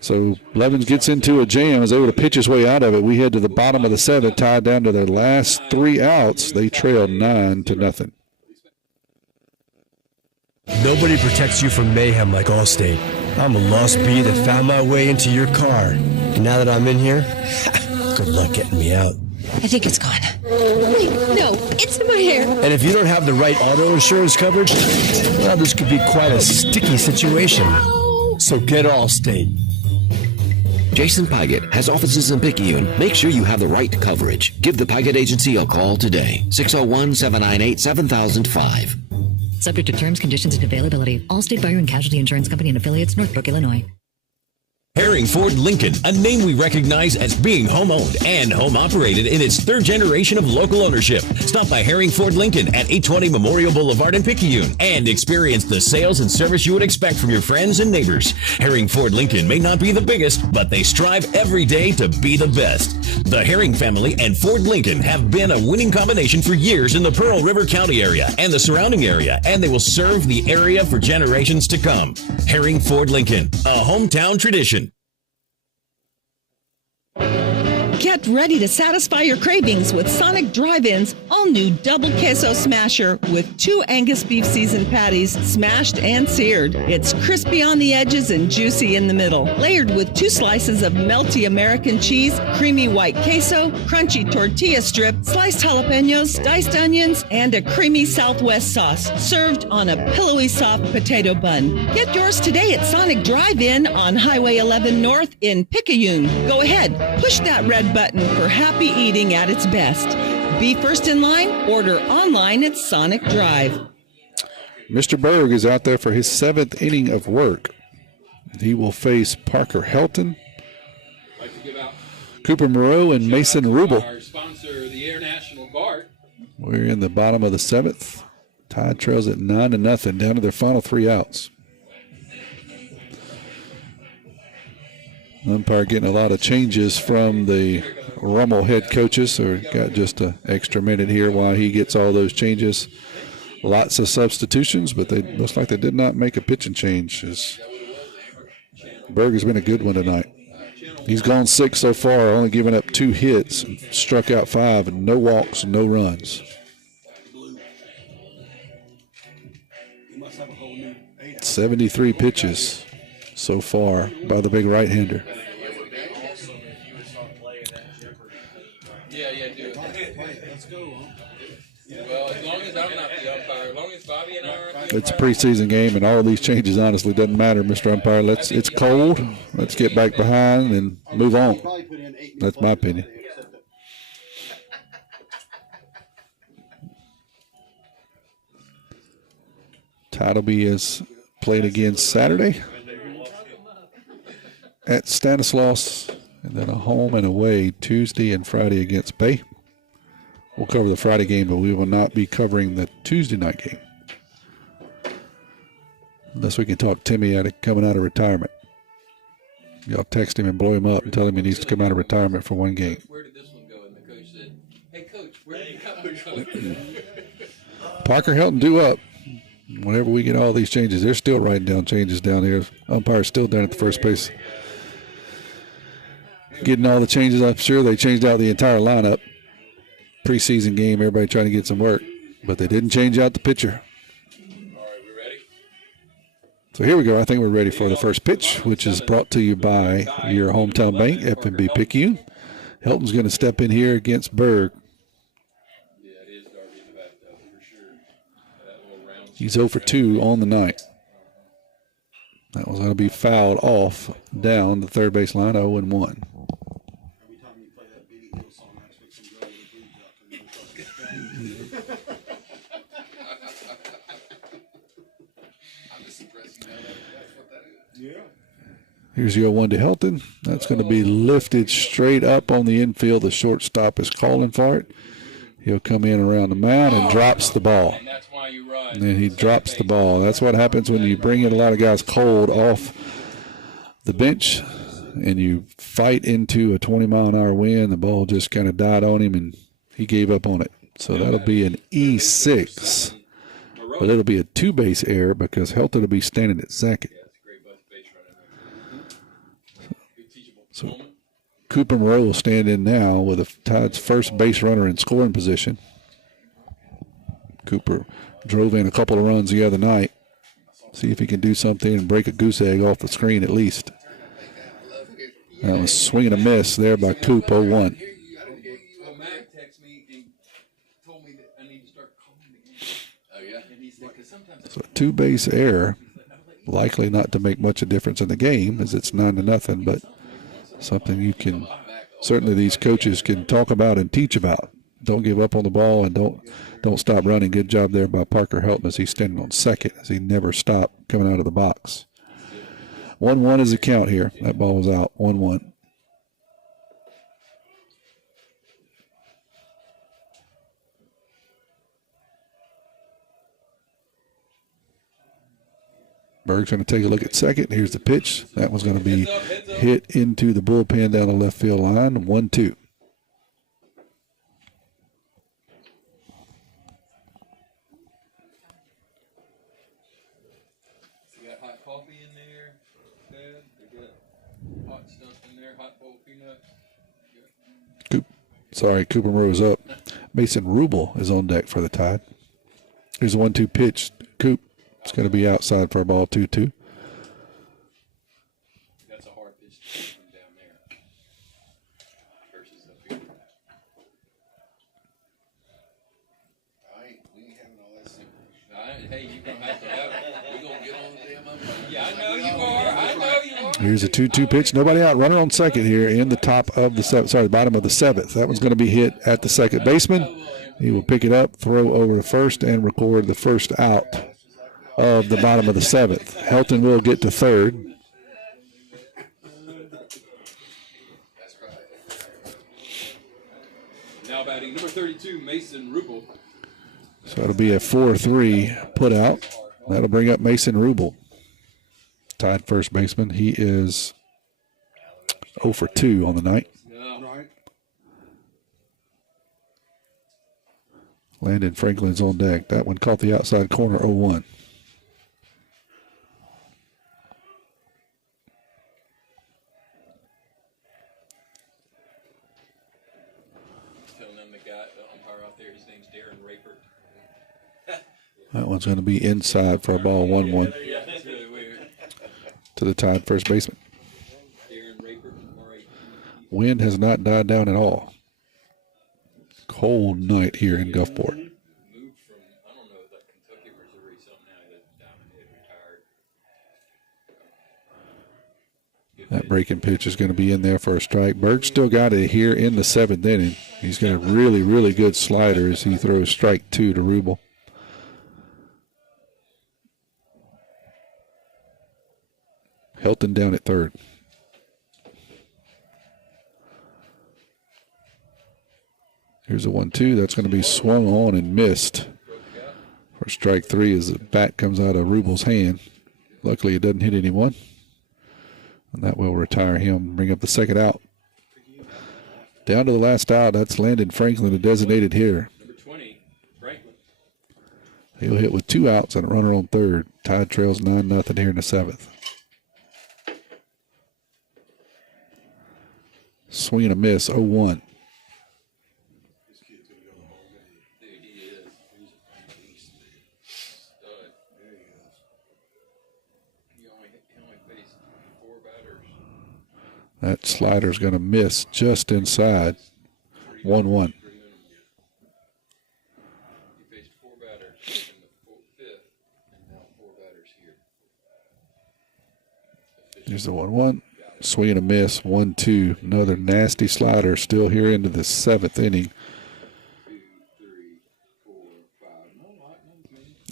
So Blevins gets into a jam, is able to pitch his way out of it. We head to the bottom of the 7th, tied down to their last 3 outs. They trail 9-0. Nobody protects you from mayhem like Allstate. I'm a lost bee that found my way into your car. And now that I'm in here, good luck getting me out. I think it's gone. Wait, no, it's in my hair. And if you don't have the right auto insurance coverage, well, this could be quite a sticky situation. So get Allstate. Jason Pygott has offices in Picayune. Make sure you have the right coverage. Give the Pygott Agency a call today. 601-798-7005. Subject to terms, conditions, and availability. Allstate Fire and Casualty Insurance Company and affiliates, Northbrook, Illinois. Herring Ford Lincoln, a name we recognize as being home-owned and home-operated in its 3rd generation of local ownership. Stop by Herring Ford Lincoln at 820 Memorial Boulevard in Picayune and experience the sales and service you would expect from your friends and neighbors. Herring Ford Lincoln may not be the biggest, but they strive every day to be the best. The Herring family and Ford Lincoln have been a winning combination for years in the Pearl River County area and the surrounding area, and they will serve the area for generations to come. Herring Ford Lincoln, a hometown tradition. Get ready to satisfy your cravings with Sonic Drive-In's all-new Double Queso Smasher with 2 Angus beef seasoned patties smashed and seared. It's crispy on the edges and juicy in the middle. Layered with 2 slices of melty American cheese, creamy white queso, crunchy tortilla strip, sliced jalapenos, diced onions, and a creamy Southwest sauce. Served on a pillowy soft potato bun. Get yours today at Sonic Drive-In on Highway 11 North in Picayune. Go ahead, push that red button for happy eating at its best. Be first in line, order online at Sonic Drive. Mr. Berg is out there for his 7th inning of work. He will face Parker Helton, Cooper Moreau, and Mason Rubel. Our sponsor, the Air National Guard. We're in the bottom of the 7th. Tide trails at 9-0 down to their final 3 outs. Umpire getting a lot of changes from the Rummel head coaches, so we've got just an extra minute here while he gets all those changes. Lots of substitutions, but they looks like they did not make a pitching change. Berg has been a good one tonight. He's gone 6 so far, only giving up 2 hits, and struck out 5, and no walks and no runs. It's 73 pitches so far by the big right-hander. Yeah, do it. Let's go. Well, as long as I'm not the umpire, as long as Bobby and I are. It's a preseason game, and all of these changes honestly doesn't matter, Mr. Umpire. It's cold. Let's get back behind and move on. That's my opinion. Titleby is played again Saturday at Stanislaus, and then a home and away Tuesday and Friday against Bay. We'll cover the Friday game, but we will not be covering the Tuesday night game unless we can talk Timmy out of coming out of retirement. Y'all text him and blow him up and tell him he needs to come out of retirement for 1 game. Where did this one go? And the coach said, Hey, Coach, where did you go? Parker Helton due up. Whenever we get all these changes, they're still writing down changes down here. Umpire's still down at the first base. Getting all the changes, I'm sure they changed out the entire lineup. Preseason game, everybody trying to get some work. But they didn't change out the pitcher. All right, we ready? So here we go. I think we're ready for the first pitch, which is brought to you by your hometown bank, F&B Picayune. Helton's going to step in here against Berg. Yeah, it is Darby in the back, though, for sure. That little round. He's 0 for 2 on the night. That was going to be fouled off down the third base line, 0 and 1. Here's your 1 to Helton. That's going to be lifted straight up on the infield. The shortstop is calling for it. He'll come in around the mound and drops the ball. And then he drops the ball. That's what happens when you bring in a lot of guys cold off the bench and you fight into a 20-mile-an-hour wind. The ball just kind of died on him, and he gave up on it. So that'll be an E6. But it'll be a two-base error because Helton will be standing at second. So Cooper Moreau will stand in now with the Tide's first base runner in scoring position. Cooper drove in a couple of runs the other night. See if he can do something and break a goose egg off the screen at least. That was swing and a miss there by Coop, 0-1. Well, Mac texted me and told me that I need to start calling the game. Oh, yeah? And he said, because sometimes... So a two-base error, likely not to make much of a difference in the game as it's 9-0, but something you can, certainly these coaches can talk about and teach about. Don't give up on the ball and don't stop running. Good job there by Parker Helton as he's standing on second as he never stopped coming out of the box. 1-1 is the count here. That ball was out, 1-1. Berg's going to take a look at second. Here's the pitch. That was going to be hit into the bullpen down the left field line. 1-2. You got hot coffee in there, Dad? They got hot stuff in there, hot boiled peanuts. Cooper Moreau's up. Mason Rummel is on deck for the Tide. Here's a 1-2 pitch. Coop. It's going to be outside for a ball, 2-2. That's a hard pitch from down there versus up here. We ain't having all that simple. Hey, you're going to have to have it. We're going to get on the damn umpire. Yeah, I know you are. I know you are. Here's a 2-2 pitch. Nobody out. Runner on second here in the top of the bottom of the seventh. That one's going to be hit at the second baseman. He will pick it up, throw over to first, and record the first out of the bottom of the seventh. Helton will get to third. Now batting number 32, Mason Rummel. So it'll be a 4-3 put out. That'll bring up Mason Rummel. Tied first baseman. He is 0 for 2 on the night. Landon Franklin's on deck. That one caught the outside corner, 0-1. That one's going to be inside for a ball, 1-1 to the Tide first baseman. Wind has not died down at all. Cold night here in Gulfport. That breaking pitch is going to be in there for a strike. Berg still got it here in the seventh inning. He's got a really, really good slider as he throws strike 2 to Rummel. Helton down at third. Here's a 1-2. That's going to be swung on and missed for strike 3 as the bat comes out of Rubel's hand. Luckily, it doesn't hit anyone. And that will retire him, bring up the second out. Down to the last out. That's Landon Franklin, the designated hitter. Number 20, Franklin. He'll hit with 2 outs and a runner on third. Tide trails 9-0 here in the 7th. Swing and a miss, 0-1. That slider's going to miss just inside. 1-1. Here's the 1-1. Swing and a miss. 1-2. Another nasty slider still here into the 7th inning.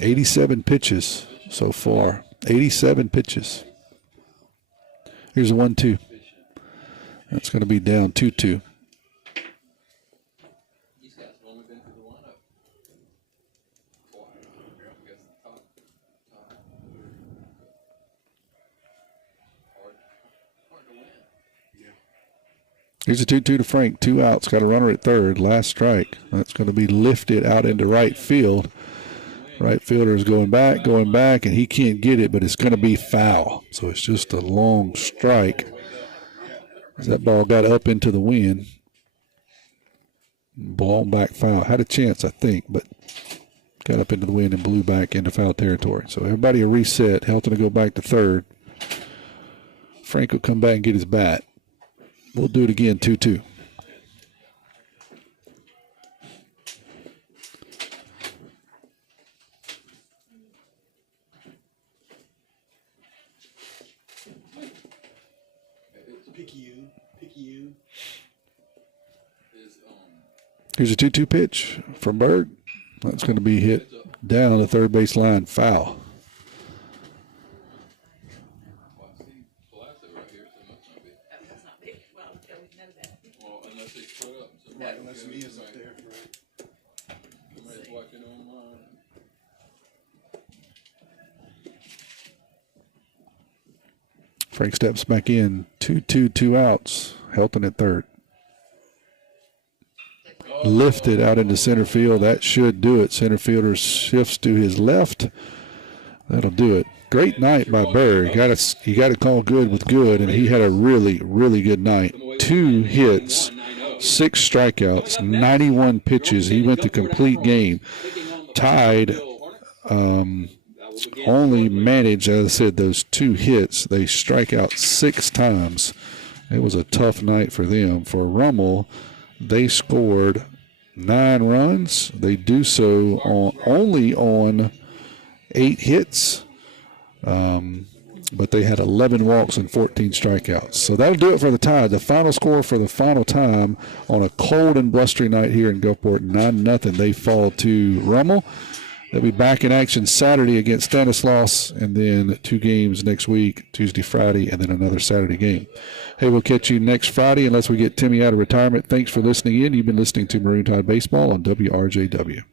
87 pitches so far. 87 pitches. Here's a 1-2. That's going to be down 2-2. Here's a 2-2 to Frank. 2 outs. Got a runner at third. Last strike. That's going to be lifted out into right field. Right fielder is going back, and he can't get it, but it's going to be foul. So it's just a long strike. As that ball got up into the wind. Blown back foul. Had a chance, I think, but got up into the wind and blew back into foul territory. So everybody a reset. Helton to go back to third. Frank will come back and get his bat. We'll do it again, 2-2. Here's a 2-2 pitch from Berg. That's going to be hit down the third base line, foul. Frank steps back in. 2-2, 2 outs. Helton at third. Lifted out into center field. That should do it. Center fielder shifts to his left. That'll do it. Great night by Berg. You got to call good with good, and he had a really, really good night. 2 hits, 6 strikeouts, 91 pitches. He went the complete game. Tied only managed, as I said, those 2 hits. They strike out 6 times. It was a tough night for them. For Rummel, they scored 9 runs. They do so only on 8 hits, but they had 11 walks and 14 strikeouts. So that'll do it for the Tide. The final score for the final time on a cold and blustery night here in Gulfport, 9-0. They fall to Rummel. They'll be back in action Saturday against Stanislaus, and then 2 games next week, Tuesday, Friday, and then another Saturday game. Hey, we'll catch you next Friday unless we get Timmy out of retirement. Thanks for listening in. You've been listening to Maroon Tide Baseball on WRJW.